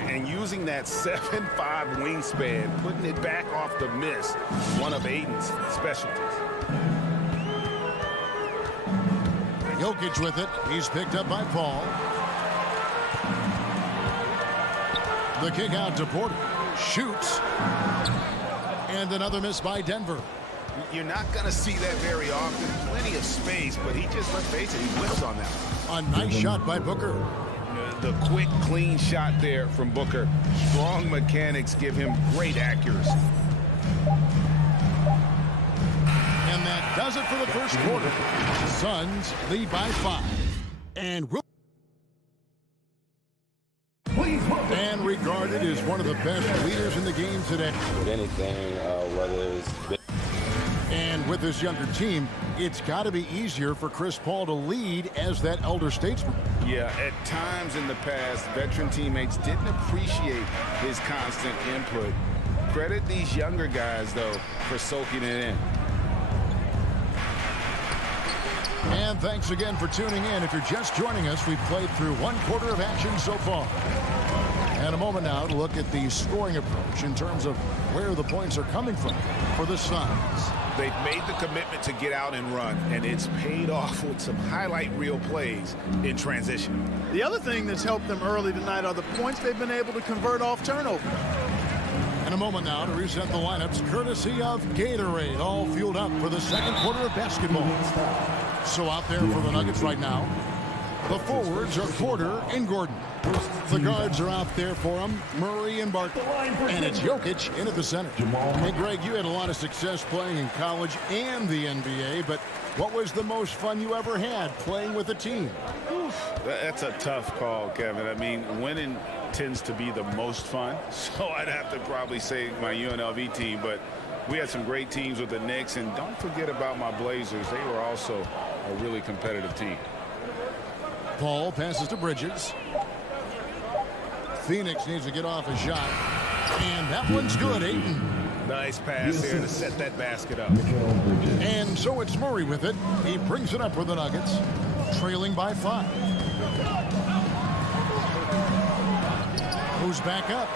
And using that 7'5" wingspan, putting it back off the miss, one of Ayton's specialties. Jokic with it. He's picked up by Paul. The kick out to Porter. Shoots. And another miss by Denver. You're not going to see that very often. Plenty of space, but he just, let's face it, he whiffs on that. A nice shot by Booker. The quick, clean shot there from Booker. Strong mechanics give him great accuracy. And that does it for the first quarter. Suns lead by 5. And regarded as one of the best leaders in the game today. With anything, whether it's... And with this younger team, it's got to be easier for Chris Paul to lead as that elder statesman. Yeah, at times in the past, veteran teammates didn't appreciate his constant input. Credit these younger guys, though, for soaking it in. And thanks again for tuning in. If you're just joining us, we've played through 1 quarter of action so far. And a moment now to look at the scoring approach in terms of where the points are coming from for the Suns. They've made the commitment to get out and run, and it's paid off with some highlight reel plays in transition. The other thing that's helped them early tonight are the points they've been able to convert off turnover. In a moment now to reset the lineups courtesy of Gatorade, all fueled up for the second quarter of basketball. So out there for the Nuggets right now, the forwards are Porter and Gordon. The guards are out there for them, Murray and Barton. And it's Jokic in at the center. Hey, Greg, you had a lot of success playing in college and the NBA, but what was the most fun you ever had playing with a team? That's a tough call, Kevin. I mean, winning tends to be the most fun, so I'd have to probably say my UNLV team, but we had some great teams with the Knicks, and don't forget about my Blazers. They were also a really competitive team. Paul passes to Bridges. Phoenix needs to get off a shot. And that one's good, Ayton. Nice pass there to set that basket up. And so it's Murray with it. He brings it up for the Nuggets, trailing by 5. Who's back up?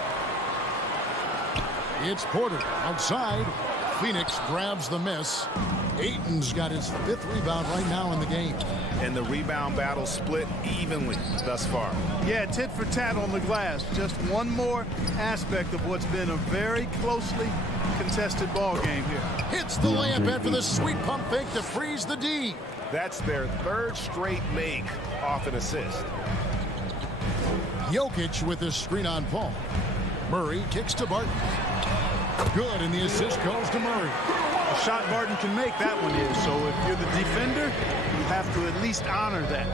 It's Porter outside. Phoenix grabs the miss. Ayton's got his 5th rebound right now in the game. And the rebound battle split evenly thus far. Yeah, tit for tat on the glass. Just one more aspect of what's been a very closely contested ball game here. Hits the layup after the sweet pump fake to freeze the D. That's their 3rd straight make off an assist. Jokic with his screen on Paul. Murray kicks to Barton. Good, and the assist goes to Murray. A shot Barton can make, that one is. So if you're the defender, you have to at least honor that.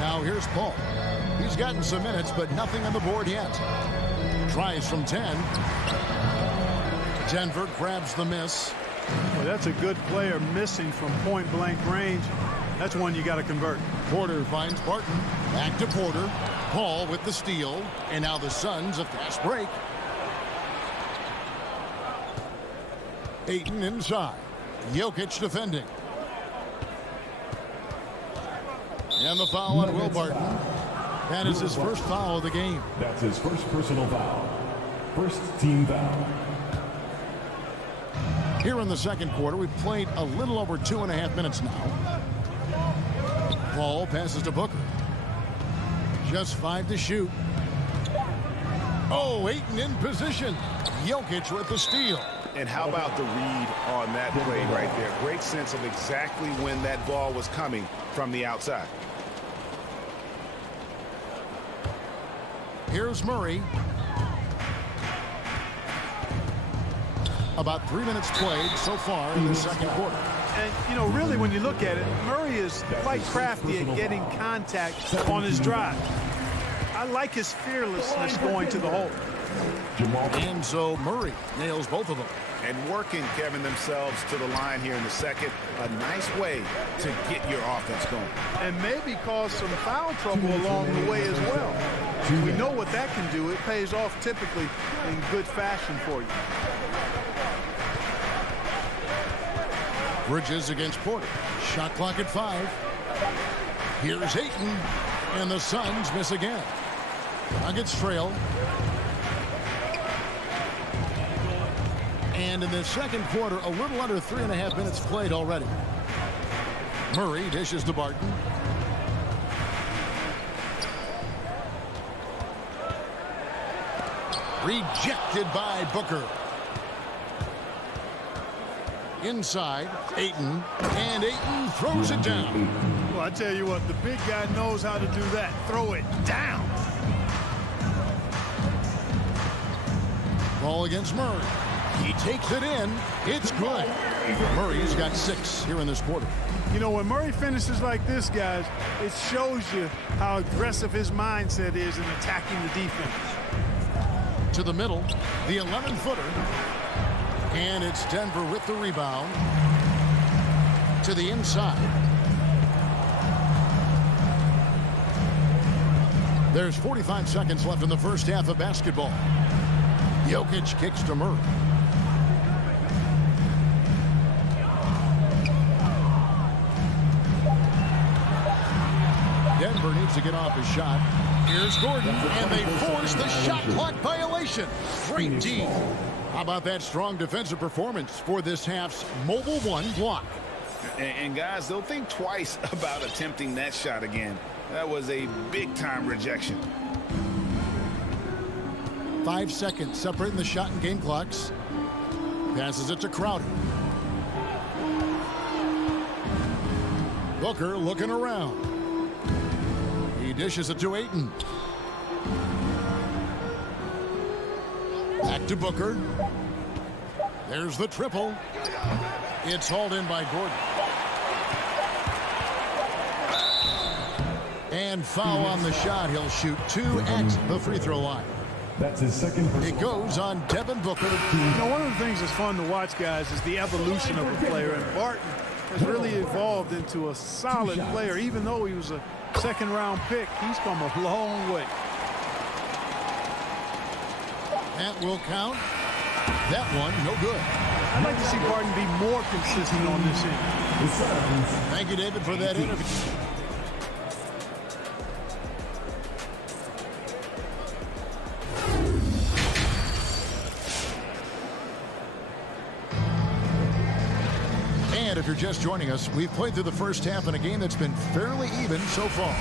Now here's Paul. He's gotten some minutes, but nothing on the board yet. Tries from 10. Denver grabs the miss. Well, that's a good player missing from point-blank range. That's one you got to convert. Porter finds Barton. Back to Porter. Paul with the steal. And now the Suns a fast break. Ayton inside. Jokic defending. And the foul on Will Barton. That is his first foul of the game. That's his first personal foul. First team foul. Here in the second quarter, we've played a little over 2.5 minutes now. Paul passes to Booker. Just 5 to shoot. Oh, Ayton in position. Jokic with the steal. And how about the read on that play right there? Great sense of exactly when that ball was coming from the outside. Here's Murray. About 3 minutes played so far in the second quarter. And, you know, really, when you look at it, Murray is quite crafty at getting contact on his drive. I like his fearlessness going to the hole. And so Murray nails both of them. And working, Kevin, themselves to the line here in the second. A nice way to get your offense going. And maybe cause some foul trouble along the way as well. We know what that can do. It pays off typically in good fashion for you. Bridges against Porter. Shot clock at 5. Here's Ayton. And the Suns miss again. Nuggets trail. And in the second quarter, a little under 3.5 minutes played already. Murray dishes to Barton. Rejected by Booker. Inside, Ayton, and Ayton throws it down. Well, I tell you what, the big guy knows how to do that. Throw it down. Ball against Murray. He takes it in. It's good. Murray's got 6 here in this quarter. You know, when Murray finishes like this, guys, it shows you how aggressive his mindset is in attacking the defense. To the middle, the 11-footer. And it's Denver with the rebound. To the inside. There's 45 seconds left in the first half of basketball. Jokic kicks to Murray. Denver needs to get off his shot. Here's Gordon, and they force the shot clock violation. Great team. How about that strong defensive performance for this half's Mobile One block? And guys, they'll think twice about attempting that shot again. That was a big-time rejection. 5 seconds separating the shot and game clocks. Passes it to Crowder. Booker looking around. He dishes it to Ayton. Back to Booker. There's the triple. It's hauled in by Gordon. And foul on the shot. He'll shoot 2 at the free throw line. That's his second. It goes on Devin Booker. You know, one of the things that's fun to watch, guys, is the evolution of a player. And Barton has really evolved into a solid player, even though he was a second-round pick. He's come a long way. That will count. That one, no good. I'd like to see Barton be more consistent on this end. Thank you, David, for that interview. And if you're just joining us, we've played through the first half in a game that's been fairly even so far.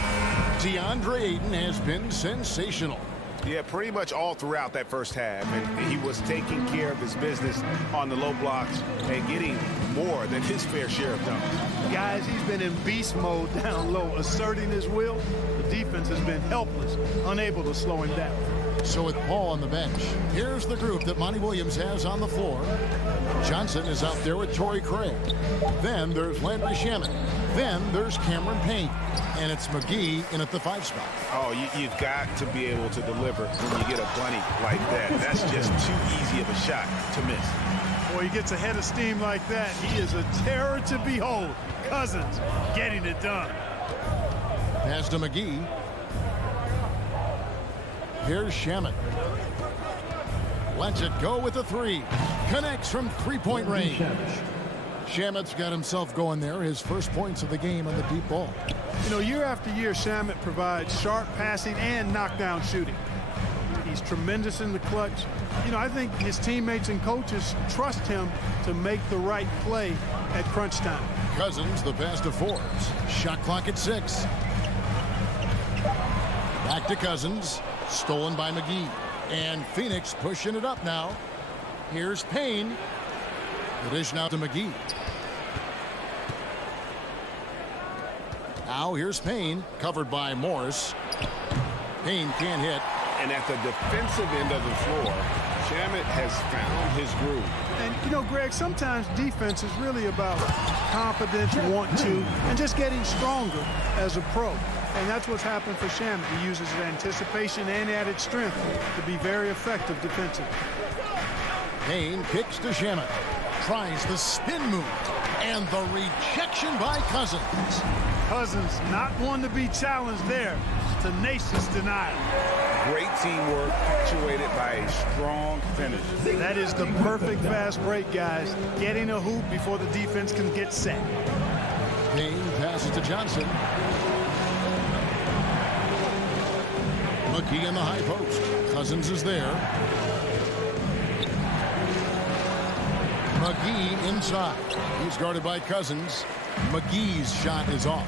DeAndre Ayton has been sensational. Yeah, pretty much all throughout that first half. And he was taking care of his business on the low blocks and getting more than his fair share of dunks. Guys, he's been in beast mode down low, asserting his will. The defense has been helpless, unable to slow him down. So with Paul on the bench, here's the group that Monty Williams has on the floor. Johnson is out there with Torrey Craig. Then there's Landry Shamet. Then there's Cameron Payne. And it's McGee in at the 5 spot. Oh, you've got to be able to deliver when you get a bunny like that. That's just too easy of a shot to miss. Boy, he gets a head of steam like that. He is a terror to behold. Cousins getting it done. Pass to McGee. Here's Shamet. Lets it go with a 3. Connects from 3-point range. Shamet's got himself going there. His first points of the game on the deep ball. You know, year after year, Shamet provides sharp passing and knockdown shooting. He's tremendous in the clutch. You know, I think his teammates and coaches trust him to make the right play at crunch time. Cousins, the pass to Forbes. Shot clock at 6. Back to Cousins. Stolen by McGee. And Phoenix pushing it up now. Here's Payne. The dish now to McGee. Now here's Payne, covered by Morris. Payne can't hit. And at the defensive end of the floor, Shamet has found his groove. And, you know, Greg, sometimes defense is really about confidence, want to, and just getting stronger as a pro. And that's what's happened for Shamet. He uses his anticipation and added strength to be very effective defensively. Payne kicks to Shamet. Tries the spin move. And the rejection by Cousins. Cousins not one to be challenged there. Tenacious denial. Great teamwork punctuated by a strong finish. That is the perfect fast break, guys. Getting a hoop before the defense can get set. Payne passes to Johnson. McGee in the high post. Cousins is there. McGee inside. He's guarded by Cousins. McGee's shot is off.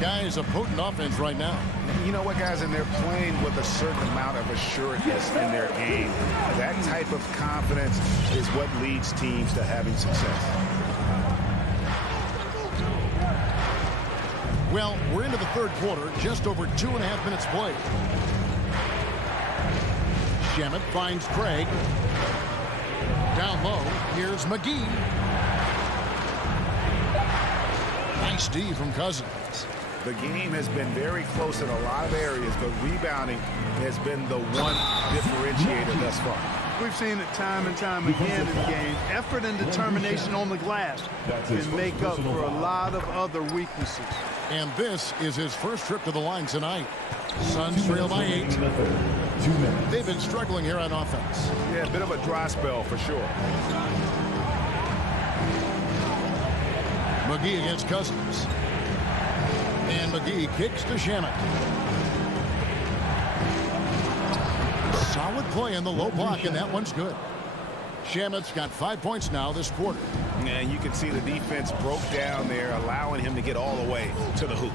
Guys, a potent offense right now. You know what, guys, and they're playing with a certain amount of assuredness in their game. That type of confidence is what leads teams to having success. Well, we're into the third quarter, just over 2.5 minutes played. Shamet finds Craig. Down low, here's McGee. Nice D from Cousins. The game has been very close in a lot of areas, but rebounding has been the one differentiator thus far. We've seen it time and time again in games. Effort and determination on the glass can make up for a lot of other weaknesses. And this is his first trip to the line tonight. Suns trail by 8. They've been struggling here on offense. Yeah, a bit of a dry spell for sure. McGee against Cousins. And McGee kicks to Shamet. Solid play in the low block, and that one's good. Shamet's got 5 points now this quarter. And you can see the defense broke down there, allowing him to get all the way to the hoop.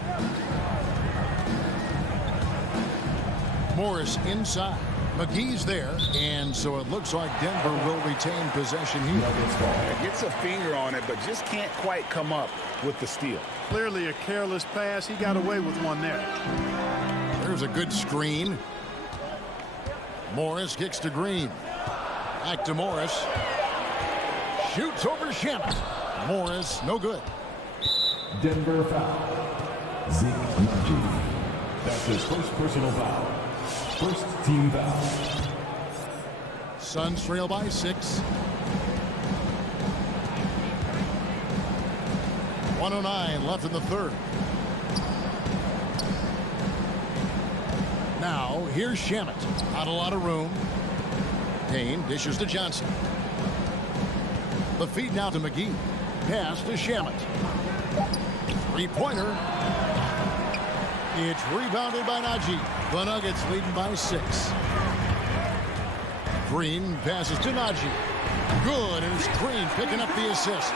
Morris inside. McGee's there, and so it looks like Denver will retain possession here. Gets a finger on it, but just can't quite come up with the steal. Clearly a careless pass. He got away with one there. There's a good screen. Morris kicks to Green. Back to Morris. Shoots over Shamet. Morris, no good. Denver foul. Zeke Nnaji. That's his first personal foul. First team foul. Suns trail by 6. 1:09 left in the third. Now, here's Shamet. Not a lot of room. Payne dishes to Johnson. The feed now to McGee. Pass to Shamet. Three-pointer. It's rebounded by Najee. The Nuggets leading by 6. Green passes to Najee. Good, and it's Green picking up the assist.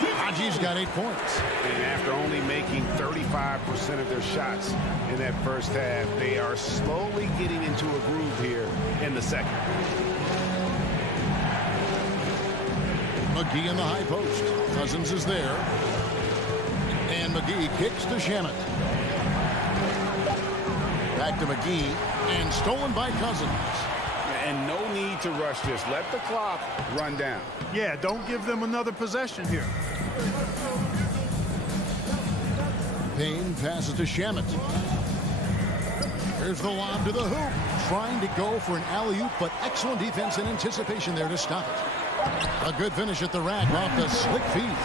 Najee's got 8 points. And after only making 35% of their shots in that first half, they are slowly getting into a groove here in the second. McGee in the high post. Cousins is there. And McGee kicks to Shamet. Back to McGee. And stolen by Cousins. And no need to rush this. Let the clock run down. Yeah, don't give them another possession here. Payne passes to Shamet. Here's the lob to the hoop. Trying to go for an alley-oop, but excellent defense and anticipation there to stop it. A good finish at the rack off the slick feed.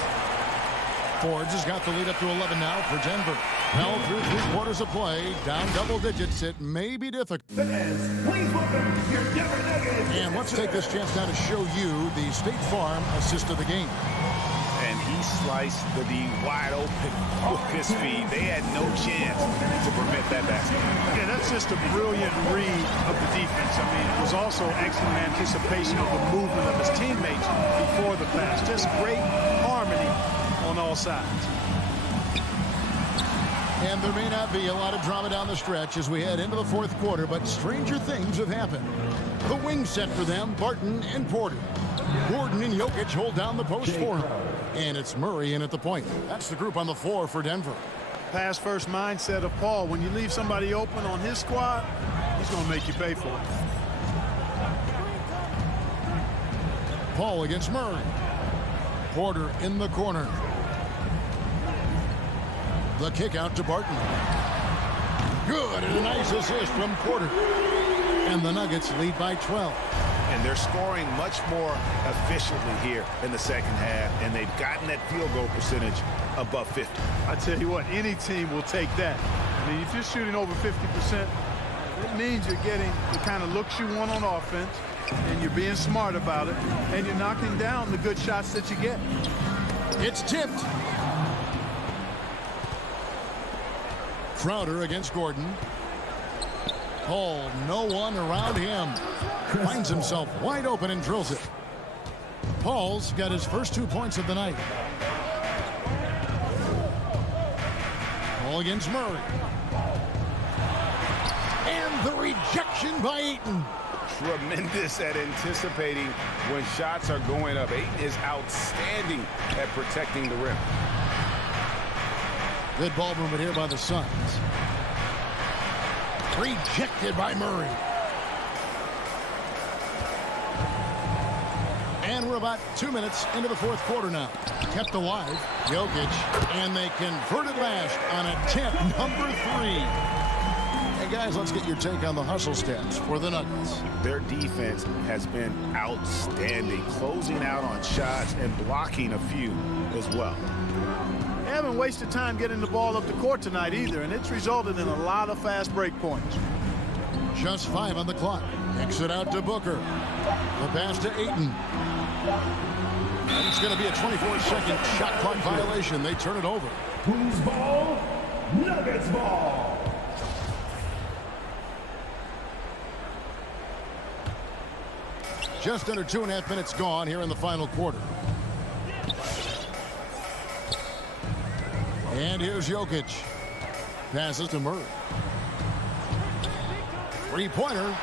Fords has got the lead up to 11 now for Denver. Now through 3 quarters of play, down double digits. It may be difficult. And let's take this chance now to show you the State Farm assist of the game. And he sliced the D wide open with his feet. They had no chance to prevent that basket. Yeah, that's just a brilliant read of the defense. I mean, it was also excellent anticipation of the movement of his teammates before the pass. Just great harmony on all sides. And there may not be a lot of drama down the stretch as we head into the 4th quarter, but stranger things have happened. The wing set for them, Barton and Porter. Gordon and Jokic hold down the post for him. And it's Murray in at the point. That's the group on the floor for Denver. Pass-first mindset of Paul. When you leave somebody open on his squad, he's going to make you pay for it. Paul against Murray. Porter in the corner. The kick out to Barton. Good, and a nice assist from Porter. And the Nuggets lead by 12. And they're scoring much more efficiently here in the second half, and they've gotten that field goal percentage above 50. I tell you what, any team will take that. I mean, if you're shooting over 50%, it means you're getting the kind of looks you want on offense, and you're being smart about it, and you're knocking down the good shots that you get. It's tipped. Crowder against Gordon. Paul, no one around him. Finds himself wide open and drills it. Paul's got his first 2 points of the night. Paul against Murray. And the rejection by Ayton. Tremendous at anticipating when shots are going up. Ayton is outstanding at protecting the rim. Good ball movement here by the Suns. Rejected by Murray. And we're about 2 minutes into the 4th quarter now. Kept alive. Jokic. And they converted last on attempt number 3. Hey, guys, let's get your take on the hustle stats for the Nuggets. Their defense has been outstanding, closing out on shots and blocking a few as well. They haven't wasted time getting the ball up the court tonight either, and it's resulted in a lot of fast break points. Just 5 on the clock. Kicks it out to Booker. The pass to Ayton. And it's going to be a 24-second shot clock violation. They turn it over. Who's ball? Nuggets ball. Just under 2.5 minutes gone here in the final quarter. And here's Jokic. Passes to Murray. 3-pointer.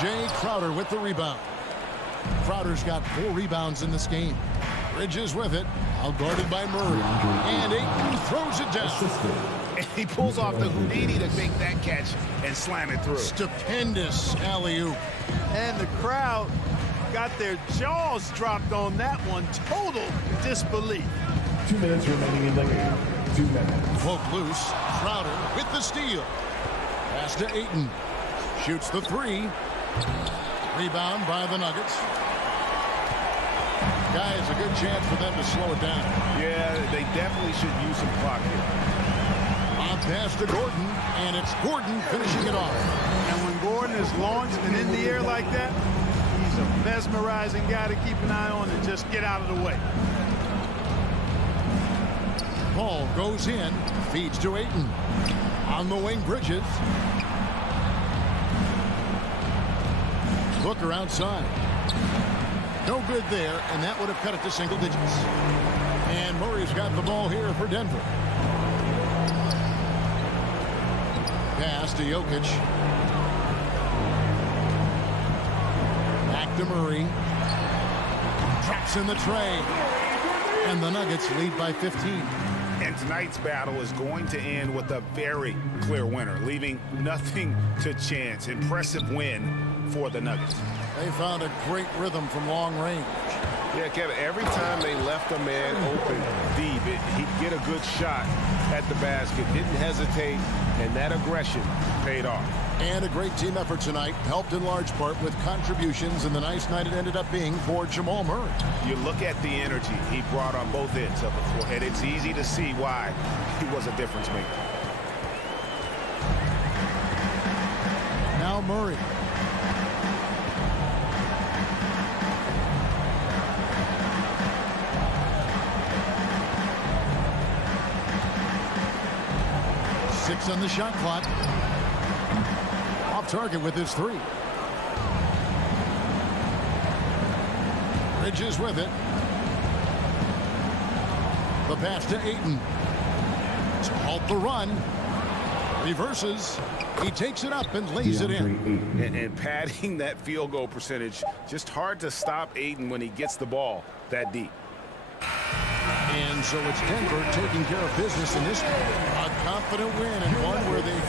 Jay Crowder with the rebound. Crowder's got 4 rebounds in this game. Bridges with it. Outguarded by Murray. And Ayton throws it down. And he pulls off the Houdini to make that catch and slam it through. Stupendous alley-oop. And the crowd got their jaws dropped on that one. Total disbelief. 2 minutes remaining in the game. 2 minutes. Poke loose. Crowder with the steal. Pass to Ayton. Shoots the 3. Rebound by the Nuggets. Guys, a good chance for them to slow it down. Yeah, they definitely should use some clock here. On pass to Gordon, and it's Gordon finishing it off. And when Gordon is launched and in the air like that, he's a mesmerizing guy to keep an eye on and just get out of the way. Paul goes in, feeds to Ayton. On the wing, Bridges. Booker outside. No good there, and that would have cut it to single digits. And Murray's got the ball here for Denver. Pass to Jokic. Back to Murray. Traps in the tray. And the Nuggets lead by 15. And tonight's battle is going to end with a very clear winner, leaving nothing to chance. Impressive win for the Nuggets. They found a great rhythm from long range. Yeah, Kevin, every time they left a man open deep, he'd get a good shot at the basket, didn't hesitate, and that aggression paid off. And a great team effort tonight, helped in large part with contributions, and the nice night it ended up being for Jamal Murray. You look at the energy he brought on both ends of the floor, and it's easy to see why he was a difference maker. Now Murray. Six on the shot clock. Off target with his three. Bridges with it. The pass to Ayton. To halt the run. Reverses. He takes it up and lays it in. And padding that field goal percentage, just hard to stop Ayton when he gets the ball that deep. And so it's Denver taking care of business in this game. A confident win and one where they